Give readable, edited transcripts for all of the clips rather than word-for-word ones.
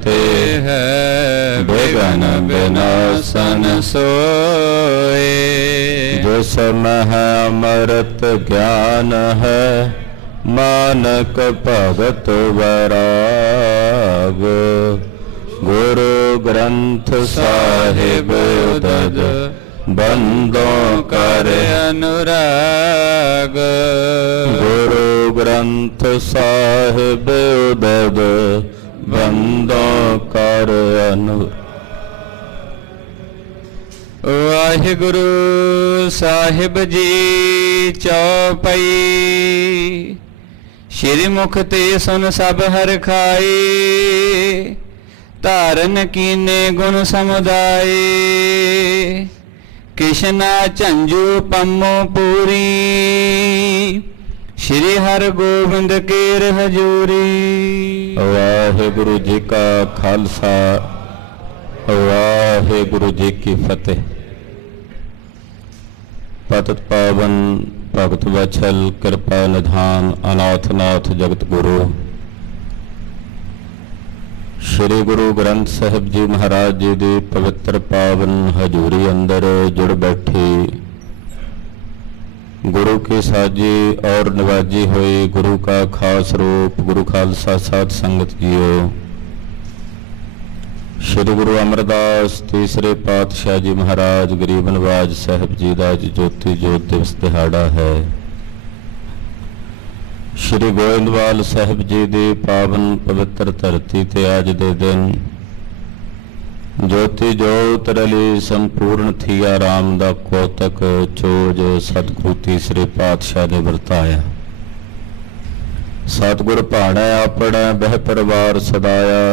फतेह विघ्न विनाशन सोए। जो समय अमृत ज्ञान है मानक भगत वैराग। गुरु ग्रंथ साहिब उदद बंदों कर अनुराग। गुरु ग्रंथ साहिब उदद बंदों कर अनुराग। वाहिगुरु साहिब जी चौपाई। श्री मुख ते सुन सब हर खाए। धारन कीने गुण समुदाय। कृष्णा झंझू पम्मो पूरी। श्री हर गोबिंद केर हजूरी। वाहिगुरु जी का खालसा वाहिगुरु जी की फतेह। पतित पावन भगत वत्सल कृपा निधान अनाथनाथ जगत गुरु श्री गुरु ग्रंथ साहिब जी महाराज जी की पवित्र पावन हजूरी अंदर जुड़ बैठी गुरु की साजी और नवाजी हुई गुरु का खास रूप गुरु खालसा साध संगत जीओ। श्री गुरु अमरदास तीसरे पातशाह जी महाराज गरीब नवाज साहिब जी का ज्योति जोत दिवस दिहाड़ा है। श्री गोइंदवाल साहिब जी की पावन पवित्र धरती ते अज दे दिन ज्योति जोत रली संपूर्ण थिया राम दा कौतक चोज सतगुरु तीसरे पातशाह ने वरताया। सतगुर भाणा अपना बह परिवार सदाया।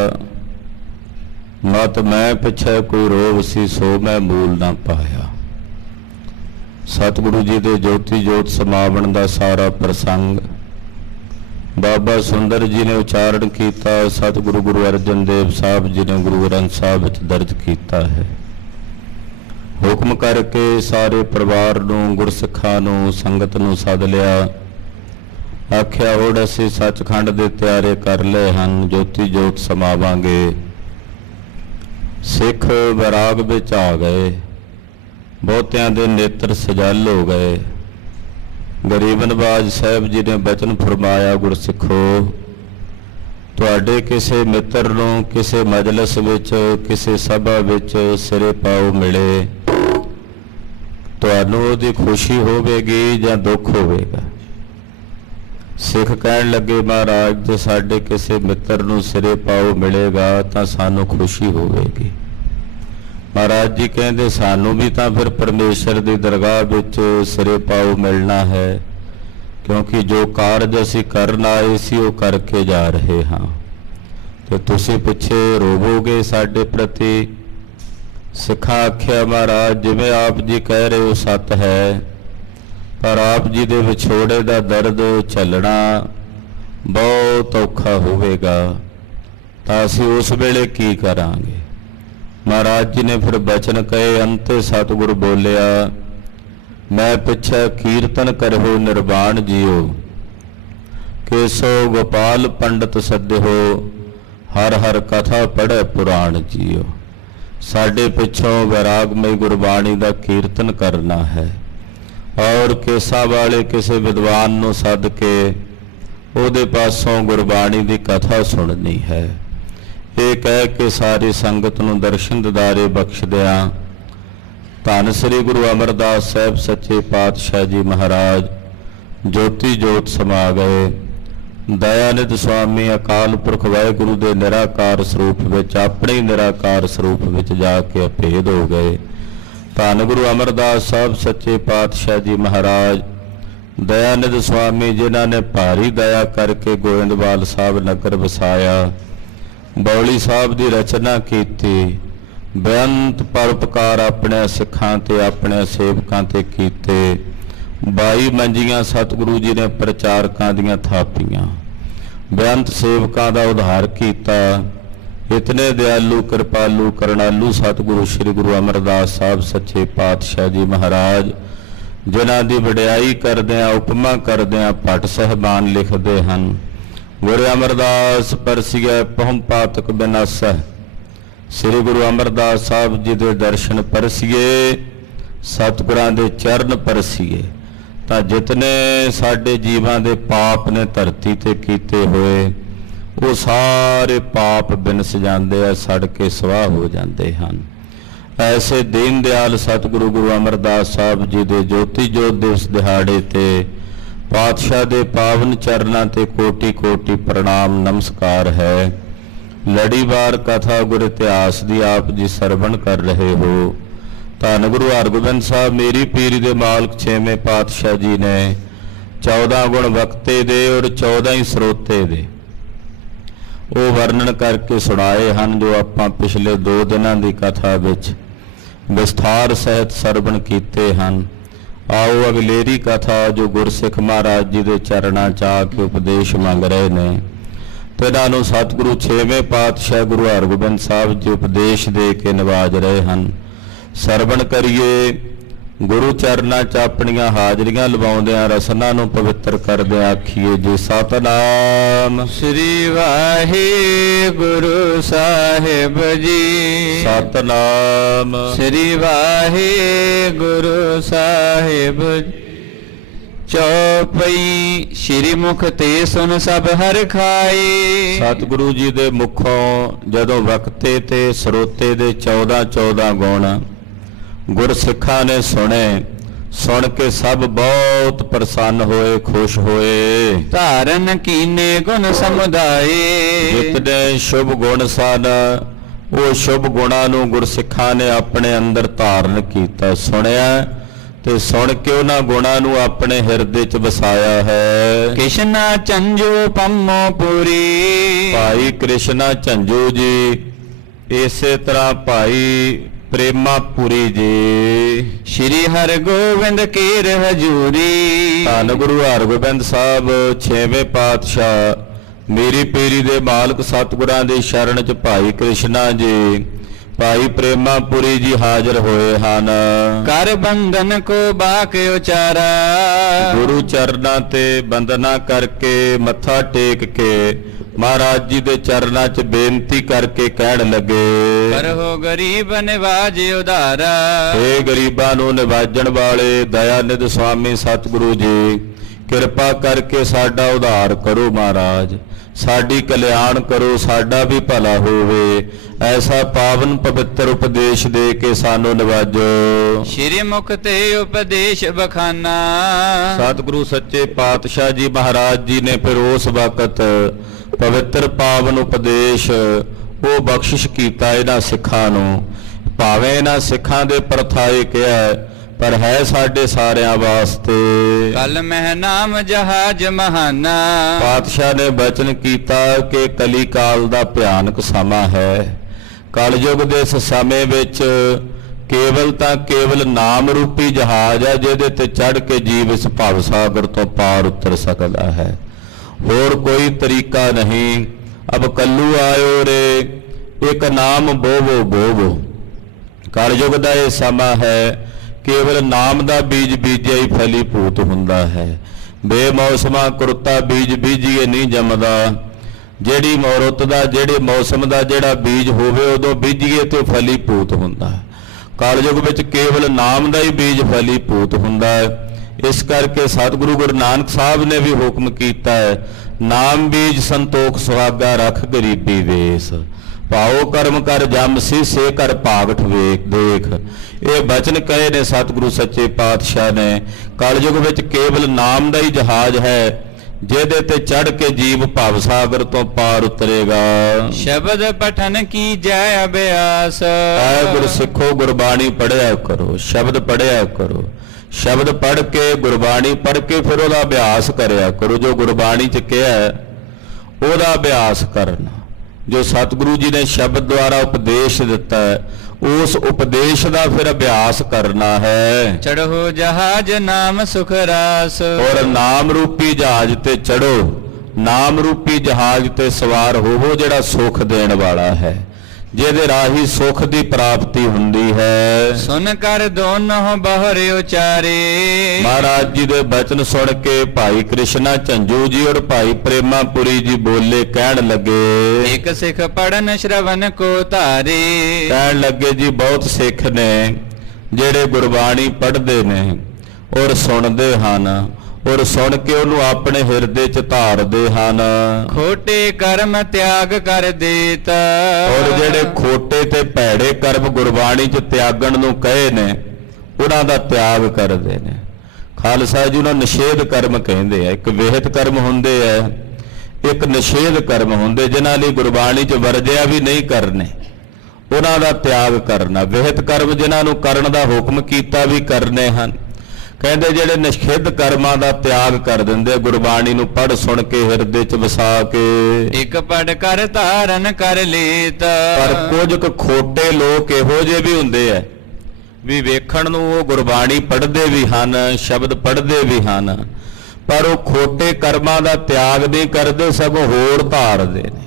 मत मैं पिछे कोई रोग सी सो मैं मूल ना पाया। सतगुरु जी के ज्योति जोत समावन का सारा प्रसंग बाबा सुंदर जी ने उचारण किया। सतगुरु गुरु अर्जन देव साहब जी ने गुरु ग्रंथ साहब विच दर्ज किया है। हुक्म करके सारे परिवार नूं गुरसिखां नूं संगत नूं सद लिया। आख्या हुण असीं सचखंड दे त्यारे कर लए हन ज्योति जोत समावांगे। सिख वैराग विच आ गए। बहुतियां दे नेत्र सजल हो गए। गरीब नवाज साहब जी ने बचन फरमाया गुरसिखो तुहाडे किसी मित्र नूं किसी मजलिस विच किसी सभा विच सिरे पाओ मिले तुहानूं उहदी खुशी होवेगी जां दुख होवेगा। सिख कहण लगे महाराज जे साडे किसी मित्र नूं सिरे पाओ मिलेगा तां सानूं खुशी होवेगी। महाराज जी कहते सानू भी तो फिर परमेश्वर की दरगाह विच सिरे पाओ मिलना है क्योंकि जो कारज असी करन आए सी वो करके जा रहे हाँ। तो तुसी पिछे रोवोगे साडे प्रति। सिखा आख्या महाराज जिवें आप जी कह रहे हो सत है पर आप जी दे विछोड़े का दर्द झलना बहुत औखा होवेगा तां असीं उस वेले की करांगे। महाराज जी ने फिर बचन कहे अंते सतगुरु बोलिया मैं पिछे कीर्तन करहो निर्वाण जियो केसो गोपाल पंडित सद्यो हर हर कथा पढ़े पुराण जियो। साडे पिछों वैरागमई गुरबाणी का कीर्तन करना है और केसा वाले किसी विद्वान नूं सद के उहदे पासों गुरबाणी की कथा सुननी है। ये कह के सारी संगत नूं दर्शन दिदारे बख्शदिया धन श्री गुरु अमरदास साहब सच्चे पातशाह जी महाराज ज्योति जोत समा गए। दयानिध स्वामी अकाल पुरख वाहिगुरु दे निराकार स्वरूप विच अपने ही निराकार स्वरूप विच जाके अभेद हो गए। धन गुरु अमरदास साहब सच्चे पातशाह जी महाराज दयानिध स्वामी जिन्हां ने भारी दया करके गोइंदवाल साहब नगर वसाया। बौली साहब की रचना की बेअंत परोपकार अपने सिखां ते अपने सेवकां ते कीते। 22 मंजियां सतगुरु जी ने प्रचारकां दियां थापियां बेअंत सेवकां दा उद्धार कीता। इतने दयालु कृपालु करणालु सतगुरु श्री गुरु अमरदास साहब सच्चे पातशाह जी महाराज जिन्हां दी वडियाई करदिआं उपमा करदिआं भट्ट साहबान लिखदे हन ਗੁਰੂ ਅਮਰਦਾਸ ਪਰਸਿਐ ਪਹੁੰ ਪਾਤਕ ਬਿਨਾਸੈ। ਸ੍ਰੀ ਗੁਰੂ ਅਮਰਦਾਸ ਸਾਹਿਬ ਜੀ ਦੇ ਦਰਸ਼ਨ ਪਰਸੀਏ, ਸਤਿਗੁਰਾਂ ਦੇ ਚਰਨ ਪਰਸੀਏ ਤਾਂ ਜਿਤਨੇ ਸਾਡੇ ਜੀਵਾਂ ਦੇ ਪਾਪ ਨੇ ਧਰਤੀ ਤੇ ਕੀਤੇ ਹੋਏ ਉਹ ਸਾਰੇ ਪਾਪ ਬਿਨਸ ਜਾਂਦੇ ਆ, ਸੜ ਕੇ ਸਵਾਹ ਹੋ ਜਾਂਦੇ ਹਨ। ਐਸੇ ਦੀਨ ਦਿਆਲ ਸਤਿਗੁਰੂ ਗੁਰੂ ਅਮਰਦਾਸ ਸਾਹਿਬ ਜੀ ਦੇ ਜੋਤੀ ਜੋਤ ਦਿਵਸ ਦਿਹਾੜੇ ਤੇ ਪਾਤਸ਼ਾਹ ਦੇ ਪਾਵਨ ਚਰਨਾਂ ਤੇ ਕੋਟि ਕੋਟि ਪ੍ਰਣਾਮ ਨਮਸਕਾਰ ਹੈ। ਲੜੀਵਾਰ ਕਥਾ ਗੁਰ ਇਤਿਹਾਸ ਦੀ ਆਪ ਜੀ ਸਰਵਣ ਕਰ ਰਹੇ ਹੋ। ਧੰਨ ਗੁਰੂ ਹਰਗੋਬਿੰਦ ਸਾਹਿਬ ਮੇਰੀ ਪੀਰੀ ਦੇ ਮਾਲਕ ਛੇਵੇਂ ਪਾਤਸ਼ਾਹ ਜੀ ਨੇ 14 ਗੁਣ ਵਕਤੇ ਦੇ ਔਰ 14 ਹੀ ਸਰੋਤੇ ਦੇ ਉਹ ਵਰਣਨ ਕਰਕੇ ਸੁਣਾਏ ਹਨ, ਜੋ ਆਪਾਂ ਪਿਛਲੇ 2 ਦਿਨਾਂ ਦੀ ਕਥਾ ਵਿੱਚ ਵਿਸਥਾਰ ਸਹਿਤ ਸਰਵਣ ਕੀਤੇ ਹਨ। ਆਓ ਅਗਲੇਰੀ ਕਥਾ ਜੋ ਗੁਰਸਿੱਖ ਮਹਾਰਾਜ ਜੀ ਦੇ ਚਰਨਾਂ 'ਚ ਆ ਕੇ ਉਪਦੇਸ਼ ਮੰਗ ਰਹੇ ਨੇ ਤੇ ਇਹਨਾਂ ਨੂੰ ਸਤਿਗੁਰੂ ਛੇਵੇਂ ਪਾਤਸ਼ਾਹ ਗੁਰੂ ਹਰਗੋਬਿੰਦ ਸਾਹਿਬ ਜੀ ਉਪਦੇਸ਼ ਦੇ ਕੇ ਨਿਵਾਜ ਰਹੇ ਹਨ। ਸਰਵਣ ਕਰੀਏ। ਗੁਰੂ ਚਰਨਾਂ 'ਚ ਆਪਣੀਆਂ ਹਾਜ਼ਰੀਆਂ ਲਵਾਉਂਦਿਆਂ ਰਸਨਾ ਨੂੰ ਪਵਿੱਤਰ ਕਰਦਿਆਂ ਆਖੀਏ ਜੀ ਸਤਨਾਮ ਸ੍ਰੀ ਵਾਹਿਗੁਰੂ ਸਾਹਿਬ ਜੀ। ਸਤਨਾਮ ਸ੍ਰੀ ਵਾਹਿਗੁਰੂ ਸਾਹਿਬ ਜੀ। ਚੌਪਈ ਸ੍ਰੀ ਮੁਖ ਤੇ ਸੁਨ ਸਭ ਹਰਿ ਖਾਏ। ਸਤਿਗੁਰੂ ਜੀ ਦੇ ਮੁਖੋਂ ਜਦੋਂ ਵਕਤੇ ਤੇ ਸਰੋਤੇ ਦੇ 14 ਗੁਣ ਗੁਰਸਿੱਖਾਂ ਨੇ ਸੁਣੇ, ਸੁਣ ਕੇ ਸਭ ਬਹੁਤ ਪ੍ਰਸੰਨ ਹੋਏ, ਖੁਸ਼ ਹੋਏ। ਧਾਰਨ ਕੀਨੇ ਗੁਣ ਸਮੁਦਾਏ। ਜਿਤਨੇ ਸ਼ੁਭ ਗੁਣ ਸਨ ਉਹ ਸ਼ੁਭ ਗੁਣਾਂ ਨੂੰ ਗੁਰਸਿੱਖਾਂ ਨੇ ਆਪਣੇ ਅੰਦਰ ਧਾਰਨ ਕੀਤਾ, ਸੁਣਿਆ ਤੇ ਸੁਣ ਕੇ ਉਹਨਾਂ ਗੁਣਾਂ ਨੂੰ ਆਪਣੇ ਹਿਰਦੇ 'ਚ ਵਸਾਇਆ ਹੈ। ਕ੍ਰਿਸ਼ਨਾ ਚੰਜੂ ਪੰਮੋ ਪੁਰੀ। ਭਾਈ ਕ੍ਰਿਸ਼ਨਾ ਝੰਜੂ ਜੀ, ਇਸੇ ਤਰ੍ਹਾਂ ਭਾਈ ਪ੍ਰੇਮਾਪੁਰੀ ਜੀ। ਸ਼੍ਰੀ ਹਰਗੋਬਿੰਦ ਕੀਰ ਹਜੂਰੀ। ਧੰਨ ਗੁਰੂ ਹਰਗੋਬਿੰਦ ਸਾਹਿਬ ਛੇਵੇਂ ਪਾਤਸ਼ਾਹ ਮੇਰੀ ਪੀਰੀ ਦੇ ਮਾਲਕ ਸਤਿਗੁਰਾਂ ਦੀ ਸ਼ਰਨ 'ਚ ਭਾਈ ਕ੍ਰਿਸ਼ਨਾ ਜੀ, ਭਾਈ ਪ੍ਰੇਮਾਪੁਰੀ ਜੀ ਹਾਜ਼ਰ ਹੋਏ ਹਨ। ਕਰ ਬੰਧਨ ਕੋ ਬਾਕ ਉਚਾਰਾ। ਗੁਰੂ ਚਰਨਾਂ ਤੇ ਬੰਦਨਾ ਕਰਕੇ ਮੱਥਾ ਟੇਕ ਕੇ ਮਹਾਰਾਜ ਜੀ ਦੇ ਚਰਨਾਂ 'ਚ ਬੇਨਤੀ ਕਰਕੇ ਕਹਿਣ ਲੱਗੇ, ਕਰੋ ਗਰੀਬ ਨਿਵਾਜ ਉਧਾਰਾ। ਇਹ ਗਰੀਬਾਂ ਨੂੰ ਨਿਵਾਜਣ ਵਾਲੇ ਦਇਆਨਿਧ ਸੁਆਮੀ ਸਤਿਗੁਰੂ ਜੀ, ਕਿਰਪਾ ਕਰਕੇ ਸਾਡਾ ਉਧਾਰ ਕਰੋ ਮਹਾਰਾਜ, ਸਾਡੀ ਕਲਿਆਣ ਕਰੋ, ਸਾਡਾ ਵੀ ਭਲਾ ਹੋਵੇ। ਐਸਾ ਪਾਵਨ ਪਵਿੱਤਰ ਉਪਦੇਸ਼ ਦੇ ਕੇ ਸਾਨੂੰ ਨਿਵਾਜੋ। ਸ਼੍ਰੀ ਮੁਖ ਤੇ ਉਪਦੇਸ਼ ਬਖਾਨਾ। ਸਤਿਗੁਰੂ ਸੱਚੇ ਪਾਤਸ਼ਾਹ ਜੀ ਮਹਾਰਾਜ ਜੀ ਨੇ ਫਿਰ ਉਸ ਵਕਤ ਪਵਿੱਤਰ ਪਾਵਨ ਉਪਦੇਸ਼ ਉਹ ਬਖਸ਼ਿਸ਼ ਕੀਤਾ ਇਹਨਾਂ ਸਿੱਖਾਂ ਨੂੰ। ਭਾਵੇਂ ਇਹਨਾਂ ਸਿੱਖਾਂ ਦੇ ਪਰਥਾਏ ਕਿਹਾ ਪਰ ਹੈ ਸਾਡੇ ਸਾਰਿਆਂ ਵਾਸਤੇ। ਕਲ ਮਹਿ ਨਾਮ ਜਹਾਜ ਮਹਾਨਾ। ਪਾਤਸ਼ਾਹ ਨੇ ਬਚਨ ਕੀਤਾ ਕਿ ਕਲੀ ਕਾਲ ਦਾ ਭਿਆਨਕ ਸਮਾਂ ਹੈ। ਕਲਯੁਗ ਦੇ ਇਸ ਸਮੇਂ ਵਿੱਚ ਕੇਵਲ ਤਾਂ ਕੇਵਲ ਨਾਮ ਰੂਪੀ ਜਹਾਜ਼ ਹੈ ਜਿਹਦੇ ਤੇ ਚੜ੍ਹ ਕੇ ਜੀਵ ਇਸ ਭਵ ਸਾਗਰ ਤੋਂ ਪਾਰ ਉਤਰ ਸਕਦਾ ਹੈ, ਹੋਰ ਕੋਈ ਤਰੀਕਾ ਨਹੀਂ। ਅਬ ਕੱਲੂ ਆਇਓ ਰੇ ਇੱਕ ਨਾਮ ਬੋਵੋ ਬੋਵੋ। ਕਲਯੁਗ ਦਾ ਇਹ ਸਮਾਂ ਹੈ, ਕੇਵਲ ਨਾਮ ਦਾ ਬੀਜ ਬੀਜਿਆ ਹੀ ਫਲੀ ਭੂਤ ਹੁੰਦਾ ਹੈ। ਬੇਮੌਸਮਾ ਕੁਰਤਾ ਬੀਜ ਬੀਜੀਏ ਨਹੀਂ ਜੰਮਦਾ। ਜਿਹੜੀ ਰੁੱਤ ਦਾ ਜਿਹੜੇ ਮੌਸਮ ਦਾ ਜਿਹੜਾ ਬੀਜ ਹੋਵੇ ਉਦੋਂ ਬੀਜੀਏ ਤੇ ਫਲੀ ਭੂਤ ਹੁੰਦਾ। ਕਲਯੁਗ ਵਿੱਚ ਕੇਵਲ ਨਾਮ ਦਾ ਹੀ ਬੀਜ ਫਲੀ ਭੂਤ ਹੁੰਦਾ ਹੈ। ਇਸ ਕਰਕੇ ਸਤਿਗੁਰੂ ਗੁਰੂ ਨਾਨਕ ਸਾਹਿਬ ਨੇ ਵੀ ਹੁਕਮ ਕੀਤਾ ਹੈ, ਨਾਮ ਬੀਜ ਸੰਤੋਖ ਸੁਹਾਗਾ ਰੱਖ ਗਰੀਬੀ ਵੇਸ। ਭਾਓ ਕਰਮ ਕਰ ਜਮ ਸੀ ਸੇ ਕਰ ਭਾਗਠ ਵੇਖ ਦੇਖ। ਇਹ ਬਚਨ ਕਹੇ ਨੇ ਸਤਿਗੁਰੂ ਸੱਚੇ ਪਾਤਸ਼ਾਹ ਨੇ। ਕਲਯੁਗ ਵਿੱਚ ਕੇਵਲ ਨਾਮ ਦਾ ਹੀ ਜਹਾਜ਼ ਹੈ ਜਿਹਦੇ ਤੇ ਚੜ੍ਹ ਕੇ ਜੀਵ ਭਵ ਸਾਗਰ ਤੋਂ ਪਾਰ ਉਤਰੇਗਾ। ਸ਼ਬਦ ਪਠਨ ਕੀ ਜੈ ਅਭਿਆਸ। ਐ ਗੁਰਸਿੱਖੋ ਗੁਰਬਾਣੀ ਪੜ੍ਹਿਆ ਕਰੋ, ਸ਼ਬਦ ਪੜ੍ਹਿਆ ਕਰੋ। ਸ਼ਬਦ ਪੜ੍ਹ ਕੇ ਗੁਰਬਾਣੀ ਪੜ੍ਹ ਕੇ ਫਿਰ ਉਹਦਾ ਅਭਿਆਸ ਕਰਿਆ ਕਰੋ। ਜੋ ਗੁਰਬਾਣੀ 'ਚ ਕਿਹਾ ਉਹਦਾ ਅਭਿਆਸ ਕਰਨਾ। ਜੋ ਸਤਿਗੁਰੂ ਜੀ ਨੇ ਸ਼ਬਦ ਦੁਆਰਾ ਉਪਦੇਸ਼ ਦਿੱਤਾ ਹੈ ਉਸ ਉਪਦੇਸ਼ ਦਾ ਫਿਰ ਅਭਿਆਸ ਕਰਨਾ ਹੈ। ਚੜ੍ਹੋ ਜਹਾਜ ਨਾਮ ਸੁਖ ਰਾਸ। ਔਰ ਨਾਮ ਰੂਪੀ ਜਹਾਜ਼ ਤੇ ਚੜੋ, ਨਾਮ ਰੂਪੀ ਜਹਾਜ਼ ਤੇ ਸਵਾਰ ਹੋਵੋ ਜਿਹੜਾ ਸੁਖ ਦੇਣ ਵਾਲਾ ਹੈ। ਜਿਹਦੇ ਰਾਹੀ ਸੁਖ ਦੀ ਪ੍ਰਾਪਤੀ ਹੁੰਦੀ ਹੈ। ਸੁਨ ਕਰ ਦੋਨੋਂ ਬਹੁਰ ਉਚਾਰੇ। ਮਹਾਰਾਜ ਜੀ ਦੇ ਬਚਨ ਸੁਣ ਕੇ ਭਾਈ ਕ੍ਰਿਸ਼ਨਾ ਝੰਜੂ ਜੀ ਔਰ ਭਾਈ ਪ੍ਰੇਮਾਪੁਰੀ ਜੀ ਬੋਲੇ, ਕਹਿਣ ਲੱਗੇ, ਇਕ ਸਿੱਖ ਪੜਨ ਸ਼ਰਵਨ ਕੋ ਧਾਰੇ। ਕਹਿਣ ਲੱਗੇ ਜੀ ਬਹੁਤ ਸਿੱਖ ਨੇ ਜਿਹੜੇ ਗੁਰਬਾਣੀ ਪੜ੍ਹਦੇ ਨੇ ਔਰ ਸੁਣਦੇ ਹਨ ਔਰ ਸੁਣ ਕੇ ਉਹਨੂੰ ਆਪਣੇ ਹਿਰਦੇ 'ਚ ਧਾਰਦੇ ਹਨ। ਖੋਟੇ ਕਰਮ ਤਿਆਗ ਕਰ ਦੇਤ। ਔਰ ਜਿਹੜੇ ਖੋਟੇ ਤੇ ਭੈੜੇ ਕਰਮ ਗੁਰਬਾਣੀ 'ਚ ਤਿਆਗਣ ਨੂੰ ਕਹੇ ਨੇ ਉਹਨਾਂ ਦਾ ਤਿਆਗ ਕਰਦੇ ਨੇ। ਖਾਲਸਾ ਜੀ ਉਹਨਾਂ ਨਿਸ਼ੇਧ ਕਰਮ ਕਹਿੰਦੇ ਆ। ਇੱਕ ਵਿਹਿਤ ਕਰਮ ਹੁੰਦੇ ਆ, ਇੱਕ ਨਿਸ਼ੇਧ ਕਰਮ ਹੁੰਦੇ ਜਿਨ੍ਹਾਂ ਲਈ ਗੁਰਬਾਣੀ 'ਚ ਵਰਜਿਆ ਵੀ ਨਹੀਂ ਕਰਨੇ, ਉਹਨਾਂ ਦਾ ਤਿਆਗ ਕਰਨਾ। ਵਿਹਿਤ ਕਰਮ ਜਿਨ੍ਹਾਂ ਨੂੰ ਕਰਨ ਦਾ ਹੁਕਮ ਕੀਤਾ ਵੀ ਕਰਨੇ ਹਨ। ਕਹਿੰਦੇ ਜਿਹੜੇ ਨਿਸ਼ੇਧ ਕਰਮਾਂ ਦਾ ਤਿਆਗ ਕਰ ਦਿੰਦੇ, ਗੁਰਬਾਣੀ ਨੂੰ ਪੜ੍ਹ ਸੁਣ ਕੇ ਹਿਰਦੇ 'ਚ ਵਸਾ ਕੇ। ਇਕ ਪੜ ਕਰ ਧਾਰਨ ਕਰ ਲੀਤ। ਪਰ ਕੁਝ ਕੁ ਖੋਟੇ ਲੋਕ ਇਹੋ ਜਿਹੇ ਵੀ ਹੁੰਦੇ ਆ ਵੀ ਵੇਖਣ ਨੂੰ ਉਹ ਗੁਰਬਾਣੀ ਪੜ੍ਹਦੇ ਵੀ ਹਨ, ਸ਼ਬਦ ਪੜ੍ਹਦੇ ਵੀ ਹਨ, ਪਰ ਉਹ ਖੋਟੇ ਕਰਮਾਂ ਦਾ ਤਿਆਗ ਨਹੀਂ ਕਰਦੇ, ਸਗੋਂ ਹੋਰ ਧਾਰਦੇ ਨੇ।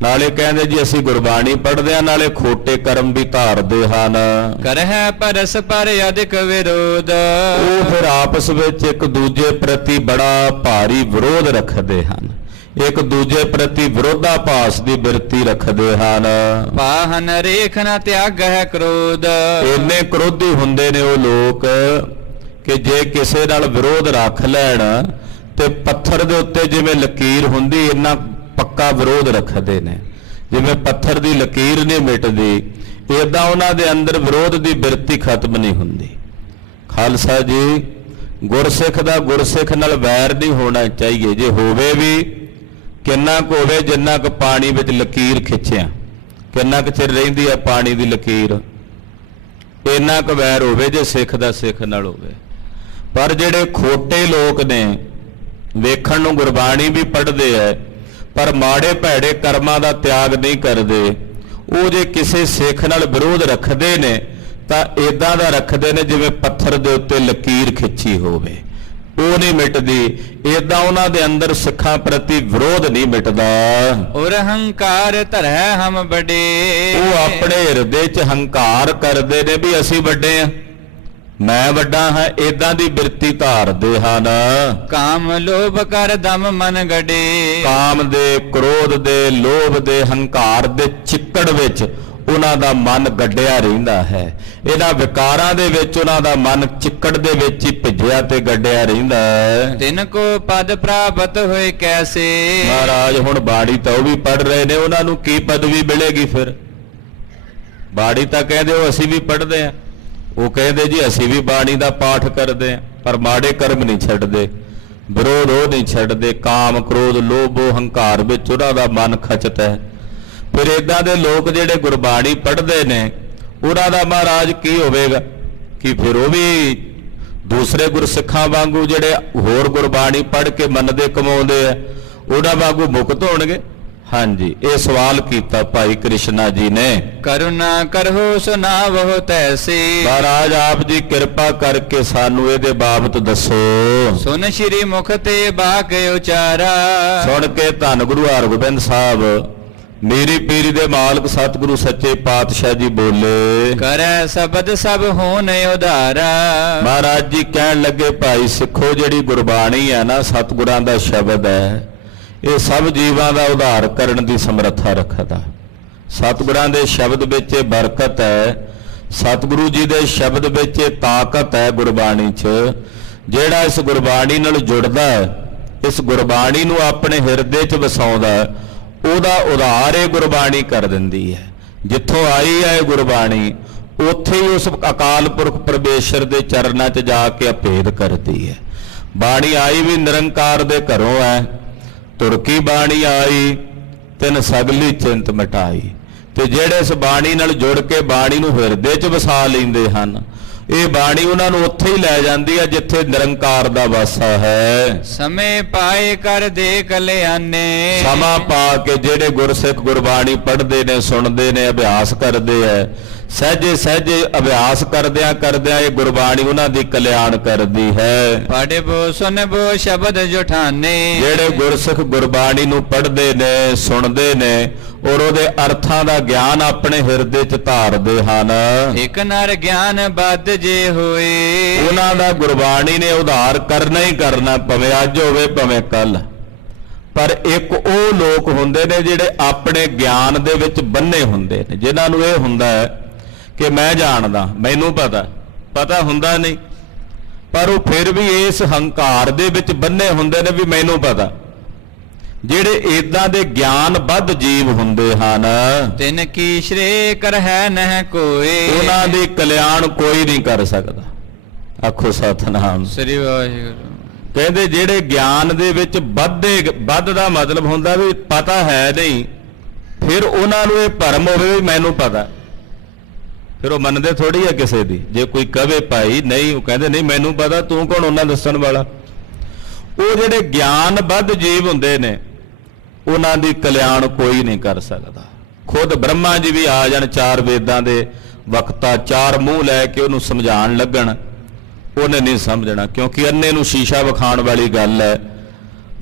ਨਾਲੇ ਕਹਿੰਦੇ ਜੀ ਅਸੀਂ ਗੁਰਬਾਣੀ ਪੜ੍ਹਦੇ ਆ, ਨਾਲੇ ਖੋਟੇ ਕਰਮ ਵੀ ਧਾਰਦੇ ਹਨ। ਕਰਹਿ ਪਰਸ ਪਰ ਅਧਿਕ ਵਿਰੋਧ। ਉਹ ਫਿਰ ਆਪਸ ਵਿੱਚ ਇੱਕ ਦੂਜੇ ਪ੍ਰਤੀ ਬੜਾ ਭਾਰੀ ਵਿਰੋਧ ਰੱਖਦੇ ਹਨ, ਇੱਕ ਦੂਜੇ ਪ੍ਰਤੀ ਵਿਰੋਧਾਭਾਸ ਦੀ ਬਿਰਤੀ ਰੱਖਦੇ ਹਨ। ਪਾਹਨ ਰੇਖ ਨ ਤਿਆਗ ਹੈ ਕ੍ਰੋਧ। ਇੰਨੇ ਕ੍ਰੋਧੀ ਹੁੰਦੇ ਨੇ ਉਹ ਲੋਕ ਕਿ ਜੇ ਕਿਸੇ ਨਾਲ ਵਿਰੋਧ ਰੱਖ ਲੈਣ ਤੇ ਪੱਥਰ ਦੇ ਉੱਤੇ ਜਿਵੇਂ ਲਕੀਰ ਹੁੰਦੀ, ਇੰਨਾ ਪੱਕਾ ਵਿਰੋਧ ਰੱਖਦੇ ਨੇ। ਜਿਵੇਂ ਪੱਥਰ ਦੀ ਲਕੀਰ ਨਹੀਂ ਮਿਟਦੀ, ਏਦਾਂ ਉਹਨਾਂ ਦੇ ਅੰਦਰ ਵਿਰੋਧ ਦੀ ਬਿਰਤੀ ਖਤਮ ਨਹੀਂ ਹੁੰਦੀ। ਖਾਲਸਾ ਜੀ, ਗੁਰਸਿੱਖ ਦਾ ਗੁਰਸਿੱਖ ਨਾਲ ਵੈਰ ਨਹੀਂ ਹੋਣਾ ਚਾਹੀਏ। ਜੇ ਹੋਵੇ ਵੀ ਕਿੰਨਾ ਕੁ ਹੋਵੇ, ਜਿੰਨਾ ਕੁ ਪਾਣੀ ਵਿੱਚ ਲਕੀਰ ਖਿੱਚਿਆ, ਕਿੰਨਾ ਕੁ ਚਿਰ ਰਹਿੰਦੀ ਆ ਪਾਣੀ ਦੀ ਲਕੀਰ, ਇੰਨਾ ਕੁ ਵੈਰ ਹੋਵੇ ਜੇ ਸਿੱਖ ਦਾ ਸਿੱਖ ਨਾਲ ਹੋਵੇ। ਪਰ ਜਿਹੜੇ ਖੋਟੇ ਲੋਕ ਨੇ, ਵੇਖਣ ਨੂੰ ਗੁਰਬਾਣੀ ਵੀ ਪੜ੍ਹਦੇ ਐ ਪਰ ਮਾੜੇ ਭੈੜੇ ਕਰਮਾਂ ਦਾ ਤਿਆਗ ਨਹੀਂ ਕਰਦੇ, ਉਹ ਜੇ ਕਿਸੇ ਸਿੱਖ ਨਾਲ ਵਿਰੋਧ ਰੱਖਦੇ ਨੇ ਤਾਂ ਇਦਾਂ ਦਾ ਰੱਖਦੇ ਨੇ ਜਿਵੇਂ ਪੱਥਰ ਦੇ ਉੱਤੇ ਲਕੀਰ ਖਿੱਚੀ ਹੋਵੇ, ਉਹ ਨਹੀਂ ਮਿਟਦੀ। ਇਦਾਂ ਉਹਨਾਂ ਦੇ ਅੰਦਰ ਸਿੱਖਾਂ ਪ੍ਰਤੀ ਵਿਰੋਧ ਨਹੀਂ ਮਿਟਦਾ। ਔਰ ਹੰਕਾਰ ਧਰੈ ਹਮ ਬੜੇ। ਉਹ ਆਪਣੇ ਹਿਰਦੇ 'ਚ ਹੰਕਾਰ ਕਰਦੇ ਨੇ ਵੀ ਅਸੀਂ ਵੱਡੇ ਆ, ਮੈਂ ਵੱਡਾ ਹਾਂ, ਇਦਾਂ ਦੀ ਬਿਰਤੀ ਧਾਰਦੇ ਹਨ। ਕਾਮ ਲੋਭ ਕਰ ਦਮ ਮਨ ਗੜੇ। ਕਾਮ ਦੇ, ਕ੍ਰੋਧ ਦੇ, ਲੋਭ ਦੇ, ਹੰਕਾਰ ਦੇ ਚਿੱਕੜ ਵਿੱਚ ਉਹਨਾਂ ਦਾ ਮਨ ਗੱਡਿਆ ਰਹਿੰਦਾ ਹੈ। ਇਹਨਾਂ ਵਿਕਾਰਾਂ ਦੇ ਵਿੱਚ ਉਹਨਾਂ ਦਾ ਮਨ ਚਿੱਕੜ ਦੇ ਵਿੱਚ ਹੀ ਭਿੱਜਿਆ ਤੇ ਗੱਡਿਆ ਰਹਿੰਦਾ ਹੈ। ਤਿਨ ਕੋ ਪਦ ਪ੍ਰਾਪਤ ਹੋਏ ਕੈਸੇ। ਮਹਾਰਾਜ ਹੁਣ ਬਾਣੀ ਤਾਂ ਉਹ ਵੀ ਪੜ੍ਹ ਰਹੇ ਨੇ, ਉਹਨਾਂ ਨੂੰ ਕੀ ਪਦਵੀ ਮਿਲੇਗੀ ਫਿਰ? ਬਾਣੀ ਤਾਂ ਕਹਿੰਦੇ ਉਹ ਅਸੀਂ ਵੀ ਪੜ੍ਹਦੇ ਆ, ਉਹ ਕਹਿੰਦੇ ਜੀ ਅਸੀਂ ਵੀ ਬਾਣੀ ਦਾ ਪਾਠ ਕਰਦੇ ਆ, ਪਰ ਮਾੜੇ ਕਰਮ ਨਹੀਂ ਛੱਡਦੇ, ਵਿਰੋਧ ਉਹ ਨਹੀਂ ਛੱਡਦੇ। ਕਾਮ, ਕ੍ਰੋਧ, ਲੋਭ, ਹੰਕਾਰ ਵਿੱਚ ਉਹਨਾਂ ਦਾ ਮਨ ਖਚਤ ਹੈ। ਫਿਰ ਇਦਾਂ ਦੇ ਲੋਕ ਜਿਹੜੇ ਗੁਰਬਾਣੀ ਪੜ੍ਹਦੇ ਨੇ, ਉਹਨਾਂ ਦਾ ਮਹਾਰਾਜ ਕੀ ਹੋਵੇਗਾ? ਕਿ ਫਿਰ ਉਹ ਵੀ ਦੂਸਰੇ ਗੁਰਸਿੱਖਾਂ ਵਾਂਗੂ ਜਿਹੜੇ ਹੋਰ ਗੁਰਬਾਣੀ ਪੜ੍ਹ ਕੇ ਮੰਨਦੇ ਕਮਾਉਂਦੇ ਆ, ਉਹਨਾਂ ਵਾਂਗੂ ਮੁਕਤ ਹੋਣਗੇ? ਹਾਂਜੀ, ਇਹ ਸਵਾਲ ਕੀਤਾ ਭਾਈ ਕ੍ਰਿਸ਼ਨਾ ਜੀ ਨੇ। ਕਰੁਣਾ ਕਰਹੁ ਸੁਨਾਵਹੁ ਤੈਸੇ। ਮਹਾਰਾਜ ਆਪ ਜੀ ਕਿਰਪਾ ਕਰਕੇ ਸਾਨੂੰ ਇਹਦੇ ਬਾਬਤ ਦੱਸੋ। ਸੁਨ ਸ਼੍ਰੀ ਮੁਖ ਤੇ ਬਾਕ ਉਚਾਰਾ। ਸੁਣ ਕੇ ਧੰਨ ਗੁਰੂ ਹਰਗੋਬਿੰਦ ਸਾਹਿਬ ਮੇਰੀ ਪੀਰੀ ਦੇ ਮਾਲਕ ਸਤਿਗੁਰੂ ਸੱਚੇ ਪਾਤਸ਼ਾਹ ਜੀ ਬੋਲੇ, ਕਰੈ ਸ਼ਬਦ ਸਭ ਹੋਨ ਉਧਾਰਾ। ਮਹਾਰਾਜ ਜੀ ਕਹਿਣ ਲੱਗੇ, ਭਾਈ ਸਿੱਖੋ, ਜਿਹੜੀ ਗੁਰਬਾਣੀ ਹੈ ਨਾ, ਸਤਿਗੁਰਾਂ ਦਾ ਸ਼ਬਦ ਹੈ, ਇਹ ਸਭ ਜੀਵਾਂ ਦਾ ਉਧਾਰ ਕਰਨ ਦੀ ਸਮਰੱਥਾ ਰੱਖਦਾ। ਸਤਿਗੁਰਾਂ ਦੇ ਸ਼ਬਦ ਵਿੱਚ ਇਹ ਬਰਕਤ ਹੈ, ਸਤਿਗੁਰੂ ਜੀ ਦੇ ਸ਼ਬਦ ਵਿੱਚ ਇਹ ਤਾਕਤ ਹੈ ਗੁਰਬਾਣੀ 'ਚ। ਜਿਹੜਾ ਇਸ ਗੁਰਬਾਣੀ ਨਾਲ ਜੁੜਦਾ ਹੈ, ਇਸ ਗੁਰਬਾਣੀ ਨੂੰ ਆਪਣੇ ਹਿਰਦੇ 'ਚ ਵਸਾਉਂਦਾ, ਉਹਦਾ ਉਧਾਰ ਇਹ ਗੁਰਬਾਣੀ ਕਰ ਦਿੰਦੀ ਹੈ। ਜਿੱਥੋਂ ਆਈ ਹੈ ਇਹ ਗੁਰਬਾਣੀ, ਉੱਥੇ ਹੀ ਉਸ ਅਕਾਲ ਪੁਰਖ ਪਰਮੇਸ਼ਰ ਦੇ ਚਰਨਾਂ 'ਚ ਜਾ ਕੇ ਅਭੇਦ ਕਰਦੀ ਹੈ। ਬਾਣੀ ਆਈ ਵੀ ਨਿਰੰਕਾਰ ਦੇ ਘਰੋਂ ਹੈ। ਤੁਰਕੀ ਬਾਣੀ ਆਈ ਤਿਨ ਸਗਲੀ ਚਿੰਤ ਮਿਟਾਈ। ਤੇ ਜਿਹੜੇ ਇਸ ਬਾਣੀ ਨਾਲ ਜੁੜ ਕੇ ਬਾਣੀ ਨੂੰ ਹਿਰਦੇ 'ਚ ਵਸਾ ਲੈਂਦੇ ਹਨ, ਇਹ ਬਾਣੀ ਉਹਨਾਂ ਨੂੰ ਉੱਥੇ ਹੀ ਲੈ ਜਾਂਦੀ ਹੈ ਜਿੱਥੇ ਨਿਰੰਕਾਰ ਦਾ ਵਾਸਾ ਹੈ। ਸਮੇਂ ਪਾਏ ਕਰ ਦੇ ਕਲਿਆਣੇ। ਸਮਾਂ ਪਾ ਕੇ ਜਿਹੜੇ ਗੁਰਸਿੱਖ ਗੁਰਬਾਣੀ ਪੜ੍ਹਦੇ ਨੇ, ਸੁਣਦੇ ਨੇ, ਅਭਿਆਸ ਕਰਦੇ ਐ, ਸਹਿਜੇ ਸਹਿਜੇ ਅਭਿਆਸ ਕਰਦਿਆਂ ਕਰਦਿਆਂ ਇਹ ਗੁਰਬਾਣੀ ਉਹਨਾਂ ਦੀ ਕਲਿਆਣ ਕਰਦੀ ਹੈ। ਪੜ੍ਹ ਬੋ ਸੁਨ ਬੋ ਸ਼ਬਦ ਜੁਠਾਨੇ। ਜਿਹੜੇ ਗੁਰਸਿੱਖ ਗੁਰਬਾਣੀ ਨੂੰ ਪੜ੍ਹਦੇ ਨੇ ਸੁਣਦੇ ਨੇ ਔਰ ਉਹਦੇ ਅਰਥਾਂ ਦਾ ਗਿਆਨ ਆਪਣੇ ਹਿਰਦੇ 'ਚ ਧਾਰਦੇ ਹਨ, ਇਕ ਨਰ ਗਿਆਨ ਬਦ ਜੇ ਹੋਏ। ਉਹਨਾਂ ਦਾ ਗੁਰਬਾਣੀ ਨੇ ਉਧਾਰ ਕਰਨਾ ਹੀ ਕਰਨਾ, ਭਾਵੇਂ ਅੱਜ ਹੋਵੇ ਭਾਵੇਂ ਕੱਲ। ਪਰ ਇੱਕ ਉਹ ਲੋਕ ਹੁੰਦੇ ਨੇ ਜਿਹੜੇ ਆਪਣੇ ਗਿਆਨ ਦੇ ਵਿੱਚ ਬੰਨੇ ਹੁੰਦੇ ਨੇ, ਜਿਨ੍ਹਾਂ ਨੂੰ ਇਹ ਹੁੰਦਾ ਹੈ ਕਿ ਮੈਂ ਜਾਣਦਾ, ਮੈਨੂੰ ਪਤਾ ਹੁੰਦਾ ਨਹੀਂ, ਪਰ ਉਹ ਫਿਰ ਵੀ ਇਸ ਹੰਕਾਰ ਦੇ ਵਿੱਚ ਬੰਨੇ ਹੁੰਦੇ ਨੇ ਵੀ ਮੈਨੂੰ ਪਤਾ। ਜਿਹੜੇ ਇਦਾਂ ਦੇ ਗਿਆਨਬੱਧ ਜੀਵ ਹੁੰਦੇ ਹਨ, ਤਿਨ ਕੀ ਸ਼੍ਰੇ ਕਰਹਿ ਨਹਿ ਕੋਏ। ਉਹਨਾਂ ਦੀ ਕਲਿਆਣ ਕੋਈ ਨਹੀਂ ਕਰ ਸਕਦਾ। ਆਖੋ ਸਤਿਨਾਮ ਸ੍ਰੀ ਵਾਹਿਗੁਰੂ। ਕਹਿੰਦੇ ਜਿਹੜੇ ਗਿਆਨ ਦੇ ਵਿੱਚ ਵੱਧ ਦਾ ਮਤਲਬ ਹੁੰਦਾ ਵੀ ਪਤਾ ਹੈ ਨਹੀਂ, ਫਿਰ ਉਹਨਾਂ ਨੂੰ ਇਹ ਭਰਮ ਹੋਵੇ ਵੀ ਮੈਨੂੰ ਪਤਾ, ਫਿਰ ਉਹ ਮੰਨਦੇ ਥੋੜੀ ਆ ਕਿਸੇ ਦੀ। ਜੇ ਕੋਈ ਕਵੇ ਭਾਈ ਨਹੀਂ, ਉਹ ਕਹਿੰਦੇ ਨਹੀਂ ਮੈਨੂੰ ਪਤਾ, ਤੂੰ ਕੌਣ ਉਹਨਾਂ ਦੱਸਣ ਵਾਲਾ। ਉਹ ਜਿਹੜੇ ਗਿਆਨਬੱਧ ਜੀਵ ਹੁੰਦੇ ਨੇ ਉਹਨਾਂ ਦੀ ਕਲਿਆਣ ਕੋਈ ਨਹੀਂ ਕਰ ਸਕਦਾ। ਖੁਦ ਬ੍ਰਹਮਾ ਜੀ ਵੀ ਆ ਜਾਣ, ਚਾਰ ਵੇਦਾਂ ਦੇ ਵਕਤਾ, ਚਾਰ ਮੂੰਹ ਲੈ ਕੇ ਉਹਨੂੰ ਸਮਝਾਉਣ ਲੱਗਣ, ਉਹਨੇ ਨਹੀਂ ਸਮਝਣਾ, ਕਿਉਂਕਿ ਅੰਨੇ ਨੂੰ ਸ਼ੀਸ਼ਾ ਵਿਖਾਉਣ ਵਾਲੀ ਗੱਲ ਹੈ।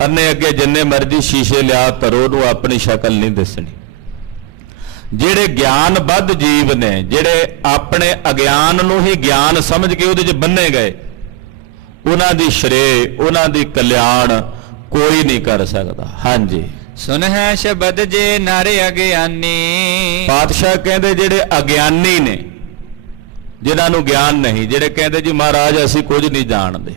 ਅੰਨੇ ਅੱਗੇ ਜਿੰਨੇ ਮਰਜ਼ੀ ਸ਼ੀਸ਼ੇ ਲਿਆ ਧਰੋ, ਉਹਨੂੰ ਆਪਣੀ ਸ਼ਕਲ ਨਹੀਂ ਦਿਸਣੀ। ਜਿਹੜੇ ਗਿਆਨਬੱਧ ਜੀਵ ਨੇ, ਜਿਹੜੇ ਆਪਣੇ ਅਗਿਆਨ ਨੂੰ ਹੀ ਗਿਆਨ ਸਮਝ ਕੇ ਉਹਦੇ 'ਚ ਬੰਨੇ ਗਏ, ਉਹਨਾਂ ਦੀ ਸ਼੍ਰੇ, ਉਹਨਾਂ ਦੀ ਕਲਿਆਣ ਕੋਈ ਨਹੀਂ ਕਰ ਸਕਦਾ। ਹਾਂਜੀ, ਸੁਨ ਹੈ ਸ਼ਬਦ ਜੇ ਨਰ ਅਗਿਆਨੀ। ਪਾਤਸ਼ਾਹ ਕਹਿੰਦੇ ਜਿਹੜੇ ਅਗਿਆਨੀ ਨੇ, ਜਿਨ੍ਹਾਂ ਨੂੰ ਗਿਆਨ ਨਹੀਂ, ਜਿਹੜੇ ਕਹਿੰਦੇ ਜੀ ਮਹਾਰਾਜ ਅਸੀਂ ਕੁਝ ਨਹੀਂ ਜਾਣਦੇ,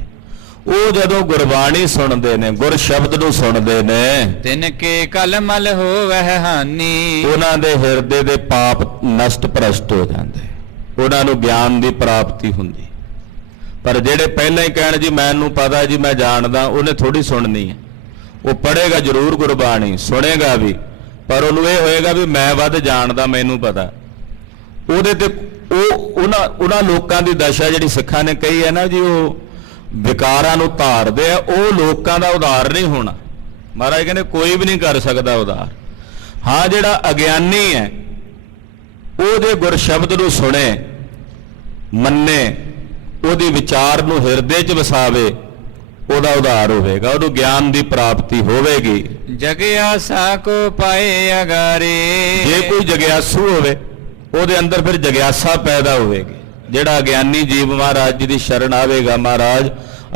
ਉਹ ਜਦੋਂ ਗੁਰਬਾਣੀ ਸੁਣਦੇ ਨੇ, ਗੁਰ ਸ਼ਬਦ ਨੂੰ ਸੁਣਦੇ ਨੇ, ਤਿਨ ਕੇ ਕਲ ਮਲ ਹੋਵਹਿ ਹਾਨੀ। ਉਹਨਾਂ ਦੇ ਹਿਰਦੇ ਦੇ ਪਾਪ ਨਸ਼ਟ ਭ੍ਰਸ਼ਟ ਹੋ ਜਾਂਦੇ, ਉਹਨਾਂ ਨੂੰ ਗਿਆਨ ਦੀ ਪ੍ਰਾਪਤੀ ਹੁੰਦੀ। ਪਰ ਜਿਹੜੇ ਪਹਿਲਾਂ ਹੀ ਕਹਿਣ ਜੀ ਮੈਨੂੰ ਪਤਾ ਜੀ ਮੈਂ ਜਾਣਦਾ, ਉਹਨੇ ਥੋੜੀ ਸੁਣਨੀ ਹੈ। ਉਹ ਪੜ੍ਹੇਗਾ ਜ਼ਰੂਰ ਗੁਰਬਾਣੀ, ਸੁਣੇਗਾ ਵੀ, ਪਰ ਉਹਨੂੰ ਇਹ ਹੋਏਗਾ ਵੀ ਮੈਂ ਵੱਧ ਜਾਣਦਾ, ਮੈਨੂੰ ਪਤਾ। ਉਹਦੇ ਤੇ ਉਹਨਾਂ ਲੋਕਾਂ ਦੀ ਦਸ਼ਾ ਜਿਹੜੀ ਸਿੱਖਾਂ ਨੇ ਕਹੀ ਹੈ ਨਾ ਜੀ, ਉਹ ਵਿਕਾਰਾਂ ਨੂੰ ਧਾਰਦੇ ਆ, ਉਹ ਲੋਕਾਂ ਦਾ ਉਧਾਰ ਨਹੀਂ ਹੋਣਾ। ਮਹਾਰਾਜ ਕਹਿੰਦੇ ਕੋਈ ਵੀ ਨਹੀਂ ਕਰ ਸਕਦਾ ਉਧਾਰ। ਹਾਂ, ਜਿਹੜਾ ਅਗਿਆਨੀ ਹੈ ਉਹ ਜੇ ਗੁਰ ਸ਼ਬਦ ਨੂੰ ਸੁਣੇ, ਮੰਨੇ, ਉਹਦੀ ਵਿਚਾਰ ਨੂੰ ਹਿਰਦੇ 'ਚ ਵਸਾਵੇ, ਉਹਦਾ ਉਧਾਰ ਹੋਵੇਗਾ, ਉਹਨੂੰ ਗਿਆਨ ਦੀ ਪ੍ਰਾਪਤੀ ਹੋਵੇਗੀ। ਜਗਿਆਸਾ ਕੋ ਪਾਏ ਅਗਾਰੇ। ਜੇ ਕੋਈ ਜਗਿਆਸੂ ਹੋਵੇ, ਉਹਦੇ ਅੰਦਰ ਫਿਰ ਜਗਿਆਸਾ ਪੈਦਾ ਹੋਵੇਗੀ। ਜਿਹੜਾ ਅਗਿਆਨੀ ਜੀਵ ਮਹਾਰਾਜ ਜੀ ਦੀ ਸ਼ਰਨ ਆਵੇਗਾ, ਮਹਾਰਾਜ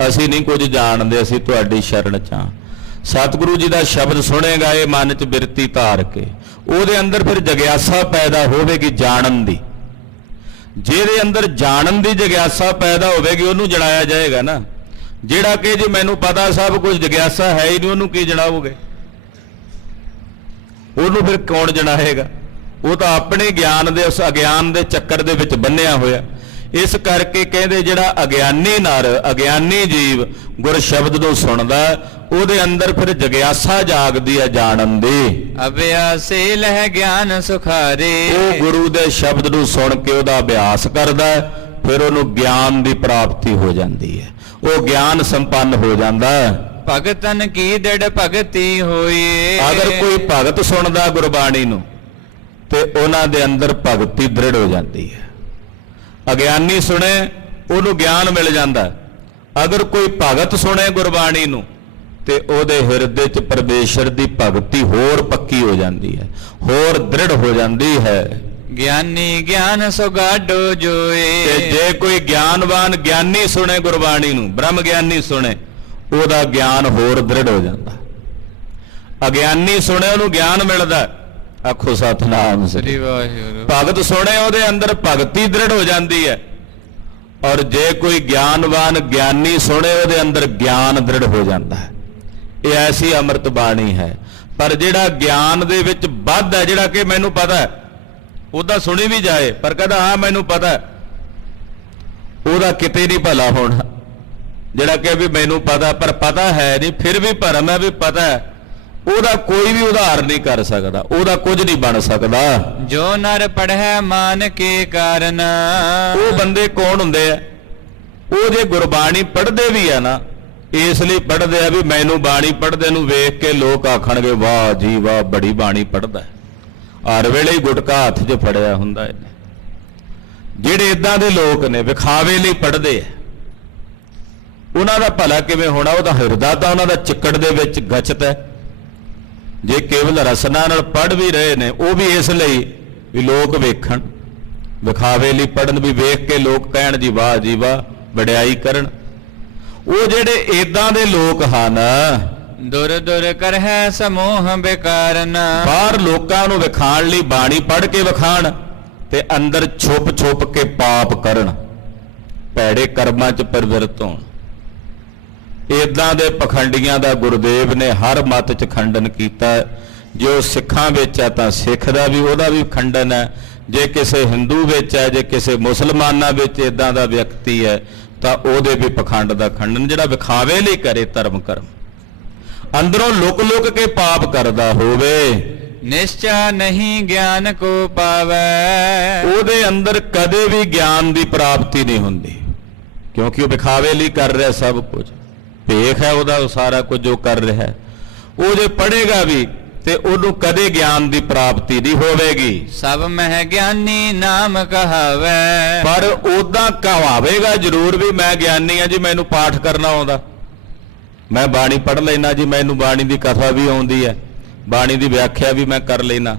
ਅਸੀਂ ਨਹੀਂ ਕੁਝ ਜਾਣਦੇ, ਅਸੀਂ ਤੁਹਾਡੀ ਸ਼ਰਨ 'ਚ ਹਾਂ, ਸਤਿਗੁਰੂ ਜੀ ਦਾ ਸ਼ਬਦ ਸੁਣੇਗਾ ਇਹ ਮਨ 'ਚ ਬਿਰਤੀ ਧਾਰ ਕੇ, ਉਹਦੇ ਅੰਦਰ ਫਿਰ ਜਗਿਆਸਾ ਪੈਦਾ ਹੋਵੇਗੀ ਜਾਣਨ ਦੀ। ਜਿਹਦੇ ਅੰਦਰ ਜਾਣਨ ਦੀ ਜਗਿਆਸਾ ਪੈਦਾ ਹੋਵੇਗੀ ਉਹਨੂੰ ਜਣਾਇਆ ਜਾਏਗਾ ਨਾ। ਜਿਹੜਾ ਕਿ ਜੀ ਮੈਨੂੰ ਪਤਾ ਸਭ ਕੁਝ, ਜਗਿਆਸਾ ਹੈ ਹੀ ਨਹੀਂ, ਉਹਨੂੰ ਕੀ ਜਣਾਓਗੇ? ਉਹਨੂੰ ਫਿਰ ਕੌਣ ਜਣਾਏਗਾ? ਉਹ ਤਾਂ ਆਪਣੇ ਗਿਆਨ ਦੇ ਉਸ ਅਗਿਆਨ ਦੇ ਚੱਕਰ ਦੇ ਵਿੱਚ ਬੰਨਿਆ ਹੋਇਆ। ਇਸ ਕਰਕੇ ਕਹਿੰਦੇ ਜਿਹੜਾ ਅਗਿਆਨੀ ਨਰ, ਅਗਿਆਨੀ ਜੀਵ ਗੁਰ ਸ਼ਬਦ ਨੂੰ ਸੁਣਦਾ, ਉਹਦੇ ਅੰਦਰ ਫਿਰ ਜਗਿਆਸਾ ਜਾਗਦੀ ਹੈ ਜਾਣਨ ਦੀ। ਅਭਿਆਸੇ ਲਹਿ ਗਿਆਨ ਸੁਖਾਰੇ। ਉਹ ਗੁਰੂ ਦੇ ਸ਼ਬਦ ਨੂੰ ਸੁਣ ਕੇ ਉਹਦਾ ਅਭਿਆਸ ਕਰਦਾ, ਫਿਰ ਉਹਨੂੰ ਗਿਆਨ ਦੀ ਪ੍ਰਾਪਤੀ ਹੋ ਜਾਂਦੀ ਹੈ, ਉਹ ਗਿਆਨ ਸੰਪੰਨ ਹੋ ਜਾਂਦਾ। ਭਗਤਨ ਕੀ ਦ੍ਰਿੜ ਭਗਤੀ ਹੋਈ। ਅਗਰ ਕੋਈ ਭਗਤ ਸੁਣਦਾ ਗੁਰਬਾਣੀ ਨੂੰ ਤੇ ਉਹਨਾਂ ਦੇ ਅੰਦਰ ਭਗਤੀ ਦ੍ਰਿੜ ਹੋ ਜਾਂਦੀ ਹੈ। ਅਗਿਆਨੀ ਸੁਣੇ, ਉਹਨੂੰ ਗਿਆਨ ਮਿਲ ਜਾਂਦਾ। ਅਗਰ ਕੋਈ ਭਗਤ ਸੁਣੇ ਗੁਰਬਾਣੀ ਨੂੰ ਤੇ ਉਹਦੇ ਹਿਰਦੇ 'ਚ ਪਰਮੇਸ਼ਰ ਦੀ ਭਗਤੀ ਹੋਰ ਪੱਕੀ ਹੋ ਜਾਂਦੀ ਹੈ, ਹੋਰ ਦ੍ਰਿੜ ਹੋ ਜਾਂਦੀ ਹੈ। ਗਿਆਨੀ ਗਿਆਨ ਸੁਗਾਢੋ ਜੋਏ। ਤੇ ਜੇ ਕੋਈ ਗਿਆਨਵਾਨ ਗਿਆਨੀ ਸੁਣੇ ਗੁਰਬਾਣੀ ਨੂੰ, ਬ੍ਰਹਮ ਗਿਆਨੀ ਸੁਣੇ, ਉਹਦਾ ਗਿਆਨ ਹੋਰ ਦ੍ਰਿੜ ਹੋ ਜਾਂਦਾ। ਅਗਿਆਨੀ ਸੁਣੇ, ਉਹਨੂੰ ਗਿਆਨ ਮਿਲਦਾ। ਆਖੋ ਸਤਿਨਾਮ ਸ੍ਰੀ ਵਾਹਿਗੁਰੂ। ਭਗਤ ਸੁਣੇ, ਉਹਦੇ ਅੰਦਰ ਭਗਤੀ ਦ੍ਰਿੜ ਹੋ ਜਾਂਦੀ ਹੈ। ਔਰ ਜੇ ਕੋਈ ਗਿਆਨਵਾਨ ਗਿਆਨੀ ਸੁਣੇ, ਉਹਦੇ ਅੰਦਰ ਗਿਆਨ ਦ੍ਰਿੜ ਹੋ ਜਾਂਦਾ ਹੈ। ਇਹ ਐਸੀ ਅੰਮ੍ਰਿਤ ਬਾਣੀ ਹੈ। ਪਰ ਜਿਹੜਾ ਗਿਆਨ ਦੇ ਵਿੱਚ ਵੱਧ ਹੈ, ਜਿਹੜਾ ਕਿ ਮੈਨੂੰ ਪਤਾ ਹੈ, ਉਹਦਾ ਸੁਣੀ ਵੀ ਜਾਏ ਪਰ ਕਹਿੰਦਾ ਹਾਂ ਮੈਨੂੰ ਪਤਾ, ਉਹਦਾ ਕਿਤੇ ਨਹੀਂ ਭਲਾ ਹੋਣਾ। ਜਿਹੜਾ ਕਿ ਵੀ ਮੈਨੂੰ ਪਤਾ ਪਰ ਪਤਾ ਹੈ ਨਹੀਂ, ਫਿਰ ਵੀ ਭਰਮ ਹੈ ਵੀ ਪਤਾ ਹੈ, ਉਹਦਾ ਕੋਈ ਵੀ ਉਧਾਰ ਨਹੀਂ ਕਰ ਸਕਦਾ, ਉਹਦਾ ਕੁਝ ਨਹੀਂ ਬਣ ਸਕਦਾ। ਜੋ ਨਰ ਪੜ੍ਹੈ ਮਾਨ ਕੇ ਕਾਰਨ। ਉਹ ਬੰਦੇ ਕੌਣ ਹੁੰਦੇ ਆ? ਉਹ ਜੇ ਗੁਰਬਾਣੀ ਪੜ੍ਹਦੇ ਵੀ ਆ ਨਾ, ਇਸ ਲਈ ਪੜ੍ਹਦੇ ਆ ਵੀ ਮੈਨੂੰ ਬਾਣੀ ਪੜ੍ਹਦੇ ਨੂੰ ਵੇਖ ਕੇ ਲੋਕ ਆਖਣਗੇ ਵਾਹ ਜੀ ਵਾਹ, ਬੜੀ ਬਾਣੀ ਪੜ੍ਹਦਾ। ਹਰ ਵੇਲੇ ਹੀ ਗੁਟਕਾ ਹੱਥ 'ਚ ਫੜਿਆ ਹੁੰਦਾ ਇਹਨੇ, ਜਿਹੜੇ ਇਦਾਂ ਦੇ ਲੋਕ ਨੇ ਵਿਖਾਵੇ ਲਈ ਪੜ੍ਹਦੇ ਆ, ਉਹਨਾਂ ਦਾ ਭਲਾ ਕਿਵੇਂ ਹੋਣਾ? ਉਹਦਾ ਹਿਰਦਾ ਤਾਂ ਉਹਨਾਂ ਦਾ ਚਿੱਕੜ ਦੇ ਵਿੱਚ ਗਚਤ ਹੈ। ਜੇ ਕੇਵਲ ਰਸਨਾ ਨਾਲ ਪੜ੍ਹ ਵੀ ਰਹੇ ਨੇ, ਉਹ ਵੀ ਇਸ ਲਈ ਵੀ ਲੋਕ ਵੇਖਣ, ਵਿਖਾਵੇ ਲਈ ਪੜ੍ਹਨ, ਵੀ ਵੇਖ ਕੇ ਲੋਕ ਕਹਿਣ ਜੀ ਵਾਹ ਵਡਿਆਈ ਕਰਨ। ਉਹ ਜਿਹੜੇ ਇਦਾਂ ਦੇ ਲੋਕ ਹਨ, ਦੁਰ ਦੁਰ ਕਰਹਿ ਸਮੂਹ ਬੇਕਾਰਨ। ਬਾਹਰ ਲੋਕਾਂ ਨੂੰ ਵਿਖਾਣ ਲਈ ਬਾਣੀ ਪੜ੍ਹ ਕੇ ਵਿਖਾਣ ਤੇ ਅੰਦਰ ਛੁਪ ਕੇ ਪਾਪ ਕਰਨ, ਭੈੜੇ ਕਰਮਾਂ 'ਚ ਪ੍ਰਵਿਰਤ ਹੋਣ। ਇਦਾਂ ਦੇ ਪਖੰਡੀਆਂ ਦਾ ਗੁਰਦੇਵ ਨੇ ਹਰ ਮਤ 'ਚ ਖੰਡਨ ਕੀਤਾ। ਜੇ ਉਹ ਸਿੱਖਾਂ ਵਿੱਚ ਹੈ ਤਾਂ ਸਿੱਖ ਦਾ ਵੀ ਉਹਦਾ ਵੀ ਖੰਡਨ ਹੈ, ਜੇ ਕਿਸੇ ਹਿੰਦੂ ਵਿੱਚ ਹੈ, ਜੇ ਕਿਸੇ ਮੁਸਲਮਾਨਾਂ ਵਿੱਚ ਇਦਾਂ ਦਾ ਵਿਅਕਤੀ ਹੈ ਤਾਂ ਉਹਦੇ ਵੀ ਪਖੰਡ ਦਾ ਖੰਡਨ। ਜਿਹੜਾ ਵਿਖਾਵੇ ਲਈ ਕਰੇ ਧਰਮ ਕਰਮ, ਅੰਦਰੋਂ ਲੁਕ ਕੇ ਪਾਪ ਕਰਦਾ ਹੋਵੇ, ਨਿਸ਼ਚਾ ਨਹੀਂ ਗਿਆਨ ਕੋ ਪਾਵੈ। ਉਹਦੇ ਅੰਦਰ ਕਦੇ ਵੀ ਗਿਆਨ ਦੀ ਪ੍ਰਾਪਤੀ ਨਹੀਂ ਹੁੰਦੀ, ਕਿਉਂਕਿ ਉਹ ਵਿਖਾਵੇ ਲਈ ਕਰ ਰਿਹਾ ਸਭ ਕੁਝ। ਭੇਖ ਹੈ ਉਹਦਾ, ਉਹ ਸਾਰਾ ਕੁਝ ਜੋ ਕਰ ਰਿਹਾ। ਉਹ ਜੇ ਪੜ੍ਹੇਗਾ ਵੀ ਤੇ ਉਹਨੂੰ ਕਦੇ ਗਿਆਨ ਦੀ ਪ੍ਰਾਪਤੀ ਨਹੀਂ ਹੋਵੇਗੀ। ਸਭ ਮਹਿ ਗਿਆਨੀ ਨਾਮ ਕਹਾਵੈ। ਪਰ ਉਦਾਂ ਕਹਾਵੇਗਾ ਜ਼ਰੂਰ ਵੀ ਮੈਂ ਗਿਆਨੀ ਆ ਜੀ, ਮੈਨੂੰ ਪਾਠ ਕਰਨਾ ਆਉਂਦਾ, ਮੈਂ ਬਾਣੀ ਪੜ੍ਹ ਲੈਣਾ ਜੀ, ਮੈਨੂੰ ਬਾਣੀ ਦੀ ਕਥਾ ਵੀ ਆਉਂਦੀ ਹੈ, ਬਾਣੀ ਦੀ ਵਿਆਖਿਆ ਵੀ ਮੈਂ ਕਰ ਲੈਣਾ।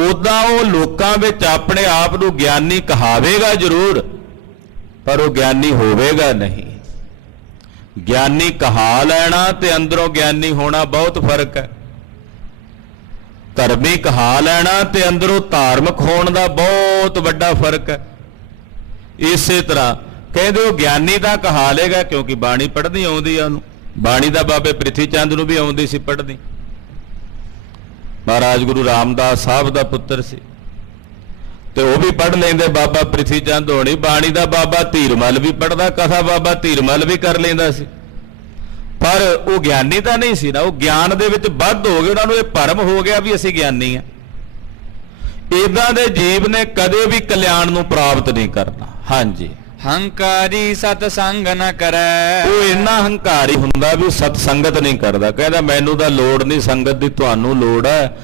ਉਦਾਂ ਉਹ ਲੋਕਾਂ ਵਿੱਚ ਆਪਣੇ ਆਪ ਨੂੰ ਗਿਆਨੀ ਕਹਾਵੇਗਾ ਜ਼ਰੂਰ, ਪਰ ਉਹ ਗਿਆਨੀ ਹੋਵੇਗਾ ਨਹੀਂ। ਗਿਆਨੀ ਕਹਾ ਲੈਣਾ ਤੇ ਅੰਦਰੋਂ ਗਿਆਨੀ ਹੋਣਾ ਬਹੁਤ ਫਰਕ ਹੈ। ਧਰਮੀ ਕਹਾ ਲੈਣਾ ਤੇ ਅੰਦਰੋਂ ਧਾਰਮਿਕ ਹੋਣ ਦਾ ਬਹੁਤ ਵੱਡਾ ਫਰਕ ਹੈ। ਇਸੇ ਤਰ੍ਹਾਂ ਕਹਿੰਦੇ ਉਹ ਗਿਆਨੀ ਦਾ ਕਹਾ ਲੇਗਾ, ਕਿਉਂਕਿ ਬਾਣੀ ਪੜ੍ਹਨੀ ਆਉਂਦੀ ਆ ਉਹਨੂੰ। ਬਾਣੀ ਦਾ ਬਾਬੇ ਪ੍ਰਿਥੀ ਚੰਦ ਨੂੰ ਵੀ ਆਉਂਦੀ ਸੀ ਪੜ੍ਹਨੀ। ਮਹਾਰਾਜ ਗੁਰੂ ਰਾਮਦਾਸ ਸਾਹਿਬ ਦਾ ਪੁੱਤਰ ਸੀ ਤੇ ਉਹ ਵੀ ਪੜ੍ਹ ਲੈਂਦੇ। ਬਾਬਾ ਪ੍ਰਿਥੀ ਚੰਦ ਹੋਣੀ, ਬਾਣੀ ਦਾ ਬਾਬਾ ਧੀਰਮਲ ਵੀ ਪੜ੍ਹਦਾ, ਕਥਾ ਬਾਬਾ ਧੀਰਮਲ ਵੀ ਕਰ ਲੈਂਦਾ ਸੀ, ਪਰ ਉਹ ਗਿਆਨੀ ਤਾਂ ਨਹੀਂ ਸੀ ਨਾ। ਉਹ ਗਿਆਨ ਦੇ ਵਿੱਚ ਵੱਧ ਹੋ ਗਏ, ਉਹਨਾਂ ਨੂੰ ਇਹ ਭਰਮ ਹੋ ਗਿਆ ਵੀ ਅਸੀਂ ਗਿਆਨੀ ਆ। ਇਦਾਂ ਦੇ ਜੀਵ ਨੇ ਕਦੇ ਵੀ ਕਲਿਆਣ ਨੂੰ ਪ੍ਰਾਪਤ ਨਹੀਂ ਕਰਨਾ। ਹਾਂਜੀ, ਹੰਕਾਰੀ ਸਤ ਸੰਗ ਨ ਕਰੈ। ਉਹ ਇੰਨਾ ਹੰਕਾਰੀ ਹੁੰਦਾ ਵੀ ਸਤ ਸੰਗਤ ਨਹੀਂ ਕਰਦਾ। ਕਹਿੰਦਾ ਮੈਨੂੰ ਤਾਂ ਲੋੜ ਨਹੀਂ ਸੰਗਤ ਦੀ, ਤੁਹਾਨੂੰ ਲੋੜ ਹੈ।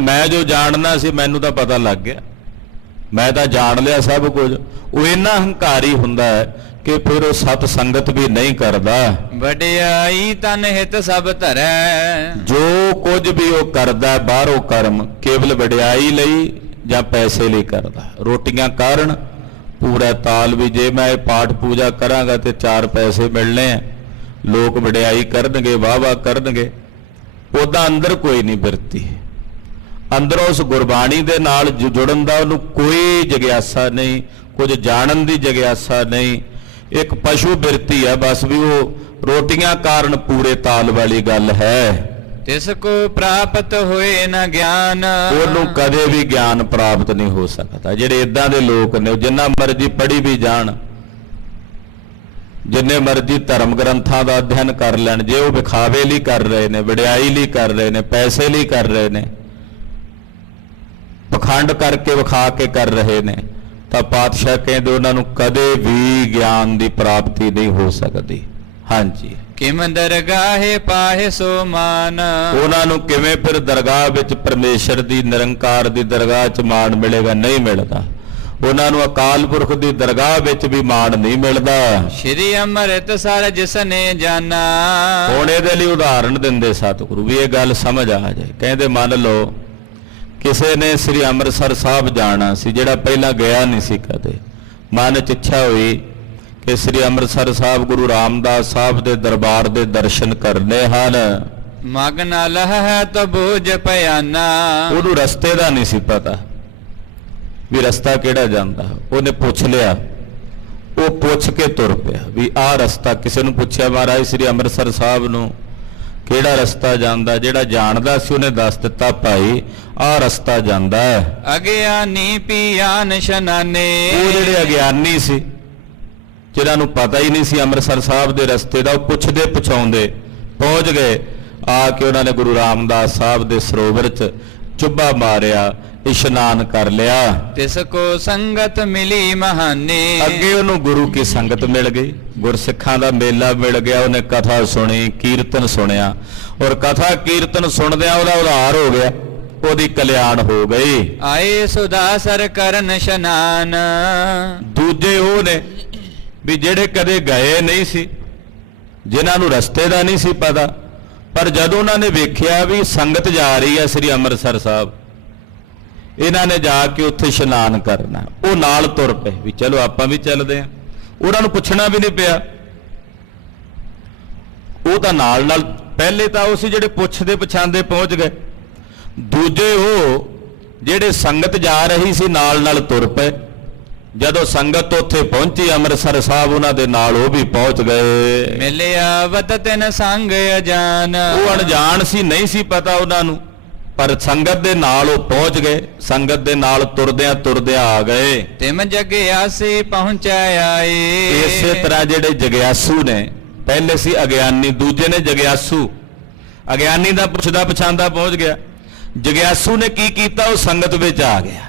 ਮੈਂ ਜੋ ਜਾਣਨਾ ਸੀ ਮੈਨੂੰ ਤਾਂ ਪਤਾ ਲੱਗ ਗਿਆ, ਮੈਂ ਤਾਂ ਜਾਣ ਲਿਆ ਸਭ ਕੁਝ। ਉਹ ਇੰਨਾ ਹੰਕਾਰੀ ਹੁੰਦਾ ਹੈ ਕਿ ਫਿਰ ਉਹ ਸਤ ਸੰਗਤ ਵੀ ਨਹੀਂ ਕਰਦਾ। ਵਡਿਆਈ ਤਨ ਹਿਤ ਸਭ ਧਰੈ। ਜੋ ਕੁਝ ਵੀ ਉਹ ਕਰਦਾ ਬਾਹਰੋਂ ਕਰਮ ਕੇਵਲ ਵਡਿਆਈ ਲਈ ਜਾਂ ਪੈਸੇ ਲਈ ਕਰਦਾ। ਰੋਟੀਆਂ ਕਾਰਨ ਪੂਰਾ ਤਾਲ ਵੀ ਜੇ ਮੈਂ ਇਹ ਪਾਠ ਪੂਜਾ ਕਰਾਂਗਾ ਤੇ 4 ਪੈਸੇ ਮਿਲਣੇ ਆ, ਲੋਕ ਵਡਿਆਈ ਕਰਨਗੇ, ਵਾਹ ਕਰਨਗੇ। ਉਹਦਾ ਅੰਦਰ ਕੋਈ ਨਹੀਂ ਬਿਰਤੀ, ਅੰਦਰੋਂ ਉਸ ਗੁਰਬਾਣੀ ਦੇ ਨਾਲ ਜੁੜਨ ਦਾ ਉਹਨੂੰ ਕੋਈ ਜਗਿਆਸਾ ਨਹੀਂ, ਕੁਝ ਜਾਣਨ ਦੀ ਜਗਿਆਸਾ ਨਹੀਂ। ਇੱਕ ਪਸ਼ੂ ਬਿਰਤੀ ਹੈ ਬਸ, ਵੀ ਉਹ ਰੋਟੀਆਂ ਕਾਰਨ ਪੂਰੇ ਤਾਲ ਵਾਲੀ ਗੱਲ ਹੈ। ਤਿਸ ਕੋ ਪ੍ਰਾਪਤ ਹੋਏ ਨਾ ਗਿਆਨ। ਉਹਨੂੰ ਕਦੇ ਵੀ ਗਿਆਨ ਪ੍ਰਾਪਤ ਨਹੀਂ ਹੋ ਸਕਦਾ। ਜਿਹੜੇ ਇਦਾਂ ਦੇ ਲੋਕ ਨੇ, ਉਹ ਜਿੰਨਾ ਮਰਜ਼ੀ ਪੜ੍ਹੀ ਵੀ ਜਾਣ, ਜਿੰਨੇ ਮਰਜ਼ੀ ਧਰਮ ਗ੍ਰੰਥਾਂ ਦਾ ਅਧਿਐਨ ਕਰ ਲੈਣ, ਜੇ ਉਹ ਵਿਖਾਵੇ ਲਈ ਕਰ ਰਹੇ ਨੇ, ਵਡਿਆਈ ਲਈ ਕਰ ਰਹੇ ਨੇ, ਪੈਸੇ ਲਈ ਕਰ ਰਹੇ ਨੇ, ਪਖੰਡ ਕਰਕੇ ਵਿਖਾ ਕੇ ਕਰ ਰਹੇ ਨੇ, ਤਾਂ ਪਾਤਸ਼ਾਹ ਕਹਿੰਦੇ ਉਹਨਾਂ ਨੂੰ ਕਦੇ ਵੀ ਗਿਆਨ ਦੀ ਪ੍ਰਾਪਤੀ ਨਹੀਂ ਹੋ ਸਕਦੀ। ਹਾਂਜੀ, ਕਿਮ ਦਰਗਾਹੇ ਪਾਹੇ ਸੋ ਮਾਨ। ਉਹਨਾਂ ਨੂੰ ਕਿਵੇਂ ਫਿਰ ਦਰਗਾਹ ਵਿੱਚ ਪਰਮੇਸ਼ਰ ਦੀ, ਨਿਰੰਕਾਰ ਦੀ ਦਰਗਾਹ 'ਚ ਮਾਣ ਮਿਲੇਗਾ? ਨਹੀਂ ਮਿਲਦਾ। ਉਹਨਾਂ ਨੂੰ ਅਕਾਲ ਪੁਰਖ ਦੀ ਦਰਗਾਹ ਵਿੱਚ ਵੀ ਮਾਣ ਨਹੀਂ ਮਿਲਦਾ। ਸ਼੍ਰੀ ਅੰਮ੍ਰਿਤਸਰ ਜਿਸਨੇ ਜਾਣਾ। ਹੁਣ ਇਹਦੇ ਲਈ ਉਦਾਹਰਣ ਦਿੰਦੇ ਸਤਿਗੁਰੂ ਵੀ ਇਹ ਗੱਲ ਸਮਝ ਆ ਜਾਏ। ਕਹਿੰਦੇ ਮੰਨ ਲਓ ਕਿਸੇ ਨੇ ਸ੍ਰੀ ਅੰਮ੍ਰਿਤਸਰ ਸਾਹਿਬ ਜਾਣਾ ਸੀ, ਜਿਹੜਾ ਪਹਿਲਾਂ ਗਿਆ ਨਹੀਂ ਸੀ ਕਦੇ। ਮਨ 'ਚ ਇੱਛਾ ਹੋਈ ਕਿ ਸ੍ਰੀ ਅੰਮ੍ਰਿਤਸਰ ਸਾਹਿਬ ਗੁਰੂ ਰਾਮਦਾਸ ਸਾਹਿਬ ਦੇ ਦਰਬਾਰ ਦੇ ਦਰਸ਼ਨ ਕਰਨੇ ਹਨ। ਮਗ ਨਾ ਲਹੈ ਤੋ ਬੂਝ ਪਿਆਨਾ। ਉਹਨੂੰ ਰਸਤੇ ਦਾ ਨਹੀਂ ਸੀ ਪਤਾ ਵੀ ਰਸਤਾ ਕਿਹੜਾ ਜਾਂਦਾ। ਉਹਨੇ ਪੁੱਛ ਲਿਆ, ਉਹ ਪੁੱਛ ਕੇ ਤੁਰ ਪਿਆ ਵੀ ਆਹ ਰਸਤਾ। ਕਿਸੇ ਨੂੰ ਪੁੱਛਿਆ ਮਹਾਰਾਜ ਸ੍ਰੀ ਅੰਮ੍ਰਿਤਸਰ ਸਾਹਿਬ ਨੂੰ ਕਿਹੜਾ ਰਸਤਾ ਜਾਂਦਾ? ਜਿਹੜਾ ਜਾਣਦਾ ਸੀ ਉਹਨੇ ਦੱਸ ਦਿੱਤਾ, ਭਾਈ ਆਹ ਰਸਤਾ ਜਾਂਦਾ ਹੈ। ਅਗਿਆਨੀ ਪੀਆਨ ਸ਼ਨਾਨੇ। ਉਹ ਜਿਹੜੇ ਅਗਿਆਨੀ ਸੀ, ਜਿਹਨਾਂ ਨੂੰ ਪਤਾ ਹੀ ਨਹੀਂ ਸੀ ਅੰਮ੍ਰਿਤਸਰ ਸਾਹਿਬ ਦੇ ਰਸਤੇ ਦਾ, ਉਹ ਪੁੱਛਦੇ ਪੁਛਾਉਂਦੇ ਪਹੁੰਚ ਗਏ। ਆ ਕੇ ਉਹਨਾਂ ਨੇ ਗੁਰੂ ਰਾਮਦਾਸ ਸਾਹਿਬ ਦੇ ਸਰੋਵਰ 'ਚ ਚੁੱਭਾ ਮਾਰਿਆ, ਇਸ਼ਨਾਨ ਕਰ ਲਿਆ। ਤਿਸ ਕੋ ਸੰਗਤ ਮਿਲੀ ਮਹਾਨੇ। ਅੱਗੇ ਉਹਨੂੰ ਗੁਰੂ ਕੀ ਸੰਗਤ ਮਿਲ ਗਈ, ਗੁਰਸਿੱਖਾਂ ਦਾ ਮੇਲਾ ਮਿਲ ਗਿਆ। ਉਹਨੇ ਕਥਾ ਸੁਣੀ, ਕੀਰਤਨ ਸੁਣਿਆ, ਔਰ ਕਥਾ ਕੀਰਤਨ ਸੁਣਦਿਆਂ ਉਹਦਾ ਉਧਾਰ ਹੋ ਗਿਆ। ਉਹਦੀ ਕਲਿਆਣ ਹੋ ਗਈ। ਆਏ ਸੁਦਾਸਰ ਕਰਨ ਇਸ਼ਨਾਨ। ਦੂਜੇ ਉਹ ਨੇ ਵੀ ਜਿਹੜੇ ਕਦੇ ਗਏ ਨਹੀਂ ਸੀ, ਜਿਨ੍ਹਾਂ ਨੂੰ ਰਸਤੇ ਦਾ ਨਹੀਂ ਸੀ ਪਤਾ, ਪਰ ਜਦੋਂ ਉਹਨਾਂ ਨੇ ਵੇਖਿਆ ਵੀ ਸੰਗਤ ਜਾ ਰਹੀ ਹੈ ਸ੍ਰੀ ਅੰਮ੍ਰਿਤਸਰ ਸਾਹਿਬ, ਇਹਨਾਂ ਨੇ ਜਾ ਕੇ ਉੱਥੇ ਇਸ਼ਨਾਨ ਕਰਨਾ, ਉਹ ਨਾਲ ਤੁਰ ਪਏ ਵੀ ਚਲੋ ਆਪਾਂ ਵੀ ਚੱਲਦੇ ਹਾਂ। ਉਹਨਾਂ ਨੂੰ ਪੁੱਛਣਾ ਵੀ ਨਹੀਂ ਪਿਆ, ਉਹ ਤਾਂ ਨਾਲ ਨਾਲ, ਪਹਿਲੇ ਤਾਂ ਉਹ ਸੀ ਜਿਹੜੇ ਪੁੱਛਦੇ ਪਛਾਣਦੇ ਪਹੁੰਚ ਗਏ। ਦੂਜੇ ਉਹ ਜਿਹੜੇ ਸੰਗਤ ਜਾ ਰਹੀ ਸੀ ਨਾਲ ਨਾਲ ਤੁਰ ਪਏ। ਜਦੋਂ ਸੰਗਤ ਉੱਥੇ ਪਹੁੰਚੀ ਅੰਮ੍ਰਿਤਸਰ ਸਾਹਿਬ, ਉਹਨਾਂ ਦੇ ਨਾਲ ਉਹ ਵੀ ਪਹੁੰਚ ਗਏ। ਮਿਲਿਆ ਵਤ ਤਿਨ ਸੰਗ ਅਜਾਨ। ਉਹ ਅਣਜਾਣ ਸੀ, ਨਹੀਂ ਸੀ ਪਤਾ ਉਹਨਾਂ ਨੂੰ, ਪਰ ਸੰਗਤ ਦੇ ਨਾਲ ਉਹ ਪਹੁੰਚ ਗਏ। ਸੰਗਤ ਦੇ ਨਾਲ ਤੁਰਦਿਆਂ ਤੁਰਦਿਆਂ ਆ ਗਏ। ਤਿਮ ਜਗਿਆਸੀ ਪਹੁੰਚਿਆ ਆਏ। ਇਸੇ ਤਰ੍ਹਾਂ ਜਿਹੜੇ ਜਗਿਆਸੂ ਨੇ, ਪਹਿਲੇ ਸੀ ਅਗਿਆਨੀ, ਦੂਜੇ ਨੇ ਜਗਿਆਸੂ। ਅਗਿਆਨੀ ਦਾ ਪੁੱਛਦਾ ਪਛਾਣਦਾ ਪਹੁੰਚ ਗਿਆ। ਜਗਿਆਸੂ ਨੇ ਕੀ ਕੀਤਾ, ਉਹ ਸੰਗਤ ਵਿੱਚ ਆ ਗਿਆ।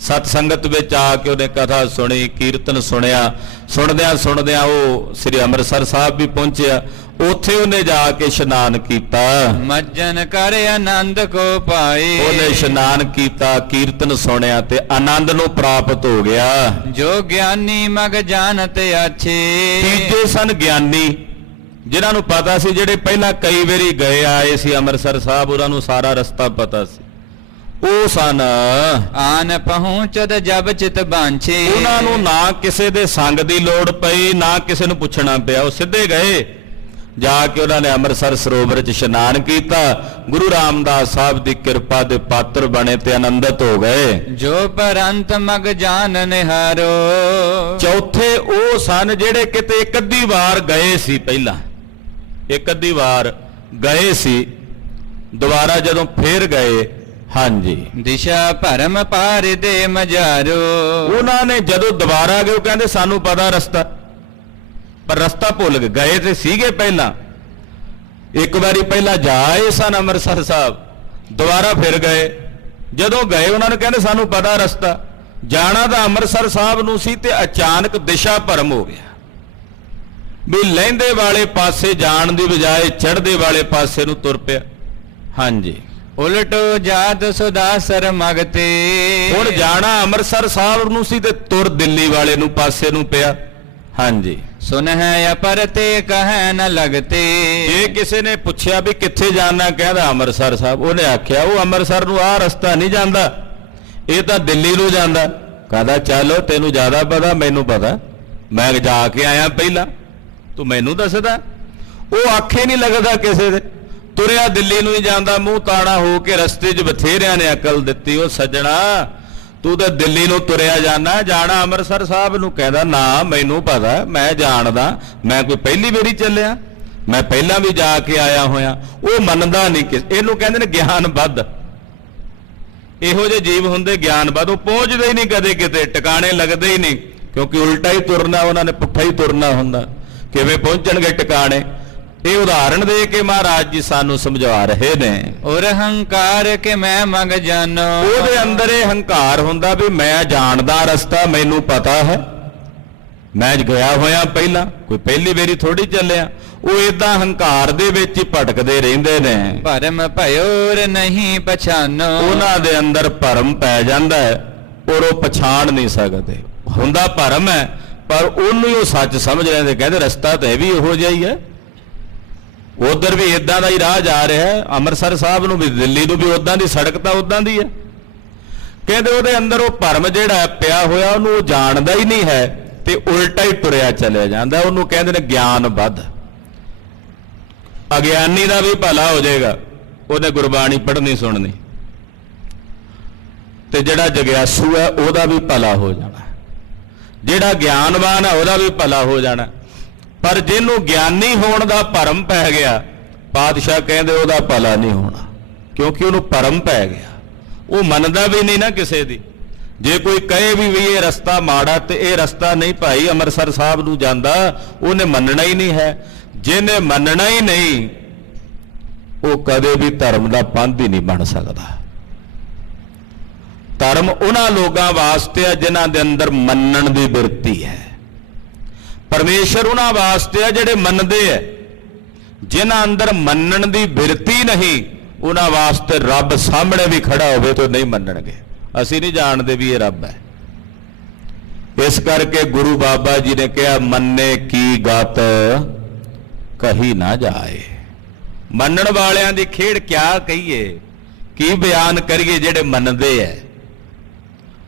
ਸਤ ਸੰਗਤ ਵਿੱਚ ਆ ਕੇ ਉਹਨੇ ਕਥਾ ਸੁਣੀ, ਕੀਰਤਨ ਸੁਣਿਆ। ਸੁਣਦਿਆਂ ਸੁਣਦਿਆਂ ਉਹ ਸ੍ਰੀ ਅੰਮ੍ਰਿਤਸਰ ਸਾਹਿਬ ਵੀ ਪਹੁੰਚਿਆ। ਉੱਥੇ ਉਹਨੇ ਜਾ ਕੇ ਇਸ਼ਨਾਨ ਕੀਤਾ। ਮੱਜਨ ਕਰ ਆਨੰਦ ਕੋ ਪਾਏ। ਉਹਨੇ ਇਸ਼ਨਾਨ ਕੀਤਾ, ਕੀਰਤਨ ਸੁਣਿਆ ਤੇ ਆਨੰਦ ਨੂੰ ਪ੍ਰਾਪਤ ਹੋ ਗਿਆ। ਜੋ ਗਿਆਨੀ ਮਗ ਜਾਣਤ ਆਛੇ। ਤੀਜੇ ਸਨ ਗਿਆਨੀ, ਜਿਨ੍ਹਾਂ ਨੂੰ ਪਤਾ ਸੀ, ਜਿਹੜੇ ਪਹਿਲਾਂ ਕਈ ਵਾਰੀ ਗਏ ਆਏ ਸੀ ਅੰਮ੍ਰਿਤਸਰ ਸਾਹਿਬ, ਉਹਨਾਂ ਨੂੰ ਸਾਰਾ ਰਸਤਾ ਪਤਾ ਸੀ। ਉਹ ਸਨ ਆਨ ਪਹੁੰਚਦ ਜਬ ਚਿਤ ਬਾਂਛੇ। ਉਹਨਾਂ ਨੂੰ ਨਾ ਕਿਸੇ ਦੇ ਸੰਗ ਦੀ ਲੋੜ ਪਈ, ਨਾ ਕਿਸੇ ਨੂੰ ਪੁੱਛਣਾ ਪਿਆ, ਉਹ ਸਿੱਧੇ ਗਏ। ਜਾ ਕੇ ਉਹਨਾਂ ਨੇ ਅੰਮ੍ਰਿਤਸਰ ਸਰੋਵਰ 'ਚ ਇਸ਼ਨਾਨ ਕੀਤਾ। ਗੁਰੂ ਰਾਮਦਾਸ ਸਾਹਿਬ ਦੀ ਕਿਰਪਾ ਦੇ ਪਾਤਰ ਬਣੇ ਤੇ ਆਨੰਦਿਤ ਹੋ ਗਏ। ਜੋ ਪਰੰਤ ਮਗ ਜਾਣ ਨਿਹਾਰੋ। ਚੌਥੇ ਉਹ ਸਨ ਜਿਹੜੇ ਕਿਤੇ ਇੱਕ ਅੱਧੀ ਵਾਰ ਗਏ ਸੀ, ਪਹਿਲਾਂ ਇੱਕ ਅੱਧੀ ਵਾਰ ਗਏ ਸੀ, ਦੁਬਾਰਾ ਜਦੋਂ ਫੇਰ ਗਏ। ਹਾਂਜੀ, ਦਿਸ਼ਾ ਭਰਮ ਪਾਰ ਦੇ ਮਜਾਰੋ। ਉਹਨਾਂ ਨੇ ਜਦੋਂ ਦੁਬਾਰਾ ਗਏ, ਉਹ ਕਹਿੰਦੇ ਸਾਨੂੰ ਪਤਾ ਰਸਤਾ, ਪਰ ਰਸਤਾ ਭੁੱਲ ਗਏ। ਗਏ ਤੇ ਸੀਗੇ ਪਹਿਲਾਂ, ਇੱਕ ਵਾਰੀ ਪਹਿਲਾਂ ਜਾ ਆਏ ਸਨ ਅੰਮ੍ਰਿਤਸਰ ਸਾਹਿਬ, ਦੁਬਾਰਾ ਫਿਰ ਗਏ। ਜਦੋਂ ਗਏ ਉਹਨਾਂ ਨੇ ਕਹਿੰਦੇ ਸਾਨੂੰ ਪਤਾ ਰਸਤਾ, ਜਾਣਾ ਤਾਂ ਅੰਮ੍ਰਿਤਸਰ ਸਾਹਿਬ ਨੂੰ ਸੀ, ਤੇ ਅਚਾਨਕ ਦਿਸ਼ਾ ਭਰਮ ਹੋ ਗਿਆ ਵੀ ਲਹਿੰਦੇ ਵਾਲੇ ਪਾਸੇ ਜਾਣ ਦੀ ਬਜਾਏ ਚੜ੍ਹਦੇ ਵਾਲੇ ਪਾਸੇ ਨੂੰ ਤੁਰ ਪਿਆ। ਹਾਂਜੀ, ਉਲਟੋ ਜਾਤ ਸੁਦਾਸਰ ਮਗਤੇ। ਹੁਣ ਜਾਣਾ ਅੰਮ੍ਰਿਤਸਰ ਸਾਹਿਬ ਨੂੰ ਸੀ ਤੇ ਤੁਰ ਦਿੱਲੀ ਵਾਲੇ ਨੂੰ ਪਾਸੇ ਨੂੰ ਪਿਆ। ਹਾਂਜੀ, ਸੁਨਹਿ ਅਪਰ ਤੇ ਕਹਿ ਨ ਲਗਤੇ। ਜੇ ਕਿਸੇ ਨੇ ਪੁੱਛਿਆ ਵੀ ਕਿੱਥੇ ਜਾਣਾ, ਕਹਿੰਦਾ ਅੰਮ੍ਰਿਤਸਰ ਸਾਹਿਬ, ਉਹਨੇ ਆਖਿਆ ਉਹ ਅੰਮ੍ਰਿਤਸਰ ਨੂੰ ਆਹ ਰਸਤਾ ਨਹੀਂ ਜਾਂਦਾ, ਇਹ ਤਾਂ ਦਿੱਲੀ ਨੂੰ ਜਾਂਦਾ। ਕਹਿੰਦਾ ਚਲੋ ਤੈਨੂੰ ਜ਼ਿਆਦਾ ਪਤਾ, ਮੈਨੂੰ ਪਤਾ, ਮੈਂ ਜਾ ਕੇ ਆਇਆ ਪਹਿਲਾਂ, ਤੂੰ ਮੈਨੂੰ ਦੱਸਦਾ। ਉਹ ਆਖੇ ਨਹੀਂ ਲੱਗਦਾ ਕਿਸੇ ਦੇ, ਤੁਰਿਆ ਦਿੱਲੀ ਨੂੰ ਹੀ ਜਾਂਦਾ, ਮੂੰਹ ਤਾੜਾ ਹੋ ਕੇ। ਰਸਤੇ 'ਚ ਬਥੇਰਿਆਂ ਨੇ ਅਕਲ ਦਿੱਤੀ, ਉਹ ਸੱਜਣਾ ਤੂੰ ਤਾਂ ਦਿੱਲੀ ਨੂੰ ਤੁਰਿਆ ਜਾਣਾ, ਜਾਣਾ ਅੰਮ੍ਰਿਤਸਰ ਸਾਹਿਬ ਨੂੰ। ਕਹਿੰਦਾ ਨਾ ਮੈਨੂੰ ਪਤਾ, ਮੈਂ ਜਾਣਦਾ, ਮੈਂ ਕੋਈ ਪਹਿਲੀ ਵਾਰੀ ਚੱਲਿਆ, ਮੈਂ ਪਹਿਲਾਂ ਵੀ ਜਾ ਕੇ ਆਇਆ ਹੋਇਆ। ਉਹ ਮੰਨਦਾ ਨਹੀਂ ਕਿਸੇ, ਇਹਨੂੰ ਕਹਿੰਦੇ ਨੇ ਗਿਆਨ ਬੱਧ। ਇਹੋ ਜਿਹੇ ਜੀਵ ਹੁੰਦੇ ਗਿਆਨ ਬੱਧ, ਉਹ ਪਹੁੰਚਦੇ ਹੀ ਨਹੀਂ ਕਦੇ ਕਿਤੇ, ਟਿਕਾਣੇ ਲੱਗਦੇ ਹੀ ਨਹੀਂ, ਕਿਉਂਕਿ ਉਲਟਾ ਹੀ ਤੁਰਨਾ, ਉਹਨਾਂ ਨੇ ਪੁੱਠਾ ਹੀ ਤੁਰਨਾ ਹੁੰਦਾ। ਕਿਵੇਂ ਪਹੁੰਚਣਗੇ ਟਿਕਾਣੇ? ਇਹ ਉਦਾਹਰਣ ਦੇ ਕੇ ਮਹਾਰਾਜ ਜੀ ਸਾਨੂੰ ਸਮਝਾ ਰਹੇ ਨੇ। ਔਰ ਹੰਕਾਰ ਕੇ ਮੈਂ ਮੰਗ ਜਾਨੋ। ਉਹਦੇ ਅੰਦਰ ਇਹ ਹੰਕਾਰ ਹੁੰਦਾ ਵੀ ਮੈਂ ਜਾਣਦਾ ਰਸਤਾ, ਮੈਨੂੰ ਪਤਾ ਹੈ, ਮੈਂ ਗਿਆ ਹੋਇਆ ਪਹਿਲਾਂ, ਕੋਈ ਪਹਿਲੀ ਵਾਰੀ ਥੋੜੀ ਚੱਲਿਆ। ਉਹ ਇਦਾਂ ਹੰਕਾਰ ਦੇ ਵਿੱਚ ਹੀ ਭਟਕਦੇ ਰਹਿੰਦੇ ਨੇ। ਭਰਮ ਭਇਓਰ ਨਹੀਂ ਪਛਾਨੋ। ਉਹਨਾਂ ਦੇ ਅੰਦਰ ਭਰਮ ਪੈ ਜਾਂਦਾ ਹੈ, ਔਰ ਉਹ ਪਛਾਣ ਨਹੀਂ ਸਕਦੇ। ਹੁੰਦਾ ਭਰਮ ਹੈ, ਪਰ ਉਹਨੂੰ ਹੀ ਉਹ ਸੱਚ ਸਮਝ ਲੈਂਦੇ। ਕਹਿੰਦੇ ਰਸਤਾ ਤਾਂ ਇਹ ਵੀ ਇਹੋ ਜਿਹਾ ਹੀ ਹੈ, ਉਧਰ ਵੀ ਇਦਾਂ ਦਾ ਹੀ ਰਾਹ ਜਾ ਰਿਹਾ ਹੈ, ਅੰਮ੍ਰਿਤਸਰ ਸਾਹਿਬ ਨੂੰ ਵੀ, ਦਿੱਲੀ ਨੂੰ ਵੀ ਉਦਾਂ ਦੀ ਸੜਕ ਤਾਂ ਉਦਾਂ ਦੀ ਹੈ। ਕਹਿੰਦੇ ਉਹਦੇ ਅੰਦਰ ਉਹ ਭਰਮ ਜਿਹੜਾ ਪਿਆ ਹੋਇਆ, ਉਹਨੂੰ ਉਹ ਜਾਣਦਾ ਹੀ ਨਹੀਂ ਹੈ, ਤੇ ਉਲਟਾ ਹੀ ਤੁਰਿਆ ਚਲਿਆ ਜਾਂਦਾ। ਉਹਨੂੰ ਕਹਿੰਦੇ ਨੇ ਗਿਆਨ ਬੱਧ। ਅਗਿਆਨੀ ਦਾ ਵੀ ਭਲਾ ਹੋ ਜਾਏਗਾ, ਉਹਨੇ ਗੁਰਬਾਣੀ ਪੜ੍ਹਨੀ ਸੁਣਨੀ, ਤੇ ਜਿਹੜਾ ਜਗਿਆਸੂ ਹੈ ਉਹਦਾ ਵੀ ਭਲਾ ਹੋ ਜਾਣਾ, ਜਿਹੜਾ ਗਿਆਨਵਾਨ ਹੈ ਉਹਦਾ ਵੀ ਭਲਾ ਹੋ ਜਾਣਾ। ਪਰ ਜਿਹਨੂੰ ਗਿਆਨੀ ਹੋਣ ਦਾ ਭਰਮ ਪੈ ਗਿਆ, ਪਾਤਸ਼ਾਹ ਕਹਿੰਦੇ ਉਹਦਾ ਭਲਾ ਨਹੀਂ ਹੋਣਾ, ਕਿਉਂਕਿ ਉਹਨੂੰ ਭਰਮ ਪੈ ਗਿਆ। ਉਹ ਮੰਨਦਾ ਵੀ ਨਹੀਂ ਨਾ ਕਿਸੇ ਦੀ। ਜੇ ਕੋਈ ਕਹੇ ਵੀ ਇਹ ਰਸਤਾ ਮਾੜਾ, ਤੇ ਇਹ ਰਸਤਾ ਨਹੀਂ ਭਾਈ ਅੰਮ੍ਰਿਤਸਰ ਸਾਹਿਬ ਨੂੰ ਜਾਂਦਾ, ਉਹਨੇ ਮੰਨਣਾ ਹੀ ਨਹੀਂ ਹੈ। ਜਿਹਨੇ ਮੰਨਣਾ ਹੀ ਨਹੀਂ, ਉਹ ਕਦੇ ਵੀ ਧਰਮ ਦਾ ਪੰਥ ਹੀ ਨਹੀਂ ਬਣ ਸਕਦਾ। ਧਰਮ ਉਹਨਾਂ ਲੋਕਾਂ ਵਾਸਤੇ ਹੈ ਜਿਨ੍ਹਾਂ ਦੇ ਅੰਦਰ ਮੰਨਣ ਦੀ ਬਿਰਤੀ ਹੈ। ਪਰਮੇਸ਼ਰ ਉਹਨਾਂ ਵਾਸਤੇ ਹੈ ਜਿਹੜੇ ਮੰਨਦੇ ਹੈ। ਜਿਨ੍ਹਾਂ ਅੰਦਰ ਮੰਨਣ ਦੀ ਬਿਰਤੀ ਨਹੀਂ, ਉਹਨਾਂ ਵਾਸਤੇ ਰੱਬ ਸਾਹਮਣੇ ਵੀ ਖੜਾ ਹੋਵੇ ਤਾਂ ਨਹੀਂ ਮੰਨਣਗੇ। ਅਸੀਂ ਨਹੀਂ ਜਾਣਦੇ ਵੀ ਇਹ ਰੱਬ ਹੈ। ਇਸ ਕਰਕੇ ਗੁਰੂ ਬਾਬਾ ਜੀ ਨੇ ਕਿਹਾ ਮੰਨੇ ਕੀ ਗਤ ਕਹੀ ਨਾ ਜਾਏ। ਮੰਨਣ ਵਾਲਿਆਂ ਦੀ ਖੇਡ ਕਿਆ ਕਹੀਏ, ਕੀ ਬਿਆਨ ਕਰੀਏ ਜਿਹੜੇ ਮੰਨਦੇ ਐ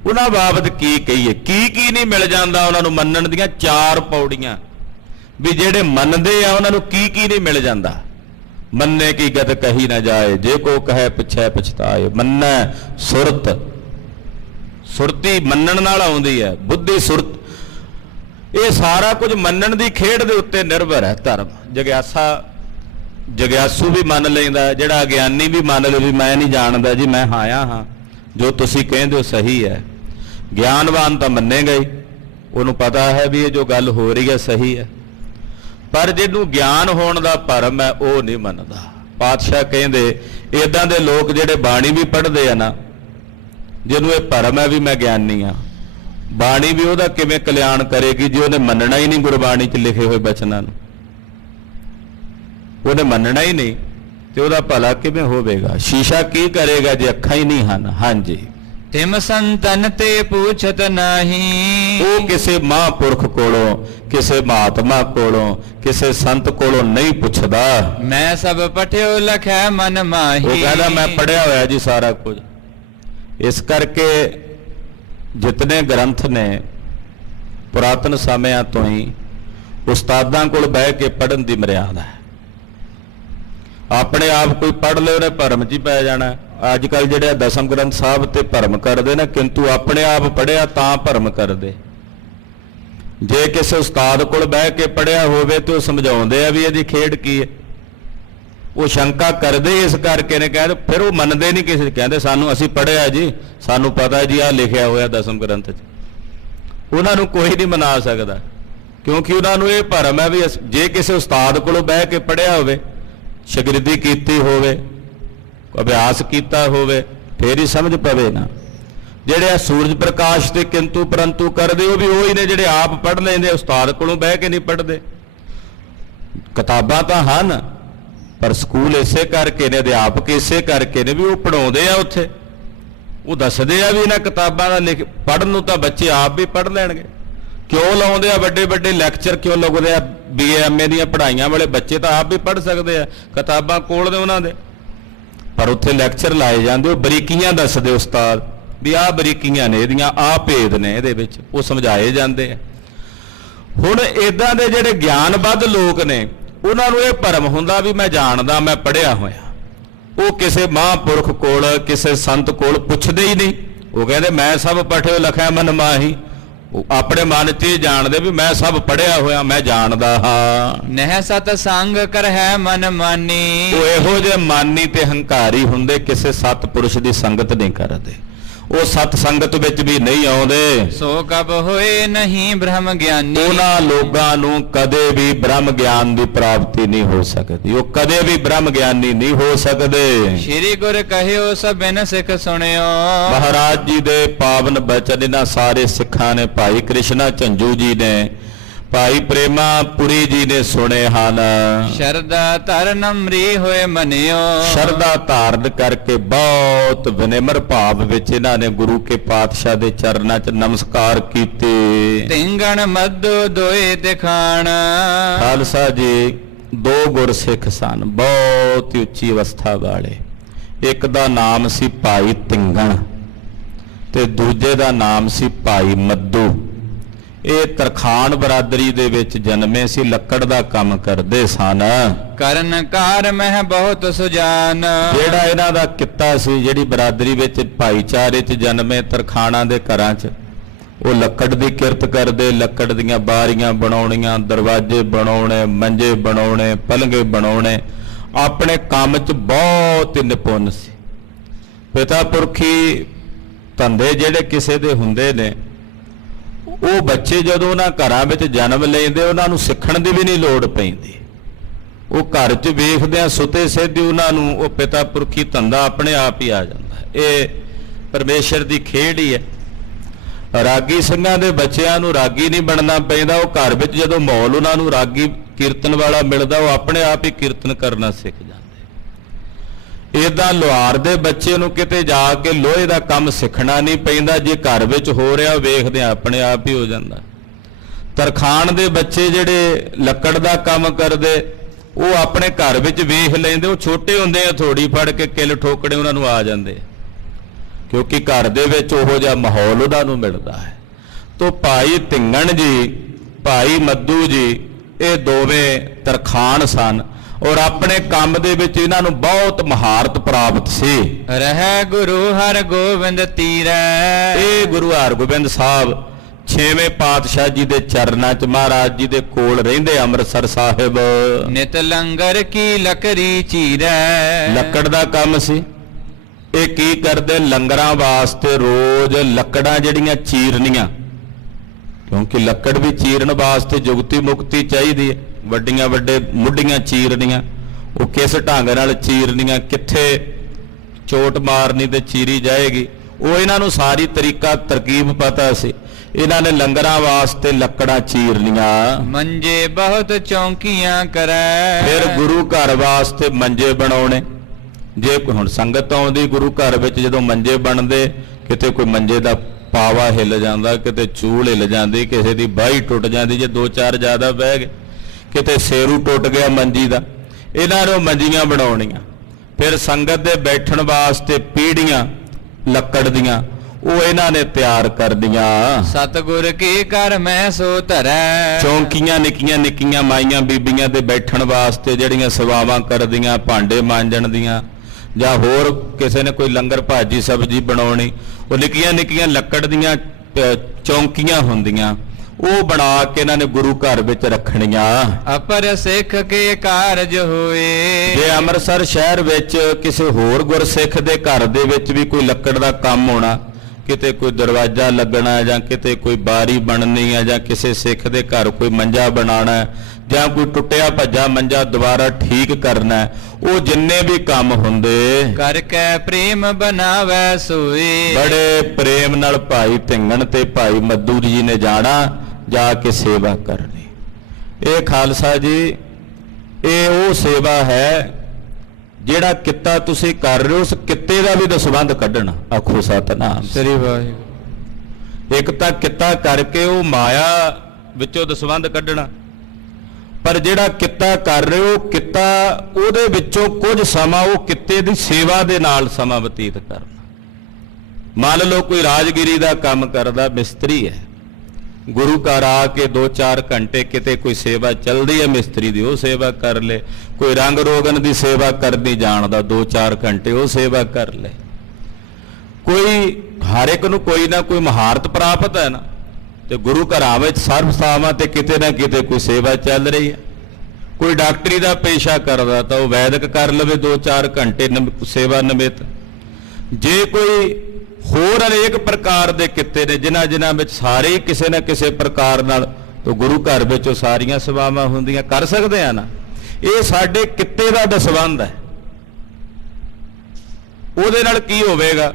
ਉਹਨਾਂ ਬਾਬਤ ਕੀ ਕਹੀਏ। ਕੀ ਨਹੀਂ ਮਿਲ ਜਾਂਦਾ ਉਹਨਾਂ ਨੂੰ ਮੰਨਣ ਦੀਆਂ 4 ਪੌੜੀਆਂ ਵੀ ਜਿਹੜੇ ਮੰਨਦੇ ਆ ਉਹਨਾਂ ਨੂੰ ਕੀ ਨਹੀਂ ਮਿਲ ਜਾਂਦਾ। ਮੰਨੇ ਕੀ ਗਤ ਕਹੀ ਨਾ ਜਾਏ, ਜੇ ਕੋ ਕਹੇ ਪਿਛੈ ਪਛਤਾਏ। ਮੰਨੈ ਸੁਰਤ, ਸੁਰਤੀ ਮੰਨਣ ਨਾਲ ਆਉਂਦੀ ਹੈ, ਬੁੱਧੀ ਸੁਰਤ। ਇਹ ਸਾਰਾ ਕੁਝ ਮੰਨਣ ਦੀ ਖੇਡ ਦੇ ਉੱਤੇ ਨਿਰਭਰ ਹੈ ਧਰਮ। ਜਗਿਆਸੂ ਵੀ ਮੰਨ ਲੈਂਦਾ, ਜਿਹੜਾ ਅਗਿਆਨੀ ਵੀ ਮੰਨ ਲੇ ਵੀ ਮੈਂ ਨਹੀਂ ਜਾਣਦਾ ਜੀ, ਮੈਂ ਹਾਇਆ ਹਾਂ, ਜੋ ਤੁਸੀਂ ਕਹਿੰਦੇ ਹੋ ਸਹੀ ਹੈ। ਗਿਆਨਵਾਨ ਤਾਂ ਮੰਨੇਗਾ ਹੀ, ਉਹਨੂੰ ਪਤਾ ਹੈ ਵੀ ਇਹ ਜੋ ਗੱਲ ਹੋ ਰਹੀ ਹੈ ਸਹੀ ਹੈ। ਪਰ ਜਿਹਨੂੰ ਗਿਆਨ ਹੋਣ ਦਾ ਭਰਮ ਹੈ ਉਹ ਨਹੀਂ ਮੰਨਦਾ। ਪਾਤਸ਼ਾਹ ਕਹਿੰਦੇ ਇਦਾਂ ਦੇ ਲੋਕ ਜਿਹੜੇ ਬਾਣੀ ਵੀ ਪੜ੍ਹਦੇ ਆ ਨਾ, ਜਿਹਨੂੰ ਇਹ ਭਰਮ ਹੈ ਵੀ ਮੈਂ ਗਿਆਨੀ ਆ, ਬਾਣੀ ਵੀ ਉਹਦਾ ਕਿਵੇਂ ਕਲਿਆਣ ਕਰੇਗੀ ਜੇ ਉਹਨੇ ਮੰਨਣਾ ਹੀ ਨਹੀਂ ਗੁਰਬਾਣੀ 'ਚ ਲਿਖੇ ਹੋਏ ਬਚਨਾਂ ਨੂੰ। ਉਹਨੇ ਮੰਨਣਾ ਹੀ ਨਹੀਂ ਤੇ ਉਹਦਾ ਭਲਾ ਕਿਵੇਂ ਹੋਵੇਗਾ। ਸ਼ੀਸ਼ਾ ਕੀ ਕਰੇਗਾ ਜੇ ਅੱਖਾਂ ਹੀ ਨਹੀਂ ਹਨ। ਹਾਂਜੀ, ਤਿਮ ਸੰਤਨ ਤੇ ਪੁੱਛਤ ਨਹੀਂ। ਉਹ ਕਿਸੇ ਮਹਾਂਪੁਰਖ ਕੋਲੋਂ, ਕਿਸੇ ਮਹਾਤਮਾ ਕੋਲੋਂ, ਕਿਸੇ ਸੰਤ ਕੋਲੋਂ ਨਹੀਂ ਪੁੱਛਦਾ। ਮੈਂ ਸਭ ਪਠਿਓ ਲਖੈ ਮਨ ਮਾਹੀ। ਉਹ ਕਹਿੰਦਾ ਮੈਂ ਪੜਿਆ ਹੋਇਆ ਜੀ ਸਾਰਾ ਕੁਝ। ਇਸ ਕਰਕੇ ਜਿਤਨੇ ਗ੍ਰੰਥ ਨੇ ਪੁਰਾਤਨ ਸਮਿਆਂ ਤੋਂ ਹੀ ਉਸਤਾਦਾਂ ਕੋਲ ਬਹਿ ਕੇ ਪੜ੍ਹਨ ਦੀ ਮਰਿਆਦਾ ਹੈ। ਆਪਣੇ ਆਪ ਕੋਈ ਪੜ੍ਹ ਲੇ ਉਹਨੇ ਭਰਮ 'ਚ ਹੀ ਪੈ ਜਾਣਾ। ਅੱਜ ਕੱਲ੍ਹ ਜਿਹੜੇ ਦਸਮ ਗ੍ਰੰਥ ਸਾਹਿਬ ਤੇ ਭਰਮ ਕਰਦੇ ਨੇ, ਕਿੰਤੂ ਆਪਣੇ ਆਪ ਪੜ੍ਹਿਆ ਤਾਂ ਭਰਮ ਕਰਦੇ। ਜੇ ਕਿਸੇ ਉਸਤਾਦ ਕੋਲ ਬਹਿ ਕੇ ਪੜ੍ਹਿਆ ਹੋਵੇ ਤੇ ਉਹ ਸਮਝਾਉਂਦੇ ਆ ਵੀ ਇਹਦੀ ਖੇਡ ਕੀ ਹੈ। ਉਹ ਸ਼ੰਕਾ ਕਰਦੇ ਇਸ ਕਰਕੇ ਨੇ, ਕਹਿੰਦੇ ਫਿਰ ਉਹ ਮੰਨਦੇ ਨਹੀਂ ਕਿਸੇ। ਕਹਿੰਦੇ ਸਾਨੂੰ ਅਸੀਂ ਪੜ੍ਹਿਆ ਜੀ, ਸਾਨੂੰ ਪਤਾ ਜੀ ਆਹ ਲਿਖਿਆ ਹੋਇਆ ਦਸਮ ਗ੍ਰੰਥ 'ਚ। ਉਹਨਾਂ ਨੂੰ ਕੋਈ ਨਹੀਂ ਮਨਾ ਸਕਦਾ, ਕਿਉਂਕਿ ਉਹਨਾਂ ਨੂੰ ਇਹ ਭਰਮ ਹੈ ਵੀ ਜੇ ਕਿਸੇ ਉਸਤਾਦ ਕੋਲੋਂ ਬਹਿ ਕੇ ਪੜ੍ਹਿਆ ਹੋਵੇ, ਸ਼ਾਗਿਰਦੀ ਕੀਤੀ ਹੋਵੇ, ਅਭਿਆਸ ਕੀਤਾ ਹੋਵੇ, ਫੇਰ ਹੀ ਸਮਝ ਪਵੇ ਨਾ। ਜਿਹੜੇ ਆ ਸੂਰਜ ਪ੍ਰਕਾਸ਼ ਤੇ ਕਿੰਤੂ ਪਰੰਤੂ ਕਰਦੇ, ਉਹ ਵੀ ਉਹੀ ਨੇ ਜਿਹੜੇ ਆਪ ਪੜ੍ਹ ਲੈਂਦੇ, ਉਸਤਾਦ ਕੋਲੋਂ ਬਹਿ ਕੇ ਨਹੀਂ ਪੜ੍ਹਦੇ। ਕਿਤਾਬਾਂ ਤਾਂ ਹਨ ਪਰ ਸਕੂਲ ਇਸੇ ਕਰਕੇ ਨੇ, ਅਧਿਆਪਕ ਇਸੇ ਕਰਕੇ ਨੇ ਵੀ ਉਹ ਪੜ੍ਹਾਉਂਦੇ ਆ ਉੱਥੇ, ਉਹ ਦੱਸਦੇ ਆ ਵੀ ਇਹਨਾਂ ਕਿਤਾਬਾਂ ਦਾ ਪੜ੍ਹਨ ਨੂੰ ਤਾਂ ਬੱਚੇ ਆਪ ਵੀ ਪੜ੍ਹ ਲੈਣਗੇ। ਕਿਉਂ ਲਾਉਂਦੇ ਆ ਵੱਡੇ ਵੱਡੇ ਲੈਕਚਰ, ਕਿਉਂ ਲੱਗਦੇ ਆ BA MA ਦੀਆਂ ਪੜ੍ਹਾਈਆਂ ਵਾਲੇ ਬੱਚੇ ਤਾਂ ਆਪ ਵੀ ਪੜ੍ਹ ਸਕਦੇ ਆ, ਕਿਤਾਬਾਂ ਕੋਲ ਨੇ ਉਹਨਾਂ ਦੇ। ਪਰ ਉੱਥੇ ਲੈਕਚਰ ਲਾਏ ਜਾਂਦੇ, ਉਹ ਬਰੀਕੀਆਂ ਦੱਸਦੇ ਉਸਤਾਦ ਵੀ ਆਹ ਬਰੀਕੀਆਂ ਨੇ ਇਹਦੀਆਂ, ਆਹ ਭੇਦ ਨੇ ਇਹਦੇ ਵਿੱਚ, ਉਹ ਸਮਝਾਏ ਜਾਂਦੇ ਆ। ਹੁਣ ਇਦਾਂ ਦੇ ਜਿਹੜੇ ਗਿਆਨਬੱਧ ਲੋਕ ਨੇ ਉਹਨਾਂ ਨੂੰ ਇਹ ਭਰਮ ਹੁੰਦਾ ਵੀ ਮੈਂ ਜਾਣਦਾ, ਮੈਂ ਪੜ੍ਹਿਆ ਹੋਇਆ। ਉਹ ਕਿਸੇ ਮਹਾਂਪੁਰਖ ਕੋਲ, ਕਿਸੇ ਸੰਤ ਕੋਲ ਪੁੱਛਦੇ ਹੀ ਨਹੀਂ। ਉਹ ਕਹਿੰਦੇ ਮੈਂ ਸਭ ਪਠਿਓ ਲਖਿਆ ਮਨ ਮਾਹੀ। ਉਹ ਆਪਣੇ ਮਨ 'ਚ ਇਹ ਜਾਣਦੇ ਵੀ ਮੈਂ ਸਭ ਪੜ੍ਹਿਆ ਹੋਇਆ, ਮੈਂ ਜਾਣਦਾ ਹਾਂ। ਨਹਿ ਸਤ ਸੰਗ ਕਰਹਿ ਮਨ ਮਾਨੀ। ਉਹ ਇਹੋ ਜਿਹੇ ਮਾਨੀ ਤੇ ਹੰਕਾਰੀ ਹੁੰਦੇ, ਕਿਸੇ ਸਤਪੁਰਸ਼ ਦੀ ਸੰਗਤ ਨਹੀਂ ਕਰਦੇ, ਉਹ ਸਤ ਸੰਗਤ ਵਿੱਚ ਵੀ ਨਹੀਂ ਆਉਂਦੇ। ਸੋ ਕਬ ਹੋਏ ਨਹੀਂ ਬ੍ਰਹਮ ਗਿਆਨੀ। ਉਹਨਾਂ ਲੋਕਾਂ ਨੂੰ ਕਦੇ ਵੀ ਬ੍ਰਹਮ ਗਿਆਨ ਦੀ ਪ੍ਰਾਪਤੀ ਨਹੀਂ ਹੋ ਸਕਦੀ, ਉਹ ਕਦੇ ਵੀ ਬ੍ਰਹਮ ਗਿਆਨੀ ਨਹੀਂ ਹੋ ਸਕਦੇ। ਸ਼੍ਰੀ ਗੁਰ ਕਹਿਓ ਸਭਿਨ ਸਿੱਖ ਸੁਣਿਓ। ਮਹਾਰਾਜ ਜੀ ਦੇ ਪਾਵਨ ਬਚਨ ਇਹਨਾਂ ਸਾਰੇ ਸਿੱਖਾਂ ਨੇ, ਭਾਈ ਕ੍ਰਿਸ਼ਨਾ ਝੰਜੂ ਜੀ ਨੇ, ਭਾਈ ਪ੍ਰੇਮਾ ਪੁਰੀ ਜੀ ਨੇ ਸੁਣੇ ਹਨ। ਸ਼ਰਧਾ ਧਰ ਨਮਰੀ ਹੋਏ ਮਨਿਓ। ਸ਼ਰਧਾ ਧਾਰਨ ਕਰਕੇ ਬਹੁਤ ਵਿਨਮਰ ਭਾਵ ਵਿੱਚ ਇਹਨਾਂ ਨੇ ਗੁਰੂ ਕੇ ਪਾਤਸ਼ਾਹ ਦੇ ਚਰਨਾਂ 'ਚ ਨਮਸਕਾਰ ਕੀਤੇ। ਤਿੰਗਣ ਮੱਧੋ ਦੋਏ ਦਿਖਾਣ। ਖਾਲਸਾ ਜੀ 2 ਗੁਰਸਿੱਖ ਸਨ, ਬਹੁਤ ਹੀ ਉੱਚੀ ਅਵਸਥਾ ਵਾਲੇ। ਇੱਕ ਦਾ ਨਾਮ ਸੀ ਭਾਈ ਤਿੰਗਣ ਤੇ ਦੂਜੇ ਦਾ ਨਾਮ ਸੀ ਭਾਈ ਮੱਧੂ। ਇਹ ਤਰਖਾਣ ਬਰਾਦਰੀ ਦੇ ਵਿੱਚ ਜਨਮੇ ਸੀ, ਲੱਕੜ ਦਾ ਕੰਮ ਕਰਦੇ ਸਨ। ਕਰਨ ਕਾਰ ਮਹਿ ਬਹੁਤ ਸੁਜਾਨ। ਜਿਹੜਾ ਇਹਨਾਂ ਦਾ ਕਿੱਤਾ ਸੀ, ਜਿਹੜੀ ਬਰਾਦਰੀ ਵਿੱਚ ਭਾਈਚਾਰੇ 'ਚ ਜਨਮੇ ਤਰਖਾਣਾਂ ਦੇ ਘਰਾਂ 'ਚ, ਉਹ ਲੱਕੜ ਦੀ ਕਿਰਤ ਕਰਦੇ। ਲੱਕੜ ਦੀਆਂ ਬਾਰੀਆਂ ਬਣਾਉਣੀਆਂ, ਦਰਵਾਜ਼ੇ ਬਣਾਉਣੇ, ਮੰਜੇ ਬਣਾਉਣੇ, ਪਲੰਘੇ ਬਣਾਉਣੇ, ਆਪਣੇ ਕੰਮ 'ਚ ਬਹੁਤ ਨਿਪੁੰਨ ਸੀ। ਪਿਤਾ ਪੁਰਖੀ ਧੰਦੇ ਜਿਹੜੇ ਕਿਸੇ ਦੇ ਹੁੰਦੇ ਨੇ, ਉਹ ਬੱਚੇ ਜਦੋਂ ਉਹਨਾਂ ਘਰਾਂ ਵਿੱਚ ਜਨਮ ਲੈਂਦੇ, ਉਹਨਾਂ ਨੂੰ ਸਿੱਖਣ ਦੀ ਵੀ ਨਹੀਂ ਲੋੜ ਪੈਂਦੀ। ਉਹ ਘਰ 'ਚ ਵੇਖਦੇ ਆ ਸੁਤੇ ਸਿੱਧੀ ਉਹਨਾਂ ਨੂੰ ਉਹ ਪਿਤਾ ਪੁਰਖੀ ਧੰਦਾ ਆਪਣੇ ਆਪ ਹੀ ਆ ਜਾਂਦਾ। ਇਹ ਪਰਮੇਸ਼ਰ ਦੀ ਖੇਡ ਹੀ ਹੈ। ਰਾਗੀ ਸਿੰਘਾਂ ਦੇ ਬੱਚਿਆਂ ਨੂੰ ਰਾਗੀ ਨਹੀਂ ਬਣਨਾ ਪੈਂਦਾ। ਉਹ ਘਰ ਵਿੱਚ ਜਦੋਂ ਮਾਹੌਲ ਉਹਨਾਂ ਨੂੰ ਰਾਗੀ ਕੀਰਤਨ ਵਾਲਾ ਮਿਲਦਾ, ਉਹ ਆਪਣੇ ਆਪ ਹੀ ਕੀਰਤਨ ਕਰਨਾ ਸਿੱਖ ਜਾਂਦੇ। ਇਦਾਂ ਲੁਹਾਰ ਦੇ ਬੱਚੇ ਨੂੰ ਕਿਤੇ ਜਾ ਕੇ ਲੋਹੇ ਦਾ ਕੰਮ ਸਿੱਖਣਾ ਨਹੀਂ ਪੈਂਦਾ, ਜੇ ਘਰ ਵਿੱਚ ਹੋ ਰਿਹਾ ਵੇਖਦੇ ਆਪਣੇ ਆਪ ਹੀ ਹੋ ਜਾਂਦਾ। ਤਰਖਾਣ ਦੇ ਬੱਚੇ ਜਿਹੜੇ ਲੱਕੜ ਦਾ ਕੰਮ ਕਰਦੇ ਉਹ ਆਪਣੇ ਘਰ ਵਿੱਚ ਵੇਖ ਲੈਂਦੇ, ਉਹ ਛੋਟੇ ਹੁੰਦੇ ਆ ਥੋੜੀ ਫੜ ਕੇ ਕਿੱਲ ਠੋਕਣੇ ਉਹਨਾਂ ਨੂੰ ਆ ਜਾਂਦੇ, ਕਿਉਂਕਿ ਘਰ ਦੇ ਵਿੱਚ ਉਹੋ ਜਿਹਾ ਮਾਹੌਲ ਉਹਨਾਂ ਨੂੰ ਮਿਲਦਾ ਹੈ। ਤੋ ਭਾਈ ਧਿੰਗਣ ਜੀ, ਭਾਈ ਮੱਧੂ ਜੀ, ਇਹ ਦੋਵੇਂ ਤਰਖਾਣ ਸਨ ਔਰ ਆਪਣੇ ਕੰਮ ਦੇ ਵਿੱਚ ਇਹਨਾਂ ਨੂੰ ਬਹੁਤ ਮਹਾਰਤ ਪ੍ਰਾਪਤ ਸੀ। ਰਹਿ ਗੁਰੂ ਹਰਗੋਬਿੰਦ ਤੀਰੈ। ਇਹ ਗੁਰੂ ਹਰਗੋਬਿੰਦ ਸਾਹਿਬ 6ਵੇਂ ਪਾਤਸ਼ਾਹ ਜੀ ਦੇ ਚਰਨਾਂ 'ਚ ਮਹਾਰਾਜ ਜੀ ਦੇ ਕੋਲ ਰਹਿੰਦੇ ਅੰਮ੍ਰਿਤਸਰ ਸਾਹਿਬ। ਨਿਤ ਲੰਗਰ ਕੀ ਲਕਰੀ ਚੀਰੈ। ਲੱਕੜ ਦਾ ਕੰਮ ਸੀ। ਇਹ ਕੀ ਕਰਦੇ, ਲੰਗਰਾਂ ਵਾਸਤੇ ਰੋਜ਼ ਲੱਕੜਾਂ ਜਿਹੜੀਆਂ ਚੀਰਨੀਆਂ, ਕਿਉਂਕਿ ਲੱਕੜ ਵੀ ਚੀਰਨ ਵਾਸਤੇ ਜੁਗਤੀ ਮੁਕਤੀ ਚਾਹੀਦੀ ਹੈ। ਵੱਡੀਆਂ ਵੱਡੇ ਮੁੱਢੀਆਂ ਚੀਰਨੀਆਂ, ਉਹ ਕਿਸ ਢੰਗ ਨਾਲ ਚੀਰਨੀਆਂ, ਕਿੱਥੇ ਚੋਟ ਮਾਰਨੀ ਤੇ ਚੀਰੀ ਜਾਏਗੀ, ਉਹ ਇਹਨਾਂ ਨੂੰ ਸਾਰੀ ਤਰੀਕਾ ਤਰਕੀਬ ਪਤਾ ਸੀ। ਇਹਨਾਂ ਨੇ ਲੰਗਰਾਂ ਵਾਸਤੇ ਲੱਕੜਾਂ ਚੀਰਨੀਆਂ। ਮੰਜੇ ਬਹੁਤ ਚੌਂਕੀਆਂ ਕਰੈ। ਫਿਰ ਗੁਰੂ ਘਰ ਵਾਸਤੇ ਮੰਜੇ ਬਣਾਉਣੇ। ਜੇ ਕੋਈ ਹੁਣ ਸੰਗਤ ਆਉਂਦੀ ਗੁਰੂ ਘਰ ਵਿੱਚ, ਜਦੋਂ ਮੰਜੇ ਬਣਦੇ, ਕਿਤੇ ਕੋਈ ਮੰਜੇ ਦਾ ਪਾਵਾ ਹਿੱਲ ਜਾਂਦਾ, ਕਿਤੇ ਚੂਲ ਹਿੱਲ ਜਾਂਦੀ, ਕਿਸੇ ਦੀ ਬਾਹੀ ਟੁੱਟ ਜਾਂਦੀ, ਜੇ 2-4 ਜ਼ਿਆਦਾ ਬਹਿ ਗਏ, ਕਿਤੇ ਸੇਰੂ ਟੁੱਟ ਗਿਆ ਮੰਜੀ ਦਾ, ਇਹਨਾਂ ਨੂੰ ਮੰਜੀਆਂ ਬਣਾਉਣੀਆਂ। ਫਿਰ ਸੰਗਤ ਦੇ ਬੈਠਣ ਵਾਸਤੇ ਪੀੜੀਆਂ ਲੱਕੜ ਦੀਆਂ, ਉਹ ਇਹਨਾਂ ਨੇ ਤਿਆਰ ਕਰਦੀਆਂ। ਸਤਿਗੁਰ ਕੀ ਕਰ ਮੈਂ ਸੋ ਧਰੈ। ਚੌਂਕੀਆਂ ਨਿੱਕੀਆਂ ਨਿੱਕੀਆਂ ਮਾਈਆਂ ਬੀਬੀਆਂ ਦੇ ਬੈਠਣ ਵਾਸਤੇ ਜਿਹੜੀਆਂ ਸੇਵਾਵਾਂ ਕਰਦੀਆਂ, ਭਾਂਡੇ ਮਾਂਜਣ ਦੀਆਂ, ਜਾਂ ਹੋਰ ਕਿਸੇ ਨੇ ਕੋਈ ਲੰਗਰ ਭਾਜੀ ਸਬਜ਼ੀ ਬਣਾਉਣੀ, ਉਹ ਨਿੱਕੀਆਂ ਨਿੱਕੀਆਂ ਲੱਕੜ ਦੀਆਂ ਚੌਂਕੀਆਂ ਹੁੰਦੀਆਂ, ਉਹ ਬਣਾ ਕੇ ਇਹਨਾਂ ਨੇ ਗੁਰੂ ਘਰ ਵਿੱਚ ਰੱਖਣੀਆਂ। ਅਪਰ ਸਿੱਖ ਕੇ ਕਾਰਜ ਹੋਏ। ਜੇ ਅੰਮ੍ਰਿਤਸਰ ਸ਼ਹਿਰ ਵਿੱਚ ਕਿਸੇ ਹੋਰ ਗੁਰਸਿੱਖ ਦੇ ਘਰ ਦੇ ਵਿੱਚ ਵੀ ਕੋਈ ਲੱਕੜ ਦਾ ਕੰਮ ਹੋਣਾ, ਕਿਤੇ ਕੋਈ ਦਰਵਾਜ਼ਾ ਲੱਗਣਾ, ਜਾਂ ਕਿਤੇ ਕੋਈ ਬਾਰੀ ਬਣਨੀ ਹੈ, ਜਾਂ ਕਿਸੇ ਸਿੱਖ ਦੇ ਘਰ ਕੋਈ ਮੰਜਾ ਬਣਾਉਣਾ, ਜਾਂ ਕੋਈ ਟੁੱਟਿਆ ਭੱਜਾ ਮੰਜਾ ਦੁਬਾਰਾ ਠੀਕ ਕਰਨਾ, ਉਹ ਜਿੰਨੇ ਵੀ ਕੰਮ ਹੁੰਦੇ ਕਰਕੇ ਪ੍ਰੇਮ ਬਣਾਵੈ ਸੋਏ। ਬੜੇ ਪ੍ਰੇਮ ਨਾਲ ਭਾਈ ਧਿੰਗਣ ਤੇ ਭਾਈ ਮੱਧੂ ਜੀ ਨੇ ਜਾਣਾ, ਜਾ ਕੇ ਸੇਵਾ ਕਰਨੀ। ਇਹ ਖਾਲਸਾ ਜੀ, ਇਹ ਉਹ ਸੇਵਾ ਹੈ ਜਿਹੜਾ ਕਿੱਤਾ ਤੁਸੀਂ ਕਰ ਰਹੇ ਹੋ, ਉਸ ਕਿੱਤੇ ਦਾ ਵੀ ਦਸਵੰਧ ਕੱਢਣਾ। ਆਖੋ ਸਤਿਨਾਮ ਸ੍ਰੀ ਵਾਹਿਗੁਰੂ। ਇੱਕ ਤਾਂ ਕਿੱਤਾ ਕਰਕੇ ਉਹ ਮਾਇਆ ਵਿੱਚੋਂ ਦਸਵੰਧ ਕੱਢਣਾ, ਪਰ ਜਿਹੜਾ ਕਿੱਤਾ ਕਰ ਰਹੇ ਹੋ, ਕਿੱਤਾ ਉਹਦੇ ਵਿੱਚੋਂ ਕੁਝ ਸਮਾਂ ਉਹ ਕਿੱਤੇ ਦੀ ਸੇਵਾ ਦੇ ਨਾਲ ਸਮਾਂ ਬਤੀਤ ਕਰਨਾ। ਮੰਨ ਲਓ ਕੋਈ ਰਾਜਗੀਰੀ ਦਾ ਕੰਮ ਕਰਦਾ ਮਿਸਤਰੀ ਹੈ, ਗੁਰੂ ਘਰ ਆ ਕੇ 2-4 ਘੰਟੇ ਕਿਤੇ ਕੋਈ ਸੇਵਾ ਚੱਲਦੀ ਹੈ ਮਿਸਤਰੀ ਦੀ, ਉਹ ਸੇਵਾ ਕਰ ਲੇ। ਕੋਈ ਰੰਗ ਰੋਗਨ ਦੀ ਸੇਵਾ ਕਰਨੀ ਜਾਣਦਾ, 2-4 ਘੰਟੇ ਉਹ ਸੇਵਾ ਕਰ ਲੇ। ਕੋਈ ਹਰ ਇੱਕ ਨੂੰ ਕੋਈ ਨਾ ਕੋਈ ਮਹਾਰਤ ਪ੍ਰਾਪਤ ਹੈ ਨਾ, ਤੇ ਗੁਰੂ ਘਰਾਂ ਵਿੱਚ ਸਰਬ ਥਾਵਾਂ ਤੇ ਕਿਤੇ ਨਾ ਕਿਤੇ ਕੋਈ ਸੇਵਾ ਚੱਲ ਰਹੀ ਹੈ। ਕੋਈ ਡਾਕਟਰੀ ਦਾ ਪੇਸ਼ਾ ਕਰਦਾ ਤਾਂ ਉਹ ਵੈਦਿਕ ਕਰ ਲਵੇ 2-4 ਘੰਟੇ ਸੇਵਾ ਨਿਮਿਤ। ਜੇ ਕੋਈ ਹੋਰ ਅਨੇਕ ਪ੍ਰਕਾਰ ਦੇ ਕਿੱਤੇ ਨੇ ਜਿਨ੍ਹਾਂ ਵਿੱਚ ਸਾਰੇ ਹੀ ਕਿਸੇ ਨਾ ਕਿਸੇ ਪ੍ਰਕਾਰ ਨਾਲ, ਤਾਂ ਗੁਰੂ ਘਰ ਵਿੱਚ ਉਹ ਸਾਰੀਆਂ ਸੇਵਾਵਾਂ ਹੁੰਦੀਆਂ, ਕਰ ਸਕਦੇ ਆ ਨਾ। ਇਹ ਸਾਡੇ ਕਿੱਤੇ ਦਾ ਦਸਵੰਧ ਹੈ। ਉਹਦੇ ਨਾਲ ਕੀ ਹੋਵੇਗਾ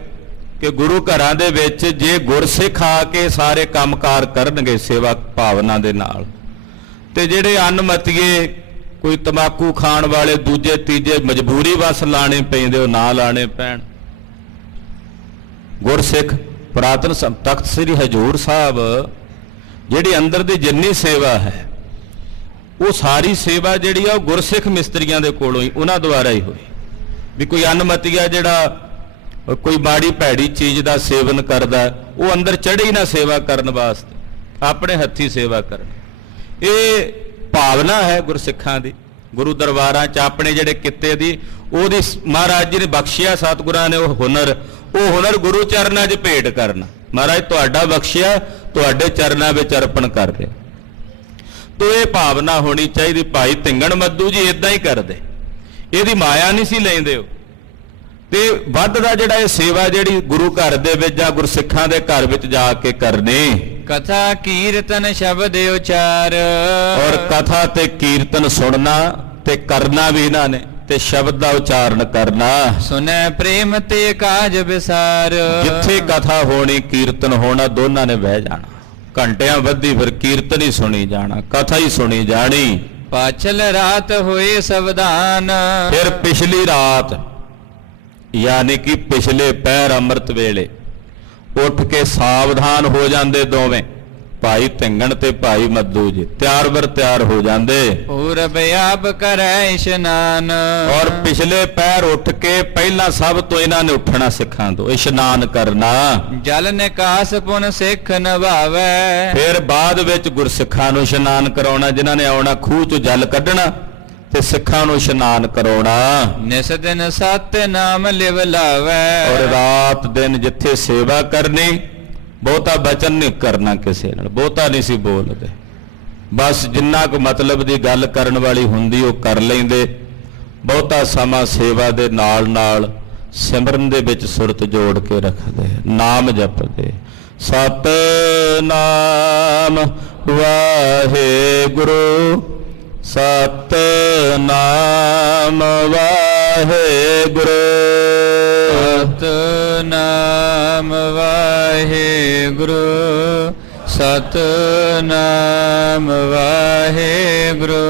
ਕਿ ਗੁਰੂ ਘਰਾਂ ਦੇ ਵਿੱਚ ਜੇ ਗੁਰਸਿੱਖ ਆ ਕੇ ਸਾਰੇ ਕੰਮਕਾਰ ਕਰਨਗੇ ਸੇਵਾ ਭਾਵਨਾ ਦੇ ਨਾਲ, ਤੇ ਜਿਹੜੇ ਅਨਮਤੀਏ ਕੋਈ ਤਮਾਕੂ ਖਾਣ ਵਾਲੇ ਦੂਜੇ ਤੀਜੇ ਮਜਬੂਰੀ ਵਸ ਲਾਣੇ ਪੈਂਦੇ, ਉਹ ਨਾ ਲਾਣੇ ਪੈਣ। ਗੁਰਸਿੱਖ ਪੁਰਾਤਨ ਤਖਤ ਸ੍ਰੀ ਹਜ਼ੂਰ ਸਾਹਿਬ ਜਿਹੜੀ ਅੰਦਰ ਦੀ ਜਿੰਨੀ ਸੇਵਾ ਹੈ, ਉਹ ਸਾਰੀ ਸੇਵਾ ਜਿਹੜੀ ਆ ਉਹ ਗੁਰਸਿੱਖ ਮਿਸਤਰੀਆਂ ਦੇ ਕੋਲੋਂ ਹੀ, ਉਹਨਾਂ ਦੁਆਰਾ ਹੀ ਹੋਈ। ਵੀ ਕੋਈ ਅਨਮਤੀਆ ਜਿਹੜਾ ਕੋਈ ਮਾੜੀ ਭੈੜੀ ਚੀਜ਼ ਦਾ ਸੇਵਨ ਕਰਦਾ, ਉਹ ਅੰਦਰ ਚੜ੍ਹੀ ਨਾ ਸੇਵਾ ਕਰਨ ਵਾਸਤੇ, ਆਪਣੇ ਹੱਥੀ ਸੇਵਾ ਕਰਨ। ਇਹ ਭਾਵਨਾ ਹੈ ਗੁਰਸਿੱਖਾਂ ਦੀ। ਗੁਰੂ ਦਰਬਾਰਾਂ 'ਚ ਆਪਣੇ ਜਿਹੜੇ ਕਿੱਤੇ ਦੀ, ਉਹਦੀ ਮਹਾਰਾਜ ਜੀ ਨੇ ਬਖਸ਼ਿਆ ਸਤਿਗੁਰਾਂ ਨੇ ਉਹ ਹੁਨਰ ਗੁਰੂ ਚਰਨਾਂ 'ਚ ਭੇਟ ਕਰਨਾ। ਮਹਾਰਾਜ ਤੁਹਾਡਾ ਬਖਸ਼ਿਆ, ਤੁਹਾਡੇ ਚਰਨਾਂ ਵਿੱਚ ਅਰਪਣ ਕਰ ਰਿਹਾ। ਤੋ ਇਹ ਭਾਵਨਾ ਹੋਣੀ ਚਾਹੀਦੀ। ਭਾਈ ਧਿੰਗਣ ਮੱਧੂ ਜੀ ਇਦਾਂ ਹੀ ਕਰਦੇ, ਇਹਦੀ ਮਾਇਆ ਨਹੀਂ ਸੀ ਲੈਂਦੇ ਉਹ। ਤੇ ਵੱਧ ਦਾ ਜਿਹੜਾ ਇਹ ਸੇਵਾ ਜਿਹੜੀ ਗੁਰੂ ਘਰ ਦੇ ਵਿੱਚ ਜਾਂ ਗੁਰਸਿੱਖਾਂ ਦੇ ਘਰ ਵਿੱਚ ਜਾ ਕੇ ਕਰਨੀ, ਕਥਾ ਕੀਰਤਨ ਸ਼ਬਦ ਉਚਾਰ। ਔਰ ਕਥਾ ਤੇ ਕੀਰਤਨ ਸੁਣਨਾ ਤੇ ਕਰਨਾ ਵੀ ਇਹਨਾਂ ਨੇ, ਤੇ ਸ਼ਬਦ ਦਾ ਉਚਾਰਨ ਕਰਨਾ। ਸੁਨੈ ਪ੍ਰੇਮ ਤੇ ਕਾਜ ਵਿਸਾਰ। ਜਿੱਥੇ ਕਥਾ ਹੋਣੀ ਕੀਰਤਨ ਹੋਣਾ, ਦੋਨਾਂ ਨੇ ਬਹਿ ਜਾਣਾ। ਘੰਟਿਆਂ ਬੱਧੀ ਫਿਰ ਕੀਰਤਨ ਹੀ ਸੁਣੀ ਜਾਣਾ, ਕਥਾ ਹੀ ਸੁਣੀ ਜਾਣੀ। ਪਾਛਲ ਰਾਤ ਹੋਏ ਸਵਧਾਨ। ਫਿਰ ਪਿਛਲੀ ਰਾਤ ਯਾਨੀ ਕਿ ਪਿਛਲੇ ਪਹਿਰ ਅੰਮ੍ਰਿਤ ਵੇਲੇ ਉੱਠ ਕੇ ਸਾਵਧਾਨ ਹੋ ਜਾਂਦੇ ਦੋਵੇਂ, ਭਾਈ ਧਿੰਗਣ ਤੇ ਭਾਈ ਮੱਦੂ ਜੀ ਤਿਆਰ ਬਰ ਤਿਆਰ ਹੋ ਜਾਂਦੇ ਪੂਰਬ ਆਪ ਕਰੈ ਇਸ਼ਨਾਨ। ਔਰ ਪਿਛਲੇ ਪਹਿਰ ਉੱਠ ਕੇ ਪਹਿਲਾਂ ਸਭ ਤੋਂ ਇਹਨਾਂ ਨੇ ਉੱਠਣਾ ਸਿੱਖਾਂ ਤੋਂ, ਇਸ਼ਨਾਨ ਕਰਨਾ। ਜਲ ਨਿਕਾਸ ਪੁਨ ਸਿੱਖ ਨਭਾਵੈ। ਫਿਰ ਬਾਅਦ ਵਿੱਚ ਗੁਰਸਿੱਖਾਂ ਨੂੰ ਇਸ਼ਨਾਨ ਕਰਾਉਣਾ, ਜਿਨ੍ਹਾਂ ਨੇ ਆਉਣਾ ਖੂਹ ਚੋਂ ਜਲ ਕੱਢਣਾ ਤੇ ਸਿੱਖਾਂ ਨੂੰ ਇਸ਼ਨਾਨ ਕਰਾਉਣਾ। ਨਿਸ ਦਿਨ ਸਤਿ ਨਾਮ ਲਿਵ ਲਾਵੈ। ਔਰ ਰਾਤ ਦਿਨ ਜਿੱਥੇ ਸੇਵਾ ਕਰਨੀ, ਬਹੁਤਾ ਬਚਨ ਨਹੀਂ ਕਰਨਾ ਕਿਸੇ ਨਾਲ, ਬਹੁਤਾ ਨਹੀਂ ਸੀ ਬੋਲਦੇ, ਬਸ ਜਿੰਨਾ ਕੁ ਮਤਲਬ ਦੀ ਗੱਲ ਕਰਨ ਵਾਲੀ ਹੁੰਦੀ ਉਹ ਕਰ ਲੈਂਦੇ। ਬਹੁਤਾ ਸਮਾਂ ਸੇਵਾ ਦੇ ਨਾਲ ਨਾਲ ਸਿਮਰਨ ਦੇ ਵਿੱਚ ਸੁਰਤ ਜੋੜ ਕੇ ਰੱਖਦੇ, ਨਾਮ ਜਪਦੇ। ਸਤਿਨਾਮ ਵਾਹਿਗੁਰੂ, ਸਤਿਨਾਮ ਵਾਹਿਗੁਰੂ, ਸਤਿਨਾਮ ਵਾਹਿਗੁਰੂ, ਸਤਿਨਾਮ ਵਾਹਿਗੁਰੂ,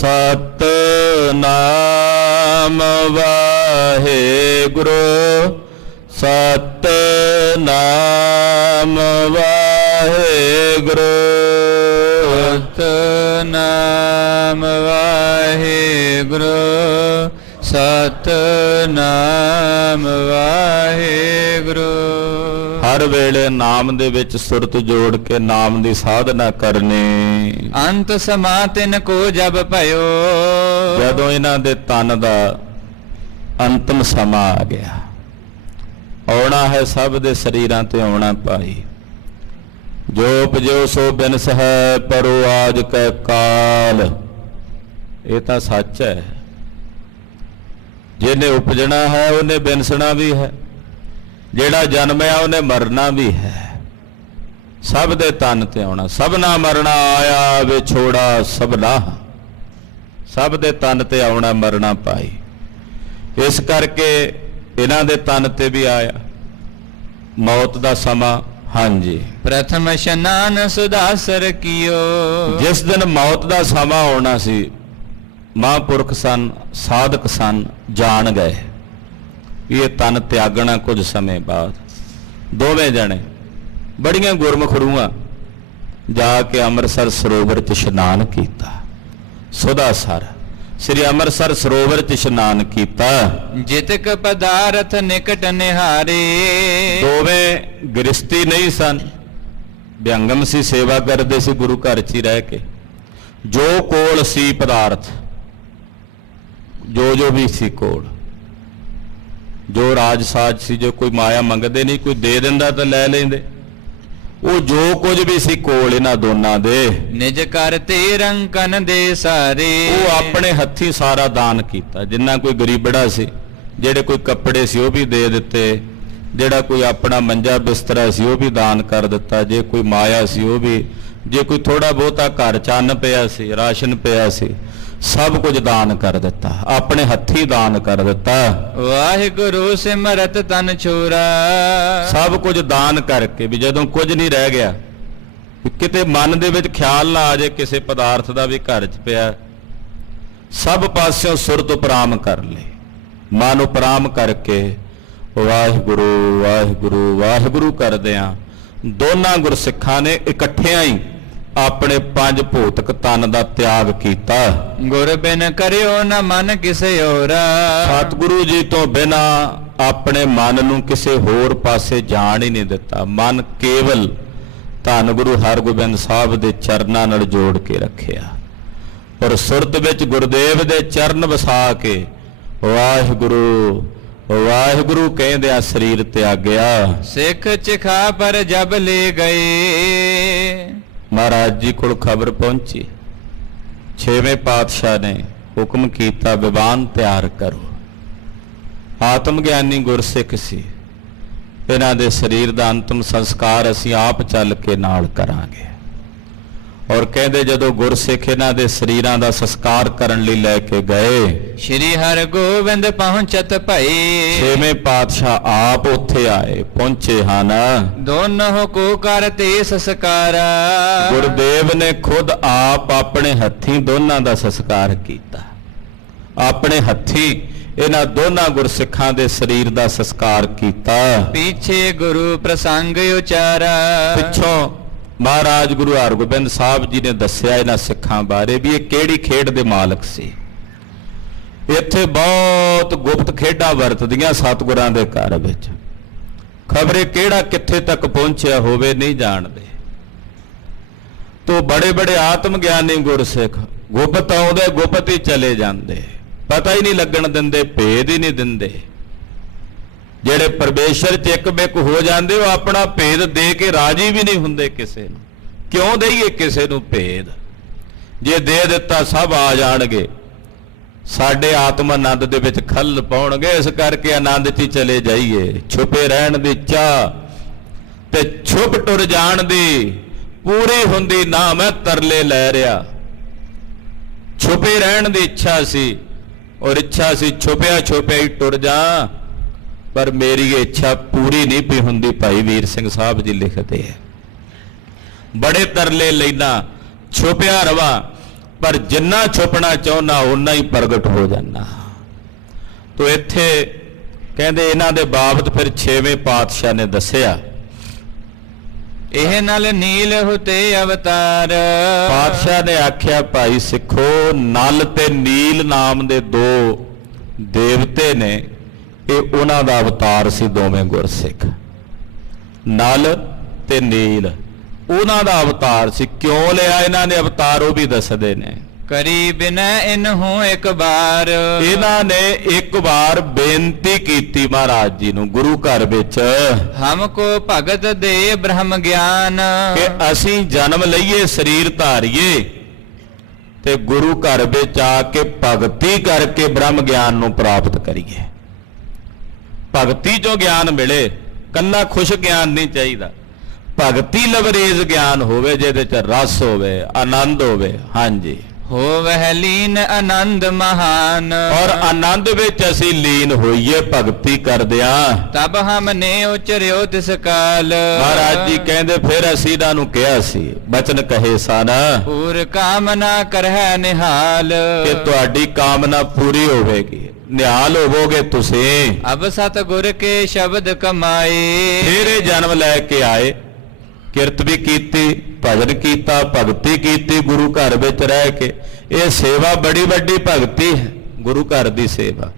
ਸਤਿਨਾਮ ਵਾਹਿਗੁਰੂ, ਸਤਿਨਾਮ ਵਾਹਿਗੁਰੂ, ਸਤਿਨਾਮ ਵਾਹਿਗੁਰੂ, ਸਤਿਨਾਮ ਵਾਹਿਗੁਰੂ। ਹਰ ਵੇਲੇ ਨਾਮ ਦੇ ਵਿੱਚ ਸੁਰਤ ਜੋੜ ਕੇ ਨਾਮ ਦੀ ਸਾਧਨਾ ਕਰਨੀ। ਅੰਤ ਸਮਾ ਤਿਨ ਕੋ ਜਬ ਭਇਓ। ਜਦੋਂ ਇਹਨਾਂ ਦੇ ਤਨ ਦਾ ਅੰਤਮ ਸਮਾਂ ਆ ਗਿਆ, ਆਉਣਾ ਹੈ ਸਭ ਦੇ ਸਰੀਰਾਂ ਤੇ ਆਉਣਾ ਭਾਈ। ਜੋ ਉਪਜਿਓ ਸੋ ਬਿਨਸ ਹੈ, ਪਰੋ ਆਜ ਕੈ ਕਾਲ। ਇਹ ਤਾਂ ਸੱਚ ਹੈ, ਜਿਹਨੇ ਉਪਜਣਾ ਹੈ ਉਹਨੇ ਬਿਨਸਣਾ ਵੀ ਹੈ, ਜਿਹੜਾ ਜਨਮਿਆ ਉਹਨੇ ਮਰਨਾ ਵੀ ਹੈ। ਸਭ ਦੇ ਤਨ ਤੇ ਆਉਣਾ, ਸਭ ਨਾ ਮਰਨਾ ਆਇਆ ਵਿਛੋੜਾ ਸਭਨਾ। ਸਭ ਦੇ ਤਨ ਤੇ ਆਉਣਾ ਮਰਨਾ ਭਾਈ। ਇਸ ਕਰਕੇ ਇਹਨਾਂ ਦੇ ਤਨ ਤੇ ਵੀ ਆਇਆ ਮੌਤ ਦਾ ਸਮਾਂ। ਹਾਂਜੀ, ਪ੍ਰਥਮ ਇਸ਼ਨਾਨ ਸੁਦਾਸਰ ਕੀਓ। ਜਿਸ ਦਿਨ ਮੌਤ ਦਾ ਸਮਾਂ ਆਉਣਾ ਸੀ, ਮਹਾਂਪੁਰਖ ਸਨ, ਸਾਧਕ ਸਨ, ਜਾਣ ਗਏ ਇਹ ਤਨ ਤਿਆਗਣਾ ਕੁਝ ਸਮੇਂ ਬਾਅਦ। ਦੋਵੇਂ ਜਣੇ ਬੜੀਆਂ ਗੁਰਮੁਖ ਰੂਹਾਂ ਜਾ ਕੇ ਅੰਮ੍ਰਿਤਸਰ ਸਰੋਵਰ 'ਚ ਇਸ਼ਨਾਨ ਕੀਤਾ। ਸੁਦਾਸਰ ਸ੍ਰੀ ਅੰਮ੍ਰਿਤਸਰ ਸਰੋਵਰ 'ਚ ਇਸ਼ਨਾਨ ਕੀਤਾ। ਜਿਤਕ ਪਦਾਰਥ ਨਿਕਟ ਨਿਹਾਰੇ। ਦੋਵੇਂ ਗ੍ਰਸਤੀ ਨਹੀਂ ਸਨ, ਵਿਅੰਗਮ ਸੀ, ਸੇਵਾ ਕਰਦੇ ਸੀ ਗੁਰੂ ਘਰ 'ਚ ਹੀ ਰਹਿ ਕੇ। ਜੋ ਕੋਲ ਸੀ ਪਦਾਰਥ, ਜੋ ਵੀ ਸੀ ਕੋਲ, ਜੋ ਰਾਜ ਸਾਜ ਸੀ, ਜੋ ਕੋਈ ਮਾਇਆ ਮੰਗਦੇ ਨਹੀਂ, ਕੋਈ ਦੇ ਦਿੰਦਾ ਤਾਂ ਲੈ ਲੈਂਦੇ, ਉਹ ਜੋ ਕੁਝ ਵੀ ਸੀ ਕੋਲ ਇਹਨਾਂ ਦੋਨਾਂ ਦੇ, ਨਿਜ ਕਰਤੇ ਰੰਕਨ ਦੇ ਸਾਰੇ। ਉਹ ਆਪਣੇ ਹੱਥੀਂ ਸਾਰਾ ਦਾਨ ਕੀਤਾ। ਜਿੰਨਾ ਕੋਈ ਗਰੀਬੜਾ ਸੀ, ਜਿਹੜੇ ਕੋਈ ਕੱਪੜੇ ਸੀ ਉਹ ਵੀ ਦੇ ਦਿੱਤੇ, ਜਿਹੜਾ ਕੋਈ ਆਪਣਾ ਮੰਜਾ ਬਿਸਤਰਾ ਸੀ ਉਹ ਵੀ ਦਾਨ ਕਰ ਦਿੱਤਾ, ਜੇ ਕੋਈ ਮਾਇਆ ਸੀ ਉਹ ਵੀ, ਜੇ ਕੋਈ ਥੋੜਾ ਬਹੁਤਾ ਘਰ ਚੰਨ ਪਿਆ ਸੀ, ਰਾਸ਼ਨ ਪਿਆ ਸੀ, ਸਭ ਕੁਝ ਦਾਨ ਕਰ ਦਿੱਤਾ, ਆਪਣੇ ਹੱਥੀਂ ਦਾਨ ਕਰ ਦਿੱਤਾ। ਵਾਹਿਗੁਰੂ ਸਿਮਰਤ ਤਨ ਛੋਰਾ। ਸਭ ਕੁਝ ਦਾਨ ਕਰਕੇ ਵੀ ਜਦੋਂ ਕੁਝ ਨਹੀਂ ਰਹਿ ਗਿਆ, ਕਿਤੇ ਮਨ ਦੇ ਵਿੱਚ ਖਿਆਲ ਨਾ ਆ ਜਾਏ ਕਿਸੇ ਪਦਾਰਥ ਦਾ ਵੀ ਘਰ 'ਚ ਪਿਆ, ਸਭ ਪਾਸਿਓਂ ਸੁਰਤ ਉਪਰਾਮ ਕਰ ਲਈ। ਮਨ ਉਪਰਾਮ ਕਰਕੇ ਵਾਹਿਗੁਰੂ ਵਾਹਿਗੁਰੂ ਵਾਹਿਗੁਰੂ ਕਰਦਿਆਂ ਦੋਨਾਂ ਗੁਰਸਿੱਖਾਂ ਨੇ ਇਕੱਠਿਆਂ ਹੀ ਆਪਣੇ ਪੰਜ ਭੌਤਿਕ ਤਨ ਦਾ ਤਿਆਗ ਕੀਤਾ। ਗੁਰ ਬਿਨ ਕਰਿਓ ਨਾ ਮਨ ਕਿਸੇ ਹੋਰ। ਸਤਿਗੁਰੂ ਜੀ ਤੋਂ ਬਿਨਾ ਆਪਣੇ ਮਨ ਨੂੰ ਕਿਸੇ ਹੋਰ ਪਾਸੇ ਜਾਣ ਹੀ ਨਹੀਂ ਦਿੱਤਾ। ਮਨ ਕੇਵਲ ਧੰਨ ਗੁਰੂ ਹਰਗੋਬਿੰਦ ਸਾਹਿਬ ਦੇ ਚਰਨਾਂ ਨਾਲ ਜੋੜ ਕੇ ਰੱਖਿਆ, ਔਰ ਸੁਰਤ ਵਿੱਚ ਗੁਰਦੇਵ ਦੇ ਚਰਨ ਵਸਾ ਕੇ ਵਾਹਿਗੁਰੂ ਵਾਹਿਗੁਰੂ ਕਹਿੰਦਿਆਂ ਸਰੀਰ ਤਿਆਗਿਆ। ਸਿੱਖ ਚਿਖਾ ਪਰ ਜਬ ਲੈ ਗਏ। ਮਹਾਰਾਜ ਜੀ ਕੋਲ ਖਬਰ ਪਹੁੰਚੀ, 6ਵੇਂ ਪਾਤਸ਼ਾਹ ਨੇ ਹੁਕਮ ਕੀਤਾ ਵਿਵਾਨ ਤਿਆਰ ਕਰੋ। ਆਤਮ ਗਿਆਨੀ ਗੁਰਸਿੱਖ ਸੀ, ਇਹਨਾਂ ਦੇ ਸਰੀਰ ਦਾ ਅੰਤਮ ਸੰਸਕਾਰ ਅਸੀਂ ਆਪ ਚੱਲ ਕੇ ਨਾਲ ਕਰਾਂਗੇ। ਔਰ ਕਹਿੰਦੇ ਜਦੋਂ ਗੁਰਸਿੱਖ ਇਹਨਾਂ ਦੇ ਸਰੀਰਾਂ ਦਾ ਸੰਸਕਾਰ ਕਰਨ ਲਈ ਲੈ ਕੇ ਗਏ, ਸ਼੍ਰੀ ਹਰਗੋਬਿੰਦ ਪਹੁੰਚਤ ਭਈ। 6ਵੇਂ ਪਾਤਸ਼ਾਹ ਆਪ ਉੱਥੇ ਆਏ, ਪਹੁੰਚੇ ਹਨ। ਦੋਨੋਂ ਕੋ ਕਰਤੇ ਸੰਸਕਾਰਾ। ਗੁਰਦੇਵ ਨੇ ਖੁਦ ਆਪ ਆਪਣੇ ਹੱਥੀਂ ਦੋਨਾਂ ਦਾ ਸੰਸਕਾਰ ਕੀਤਾ। ਆਪਣੇ ਹੱਥੀਂ ਇਹਨਾਂ ਦੋਨਾਂ ਗੁਰਸਿੱਖਾਂ ਦੇ ਸਰੀਰ ਦਾ ਸੰਸਕਾਰ ਕੀਤਾ। ਪੀਛੇ ਗੁਰੂ ਪ੍ਰਸੰਗ ਉਚਾਰਾ। ਪਿੱਛੋਂ ਮਹਾਰਾਜ ਗੁਰੂ ਹਰਗੋਬਿੰਦ ਸਾਹਿਬ ਜੀ ਨੇ ਦੱਸਿਆ ਇਹਨਾਂ ਸਿੱਖਾਂ ਬਾਰੇ ਵੀ ਇਹ ਕਿਹੜੀ ਖੇਡ ਦੇ ਮਾਲਕ ਸੀ। ਇੱਥੇ ਬਹੁਤ ਗੁਪਤ ਖੇਡਾਂ ਵਰਤਦੀਆਂ ਸਤਿਗੁਰਾਂ ਦੇ ਘਰ ਵਿੱਚ, ਖਬਰੇ ਕਿਹੜਾ ਕਿੱਥੇ ਤੱਕ ਪਹੁੰਚਿਆ ਹੋਵੇ ਨਹੀਂ ਜਾਣਦੇ। ਤੋ ਬੜੇ ਬੜੇ ਆਤਮ ਗਿਆਨੀ ਗੁਰਸਿੱਖ ਗੁਪਤ ਆਉਂਦੇ ਗੁਪਤ ਹੀ ਚਲੇ ਜਾਂਦੇ, ਪਤਾ ਹੀ ਨਹੀਂ ਲੱਗਣ ਦਿੰਦੇ, ਭੇਦ ਹੀ ਨਹੀਂ ਦਿੰਦੇ। ਜਿਹੜੇ ਪਰਮੇਸ਼ਰ ਚ ਇੱਕ ਹੋ ਜਾਂਦੇ ਉਹ ਆਪਣਾ ਭੇਦ ਦੇ ਕੇ ਰਾਜੀ ਵੀ ਨਹੀਂ ਹੁੰਦੇ ਕਿਸੇ ਨੂੰ। ਕਿਉਂ ਦਈਏ ਕਿਸੇ ਨੂੰ ਭੇਦ? ਜੇ ਦੇ ਦਿੱਤਾ ਸਭ ਆ ਜਾਣਗੇ, ਸਾਡੇ ਆਤਮ ਆਨੰਦ ਦੇ ਵਿੱਚ ਖੱਲ ਪਾਉਣਗੇ। ਇਸ ਕਰਕੇ ਆਨੰਦ 'ਚ ਹੀ ਚਲੇ ਜਾਈਏ। ਛੁਪੇ ਰਹਿਣ ਦੀ ਚਾਹ ਤੇ ਛੁਪ ਟੁਰ ਜਾਣ ਦੀ ਪੂਰੀ ਹੁੰਦੀ ਨਾ ਮੈਂ ਤਰਲੇ ਲੈ ਰਿਹਾ। ਛੁਪੇ ਰਹਿਣ ਦੀ ਇੱਛਾ ਸੀ ਔਰ ਇੱਛਾ ਸੀ ਛੁਪਿਆ ਛੁਪਿਆ ਹੀ ਟੁਰ ਜਾ, ਪਰ ਮੇਰੀ ਇੱਛਾ ਪੂਰੀ ਨਹੀਂ ਪਈ ਹੁੰਦੀ। ਭਾਈ ਵੀਰ ਸਿੰਘ ਸਾਹਿਬ ਜੀ ਲਿਖਦੇ ਹੈ, ਬੜੇ ਤਰਲੇ ਲੈਣਾ ਛੁਪਿਆ ਰਵਾ, ਪਰ ਜਿੰਨਾ ਛੁਪਣਾ ਚਾਹੁੰਦਾ ਓਨਾ ਹੀ ਪ੍ਰਗਟ ਹੋ ਜਾਣਾ। ਤੋ ਇੱਥੇ ਕਹਿੰਦੇ ਇਹਨਾਂ ਦੇ ਬਾਬਤ ਫਿਰ 6ਵੇਂ ਪਾਤਸ਼ਾਹ ਨੇ ਦੱਸਿਆ, ਇਹ ਨਲ ਨੀਲ ਹੁਤੇ ਅਵਤਾਰ। ਪਾਤਸ਼ਾਹ ਨੇ ਆਖਿਆ ਭਾਈ ਸਿੱਖੋ, ਨਲ ਤੇ ਨੀਲ ਨਾਮ ਦੇ ਦੋ ਦੇਵਤੇ ਨੇ, ਇਹ ਉਹਨਾਂ ਦਾ ਅਵਤਾਰ ਸੀ। ਦੋਵੇਂ ਗੁਰਸਿੱਖ ਨਲ ਤੇ ਨੀਲ ਉਹਨਾਂ ਦਾ ਅਵਤਾਰ ਸੀ। ਕਿਉਂ ਲਿਆ ਇਹਨਾਂ ਨੇ ਅਵਤਾਰ ਉਹ ਵੀ ਦੱਸਦੇ ਨੇ। ਕਰੀ ਬਿਨੈ ਇਨਹੁ ਇੱਕ ਬਾਰ। ਇਹਨਾਂ ਨੇ ਇੱਕ ਵਾਰ ਬੇਨਤੀ ਕੀਤੀ ਮਹਾਰਾਜ ਜੀ ਨੂੰ ਗੁਰੂ ਘਰ ਵਿੱਚ, ਹਮਕੋ ਭਗਤ ਦੇ ਬ੍ਰਹਮ ਗਿਆਨ। ਕਿ ਅਸੀਂ ਜਨਮ ਲਈਏ, ਸਰੀਰ ਧਾਰੀਏ ਤੇ ਗੁਰੂ ਘਰ ਵਿੱਚ ਆ ਕੇ ਭਗਤੀ ਕਰਕੇ ਬ੍ਰਹਮ ਗਿਆਨ ਨੂੰ ਪ੍ਰਾਪਤ ਕਰੀਏ। ਭਗਤੀ ਚੋਂ ਗਿਆਨ ਮਿਲੇ, ਕੱਲਾ ਖੁਸ਼ ਗਿਆਨ ਨਹੀਂ ਚਾਹੀਦਾ। ਭਗਤੀ ਲਵਰੇਜ਼ ਗਿਆਨ ਹੋਵੇ, ਜਿਹਦੇ ਚ ਰਸ ਹੋਵੇ, ਆਨੰਦ ਹੋਵੇ। ਹਾਂਜੀ, ਹੋਵਹਿ ਲੀਨ ਆਨੰਦ ਮਹਾਨ। ਔਰ ਆਨੰਦ ਵਿੱਚ ਅਸੀਂ ਲੀਨ ਹੋਈਏ ਭਗਤੀ ਕਰਦਿਆਂ। ਤਬ ਹਮ ਨੇ ਉਚਰਿਓ ਤਿਸ ਕਾਲ। ਮਹਾਰਾਜ ਜੀ ਕਹਿੰਦੇ ਫਿਰ ਅਸੀਂ ਇਹਨਾਂ ਨੂੰ ਕਿਹਾ ਸੀ, ਬਚਨ ਕਹੇ ਸਨ, ਪੂਰ ਕਾਮਨਾ ਕਰਹਿ ਨਿਹਾਲ। ਕਿ ਤੁਹਾਡੀ ਕਾਮਨਾ ਪੂਰੀ ਹੋਵੇਗੀ, ਨਿਹਾਲ ਹੋਵੋਗੇ ਤੁਸੀਂ। ਅਬ ਸਤਿਗੁਰ ਕੇ ਸ਼ਬਦ ਕਮਾਏ। ਫਿਰ ਇਹ ਜਨਮ ਲੈ ਕੇ ਆਏ, ਕਿਰਤ ਵੀ ਕੀਤੀ, ਭਜਨ ਕੀਤਾ, ਭਗਤੀ ਕੀਤੀ ਗੁਰੂ ਘਰ ਵਿੱਚ ਰਹਿ ਕੇ। ਇਹ ਸੇਵਾ ਬੜੀ ਵੱਡੀ ਭਗਤੀ ਹੈ, ਗੁਰੂ ਘਰ ਦੀ ਸੇਵਾ।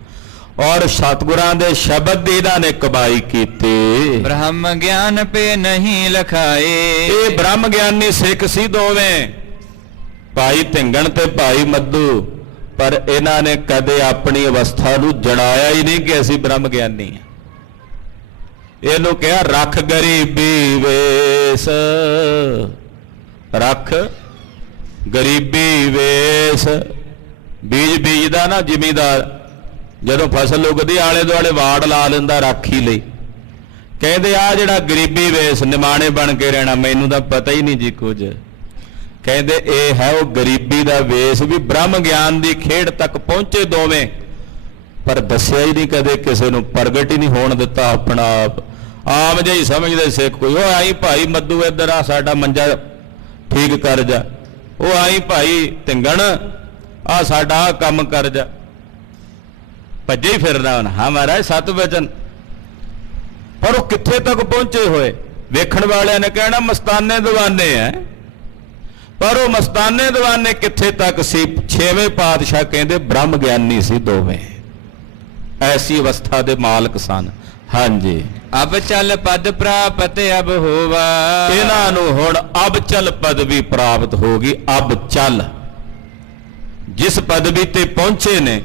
ਔਰ ਸਤਿਗੁਰਾਂ ਦੇ ਸ਼ਬਦ ਦੀ ਇਹਨਾਂ ਨੇ ਕਮਾਈ ਕੀਤੀ। ਬ੍ਰਹਮ ਗਿਆਨ ਪੇ ਨਹੀਂ ਲਖਾਏ। ਇਹ ਬ੍ਰਹਮ ਗਿਆਨੀ ਸਿੱਖ ਸੀ ਦੋਵੇਂ, ਭਾਈ ਧਿੰਗਣ ਤੇ ਭਾਈ ਮੱਧੂ, ਪਰ ਇਹਨਾਂ ਨੇ ਕਦੇ ਆਪਣੀ ਅਵਸਥਾ ਨੂੰ ਜਣਾਇਆ ਹੀ ਨਹੀਂ ਕਿ ਅਸੀਂ ਬ੍ਰਹਮ ਗਿਆਨੀ ਹਾਂ। ਇਹਨੂੰ ਕਿਹਾ ਰੱਖ ਗਰੀਬੀ ਵੇਸ, ਰੱਖ ਗਰੀਬੀ ਵੇਸ। ਬੀਜ ਬੀਜਦਾ ਨਾ ਜ਼ਿਮੀਂਦਾਰ, ਜਦੋਂ ਫਸਲ ਉਗਦੀ ਆਲੇ ਦੁਆਲੇ ਵਾੜ ਲਾ ਲੈਂਦਾ ਰਾਖੀ ਲਈ। ਕਹਿੰਦੇ ਆ ਜਿਹੜਾ ਗਰੀਬੀ ਵੇਸ, ਨਿਮਾਣੇ ਬਣ ਕੇ ਰਹਿਣਾ, ਮੈਨੂੰ ਤਾਂ ਪਤਾ ਹੀ ਨਹੀਂ ਜੀ ਕੁਝ। ਕਹਿੰਦੇ ਇਹ ਹੈ ਉਹ ਗਰੀਬੀ ਦਾ ਵੇਸ, ਵੀ ਬ੍ਰਹਮ ਗਿਆਨ ਦੀ ਖੇਡ ਤੱਕ ਪਹੁੰਚੇ ਦੋਵੇਂ, ਪਰ ਦੱਸਿਆ ਹੀ ਨਹੀਂ ਕਦੇ ਕਿਸੇ ਨੂੰ, ਪ੍ਰਗਟ ਹੀ ਨਹੀਂ ਹੋਣ ਦਿੱਤਾ ਆਪਣਾ ਆਪ। ਆਮ ਜਿਹਾ ਹੀ ਸਮਝਦੇ ਸਿੱਖ ਕੋਈ, ਉਹ ਆਈ ਭਾਈ ਮੱਧੂ ਇੱਧਰ ਆ ਸਾਡਾ ਮੰਜਾ ਠੀਕ ਕਰ ਜਾ, ਉਹ ਆਈ ਭਾਈ ਧਿੰਗਣ ਆ ਸਾਡਾ ਕੰਮ ਕਰ ਜਾ। ਭੱਜੇ ਹੀ ਫਿਰਦਾ ਹੁਣ, ਹਾਂ ਮਹਾਰਾਜ ਸਤ ਵਚਨ। ਪਰ ਉਹ ਕਿੱਥੇ ਤੱਕ ਪਹੁੰਚੇ ਹੋਏ? ਵੇਖਣ ਵਾਲਿਆਂ ਨੇ ਕਹਿਣਾ ਮਸਤਾਨੇ ਦੀਵਾਨੇ ਐ, ਪਰ ਉਹ ਮਸਤਾਨੇ ਦੀਵਾਨੇ ਕਿੱਥੇ ਤੱਕ ਸੀ? 6ਵੇਂ ਪਾਤਸ਼ਾਹ ਕਹਿੰਦੇ ਬ੍ਰਹਮ ਗਿਆਨੀ ਸੀ ਦੋਵੇਂ, ਐਸੀ ਅਵਸਥਾ ਦੇ ਮਾਲਕ ਸਨ। ਹਾਂਜੀ, ਅਬ ਚਲ ਪਦ ਪ੍ਰਾਪਤ ਅਬ ਹੋਵਾ। ਇਹਨਾਂ ਨੂੰ ਹੁਣ ਅਬ ਚਲ ਪਦਵੀ ਪ੍ਰਾਪਤ ਹੋ ਗਈ। ਅਬ ਚਲ, ਜਿਸ ਪਦਵੀ ਤੇ ਪਹੁੰਚੇ ਨੇ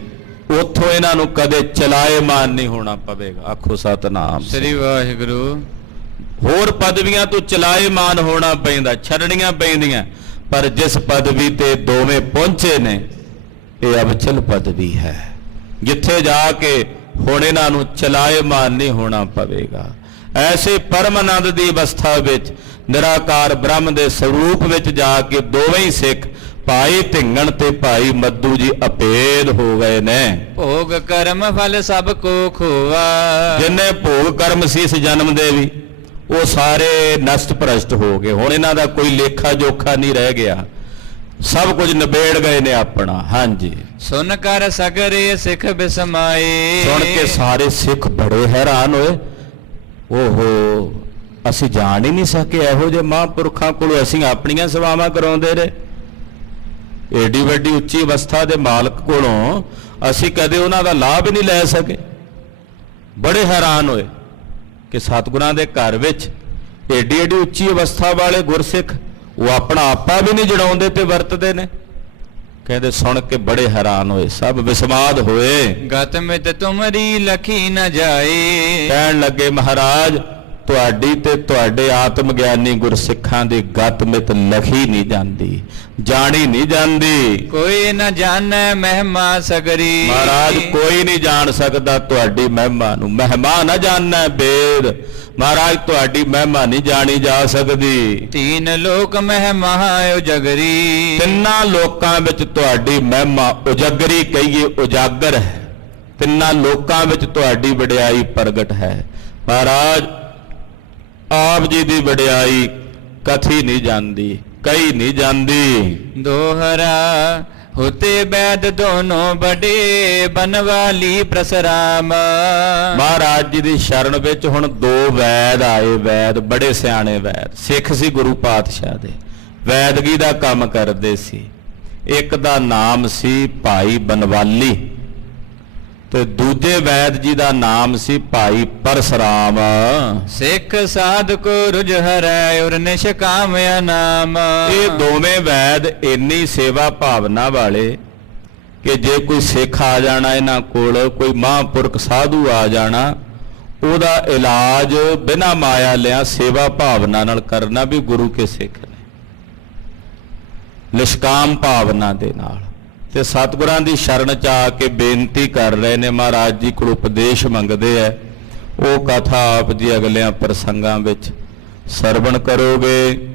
ਉੱਥੋਂ ਇਹਨਾਂ ਨੂੰ ਕਦੇ ਚਲਾਏਮਾਨ ਨਹੀਂ ਹੋਣਾ ਪਵੇਗਾ। ਆਖੋ ਸਤਨਾਮ ਸ੍ਰੀ ਵਾਹਿਗੁਰੂ। ਹੋਰ ਪਦਵੀਆਂ ਤੋਂ ਚਲਾਏਮਾਨ ਹੋਣਾ ਪੈਂਦਾ, ਛੱਡਣੀਆਂ ਪੈਂਦੀਆਂ, ਪਰ ਜਿਸ ਪਦਵੀ ਤੇ ਦੋਵੇਂ ਪਹੁੰਚੇ ਨੇ ਇਹ ਅਬਚਲ ਪਦਵੀ ਹੈ, ਜਿੱਥੇ ਜਾ ਕੇ ਹੁਣ ਇਹਨਾਂ ਨੂੰ ਚਲਾਏਮਾਨ ਨਹੀਂ ਹੋਣਾ ਪਵੇਗਾ। ਐਸੇ ਪਰਮ ਆਨੰਦ ਦੀ ਅਵਸਥਾ ਵਿੱਚ ਨਿਰਾਕਾਰ ਬ੍ਰਹਮ ਦੇ ਸਰੂਪ ਵਿੱਚ ਜਾ ਕੇ ਦੋਵੇਂ ਹੀ ਸਿੱਖ ਭਾਈ ਧਿੰਗਣ ਤੇ ਭਾਈ ਮੱਧੂ ਜੀ ਅਪੇਦ ਹੋ ਗਏ ਨੇ। ਭੋਗ ਕਰਮ ਫਲ ਸਭ ਕੋ ਖੋਵਾ। ਜਿੰਨੇ ਭੋਗ ਕਰਮ ਸੀ ਇਸ ਜਨਮ ਦੇ ਵੀ, ਉਹ ਸਾਰੇ ਨਸ਼ਟ ਭ੍ਰਸ਼ਟ ਹੋ ਗਏ। ਹੁਣ ਇਹਨਾਂ ਦਾ ਕੋਈ ਲੇਖਾ ਜੋਖਾ ਨਹੀਂ ਰਹਿ ਗਿਆ, ਸਭ ਕੁਝ ਨਿਬੇੜ ਗਏ ਨੇ ਆਪਣਾ। ਹਾਂਜੀ। ਸੁਨ ਕਰ ਸਗਰੇ ਸਿੱਖ ਬਿਸਮਾਏ। ਸੁਣ ਕੇ ਸਾਰੇ ਸਿੱਖ ਬੜੇ ਹੈਰਾਨ ਹੋਏ। ਓਹੋ, ਅਸੀਂ ਜਾਣ ਹੀ ਨਹੀਂ ਸਕੇ ਇਹੋ ਜਿਹੇ ਮਹਾਂਪੁਰਖਾਂ ਕੋਲੋਂ ਅਸੀਂ ਆਪਣੀਆਂ ਸੇਵਾਵਾਂ ਕਰਾਉਂਦੇ ਰਹੇ। ਏਡੀ ਵੱਡੀ ਉੱਚੀ ਅਵਸਥਾ ਦੇ ਮਾਲਕ ਕੋਲੋਂ ਅਸੀਂ ਕਦੇ ਉਹਨਾਂ ਦਾ ਲਾਭ ਹੀ ਨਹੀਂ ਲੈ ਸਕੇ। ਬੜੇ ਹੈਰਾਨ ਹੋਏ ਕਿ ਸਤਿਗੁਰਾਂ ਦੇ ਘਰ ਵਿੱਚ ਏਡੀ ਏਡੀ ਉੱਚੀ ਅਵਸਥਾ ਵਾਲੇ ਗੁਰਸਿੱਖ ਉਹ ਆਪਣਾ ਆਪਾ ਵੀ ਨਹੀਂ ਜੜਾਉਂਦੇ ਤੇ ਵਰਤਦੇ ਨੇ। ਕਹਿੰਦੇ ਸੁਣ ਕੇ ਬੜੇ ਹੈਰਾਨ ਹੋਏ, ਸਭ ਵਿਸਮਾਦ ਹੋਏ। ਗਤ ਮਿਤ ਤੁਮਰੀ ਲਖੀ ਨ ਜਾਏ। ਕਹਿਣ ਲੱਗੇ ਮਹਾਰਾਜ, ਤੁਹਾਡੀ ਤੇ ਤੁਹਾਡੇ ਆਤਮ ਗਿਆਨੀ ਗੁਰਸਿੱਖਾਂ ਦੀ ਗਤ ਮਿਤ ਲਖੀ ਨਹੀਂ ਜਾਂਦੀ, ਜਾਣੀ ਨਹੀਂ ਜਾਂਦੀ। ਕੋਈ ਨ ਜਾਣੈ ਮਹਿਮਾ ਸਗਰੀ। ਮਹਾਰਾਜ ਕੋਈ ਨਹੀਂ ਜਾਣ ਸਕਦਾ ਤੁਹਾਡੀ ਮਹਿਮਾ ਨੂੰ। ਮਹਿਮਾ ਨਾ ਜਾਣੈ ਬੇਦ। ਮਹਾਰਾਜ ਤੁਹਾਡੀ ਮਹਿਮਾ ਨਹੀਂ ਜਾਣੀ ਜਾ ਸਕਦੀ। ਤੀਨ ਲੋਕ ਮਹਿਮਾ ਉਜਗਰੀ। ਤਿੰਨਾਂ ਲੋਕਾਂ ਵਿੱਚ ਤੁਹਾਡੀ ਮਹਿਮਾ ਉਜਗਰੀ ਕਹੀਏ, ਉਜਾਗਰ ਹੈ। ਤਿੰਨਾਂ ਲੋਕਾਂ ਵਿੱਚ ਤੁਹਾਡੀ ਵਡਿਆਈ ਪ੍ਰਗਟ ਹੈ। ਮਹਾਰਾਜ ਆਪ ਜੀ ਦੀ ਵਡਿਆਈ ਕਥੀ ਨਹੀਂ ਜਾਂਦੀ, ਕਹੀ ਨਹੀਂ ਜਾਂਦੀ। ਦੋਹਰਾ ਹੋਤੇ ਬੈਦ ਦੋਨੋਂ ਬੜੇ ਬਨਵਾਲੀ ਪ੍ਰਸਰਾਮ। ਮਹਾਰਾਜ ਜੀ ਦੀ ਸ਼ਰਨ ਵਿੱਚ ਹੁਣ ਦੋ ਵੈਦ ਆਏ। ਵੈਦ ਬੜੇ ਸਿਆਣੇ ਵੈਦ, ਸਿੱਖ ਸੀ ਗੁਰੂ ਪਾਤਸ਼ਾਹ ਦੇ, ਵੈਦਗੀ ਦਾ ਕੰਮ ਕਰਦੇ ਸੀ। ਇੱਕ ਦਾ ਨਾਮ ਸੀ ਭਾਈ ਬਨਵਾਲੀ ਤੇ ਦੂਜੇ ਵੈਦ ਜੀ ਦਾ ਨਾਮ ਸੀ ਭਾਈ ਪਰਸਰਾਮ। ਸਿੱਖ ਸਾਧਕ ਰੁਜ ਹਰੈ ਉਰ ਨਿਸ਼ਕਾਮ ਨਾਮ। ਇਹ ਦੋਵੇਂ ਵੈਦ ਇੰਨੀ ਸੇਵਾ ਭਾਵਨਾ ਵਾਲੇ ਕਿ ਜੇ ਕੋਈ ਸਿੱਖ ਆ ਜਾਣਾ ਇਹਨਾਂ ਕੋਲ, ਕੋਈ ਮਹਾਂਪੁਰਖ ਸਾਧੂ ਆ ਜਾਣਾ, ਉਹਦਾ ਇਲਾਜ ਬਿਨਾਂ ਮਾਇਆ ਲਿਆ ਸੇਵਾ ਭਾਵਨਾ ਨਾਲ ਕਰਨਾ ਵੀ ਗੁਰੂ ਕੇ ਸਿੱਖ ਨੇ, ਨਿਸ਼ਕਾਮ ਭਾਵਨਾ ਦੇ ਨਾਲ। ਤੇ ਸਤਿਗੁਰਾਂ ਦੀ ਸ਼ਰਨ ਚ ਆ ਕੇ ਬੇਨਤੀ ਕਰ ਰਹੇ ਨੇ, ਮਹਾਰਾਜ ਜੀ ਕੋਲ ਉਪਦੇਸ਼ ਮੰਗਦੇ ਐ। ਉਹ ਕਥਾ ਆਪ ਜੀ ਅਗਲਿਆਂ ਪ੍ਰਸੰਗਾਂ ਵਿੱਚ ਸਰਵਣ ਕਰੋਗੇ।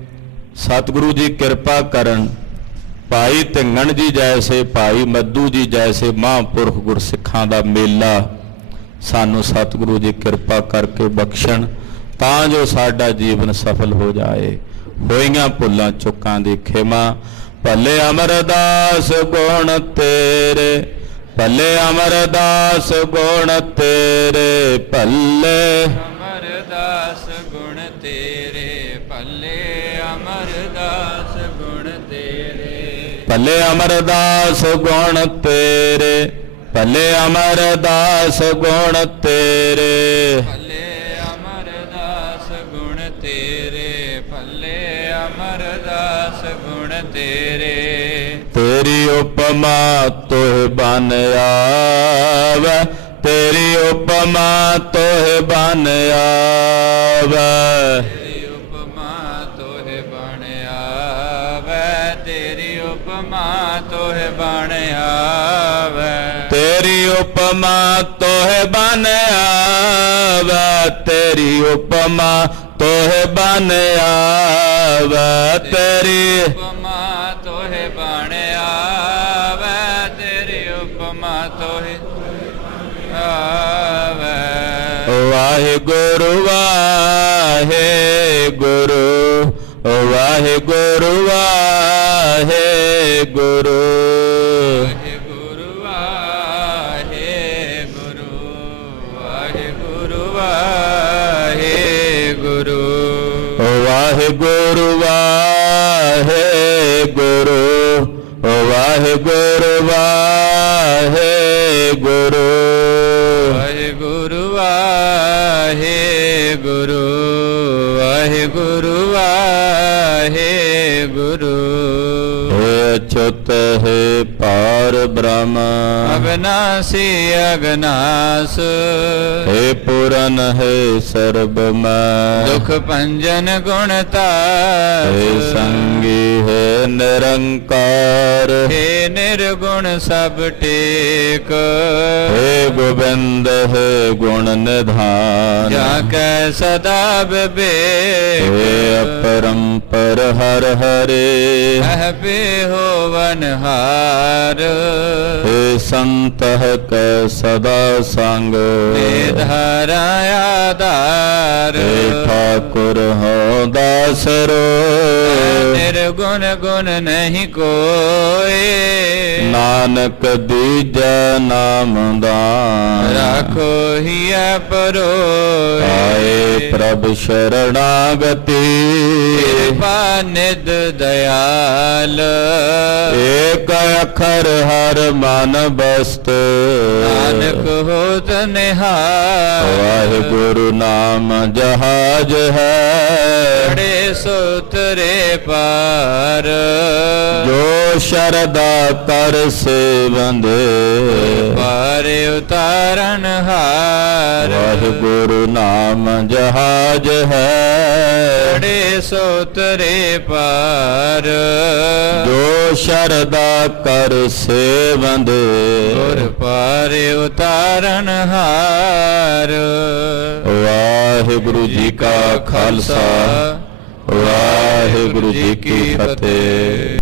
ਸਤਿਗੁਰੂ ਜੀ ਕਿਰਪਾ ਕਰਨ। ਭਾਈ ਧਿੰਗਣ ਜੀ ਜੈਸੇ, ਭਾਈ ਮੱਧੂ ਜੀ ਜੈਸੇ ਮਹਾਂਪੁਰਖ ਗੁਰਸਿੱਖਾਂ ਦਾ ਮੇਲਾ ਸਾਨੂੰ ਸਤਿਗੁਰੂ ਜੀ ਕਿਰਪਾ ਕਰਕੇ ਬਖਸ਼ਣ, ਤਾਂ ਜੋ ਸਾਡਾ ਜੀਵਨ ਸਫਲ ਹੋ ਜਾਏ। ਹੋਈਆਂ ਭੁੱਲਾਂ ਚੁੱਕਾਂ ਦੀ ਖਿਮਾ। ਭਲੇ ਅਮਰਦਾਸ ਗੁਣ ਤੇਰੇ, ਭਲੇ ਅਮਰਦਾਸ ਗੁਣ ਤੇਰੇ, ਭਲੇ ਅਮਰਦਾਸ ਗੁਣ ਤੇਰੇ, ਭਲੇ ਅਮਰਦਾਸ ਗੁਣ ਤੇਰੇ। ਭਲੇ ਅਮਰਦਾਸ ਗੁਣ ਤੇਰੇ, ਭਲੇ ਅਮਰਦਾਸ ਗੁਣ ਤੇਰੇ। ਭਲੇ ਅਮਰਦਾਸ ਗੁਣ ਤੇਰੇ, ਭਲੇ ਅਮਰਦਾਸ ਗੁਣ ਤੇਰੇ। ਤੇਰੀ ਉਪਮਾ ਤੋਹਿ ਬਨ ਆਵੈ, ਤੇਰੀ ਉਪਮਾ ਤੋਹਿ ਬਨ ਆਵੈ। ਤੇਰੀ ਉਪਮਾ ਤੋਹਿ ਬਣ ਆਵੈ, ਤੇਰੀ ਉਪਮਾ ਤੋਹਿ ਬਣ ਆਵੈ। ਤੇਰੀ ਉਪਮਾ ਤੋਹਿ ਬਨ ਆਵੈ, ਤੇਰੀ ਉਪਮਾ ਤੋਹਿ ਬਨ ਆਵੈ। ਤੇਰੀ ਉਪਮਾ ਤੋਹਿ ਬਣ ਆਵੈ, ਤੇਰੀ ਉਪਮਾ ਤੋਹਿ ਆਵੈ। ਵਾਹਿਗੁਰੂ ਵਾਹਿਗੁਰੂ, ਵਾਹਿਗੁਰੂ ਵਾਹਿਗੁਰੂ, ਵਾਹਿਗੁਰੂ ਵਾਹਿਗੁਰੂ, ਵਾਹਿਗੁਰੂ ਵਾਹਿਗੁਰੂ, ਵਾਹਿਗੁਰੂ ਵਾਹਿਗੁਰੂ, ਵਾਹਿਗੁਰੂ ਵਾਹਿਗੁਰੂ, ਵਾਹਿਗੁਰੂ ਵਾਹਿਗੁਰੂ, ਵਾਹਿਗੁਰੂ ਵਾਹਿਗੁਰੂ। ਹੈ ਅਚੁੱਤ ਹੈ ਪਾਰ ਬ੍ਰਹਮ, ਅਗਨਾਸੀ ਅਗਨਾਸ, ਹੈ ਪੂਰਨ ਹੈ ਸਰਬ ਮੈਂ। ਦੁਖ ਭੰਜਨ ਗੁਣ ਤਾਸ, ਹੈ ਸੰਗੀ ਹੈ ਨਿਰੰਕਾਰ, ਹੇ ਨਿਰਗੁਣ ਸਭ ਟੇਕ। ਹੈ ਗੋਬਿੰਦ ਹੈ ਗੁਣ ਨਿਧਾਨ, ਜਾ ਕੈ ਸਦਾ ਬਿਬੇਕ। ਹੈ ਅਪਰੰਪਰ ਹਰ ਹਰੇ, ਅਹ ਪੇ ਹੋਵਨ ਹਾਰ। हे संतः कै सदा संग, ਧਾਰਾ ਆਧਾਰ। हे ठाकुर हो दासरो, ਨਿਰਗੁਣ ਗੁਣ ਗੁਣ ਨਹੀਂ ਕੋਏ। ਨਾਨਕ ਦੀਜੈ ਨਾਮ ਦਾਨ ਰਾਖੋ ਹੀਐ ਪਰੋਏ। ਆਏ ਪ੍ਰਭ ਸ਼ਰਣਾਗਤੀ ਕਿਰਪਾ ਨਿਧ ਦਇਆਲ। ਏਕ ਅੱਖਰ ਹਰ ਮਨ ਬਸਤ ਨਾਨਕ ਹੋਤ ਨਿਹਾਲ। ਵਾਹਿਗੁਰੂ ਨਾਮ ਜਹਾਜ ਹੈ ਬੜੇ ਸੋਤਰੇ ਪਾਰ। ਜੋ ਸ਼ਰਦਾ ਕਰ ਸੇਵੰਦੇ ਪਾਰ ਉਤਾਰਨ ਹਾਰ। ਵਾਹਿਗੁਰੂ ਨਾਮ ਜਹਾਜ ਹੈ ਬੜੇ ਸੋਤਰੇ ਪਾਰ। ਜੋ ਸ਼ਰਦਾ ਕਰ ਸੇਵੰਦੇ ਗੁਰ ਪਾਰ ਉਤਾਰਨ ਹਾਰ। ਵਾਹਿਗੁਰੂ ਜੀ ਕਾ ਖਾਲਸਾ ਵਾਹਿਗੁਰੂ ਜੀ ਕੀ ਫਤਿਹ।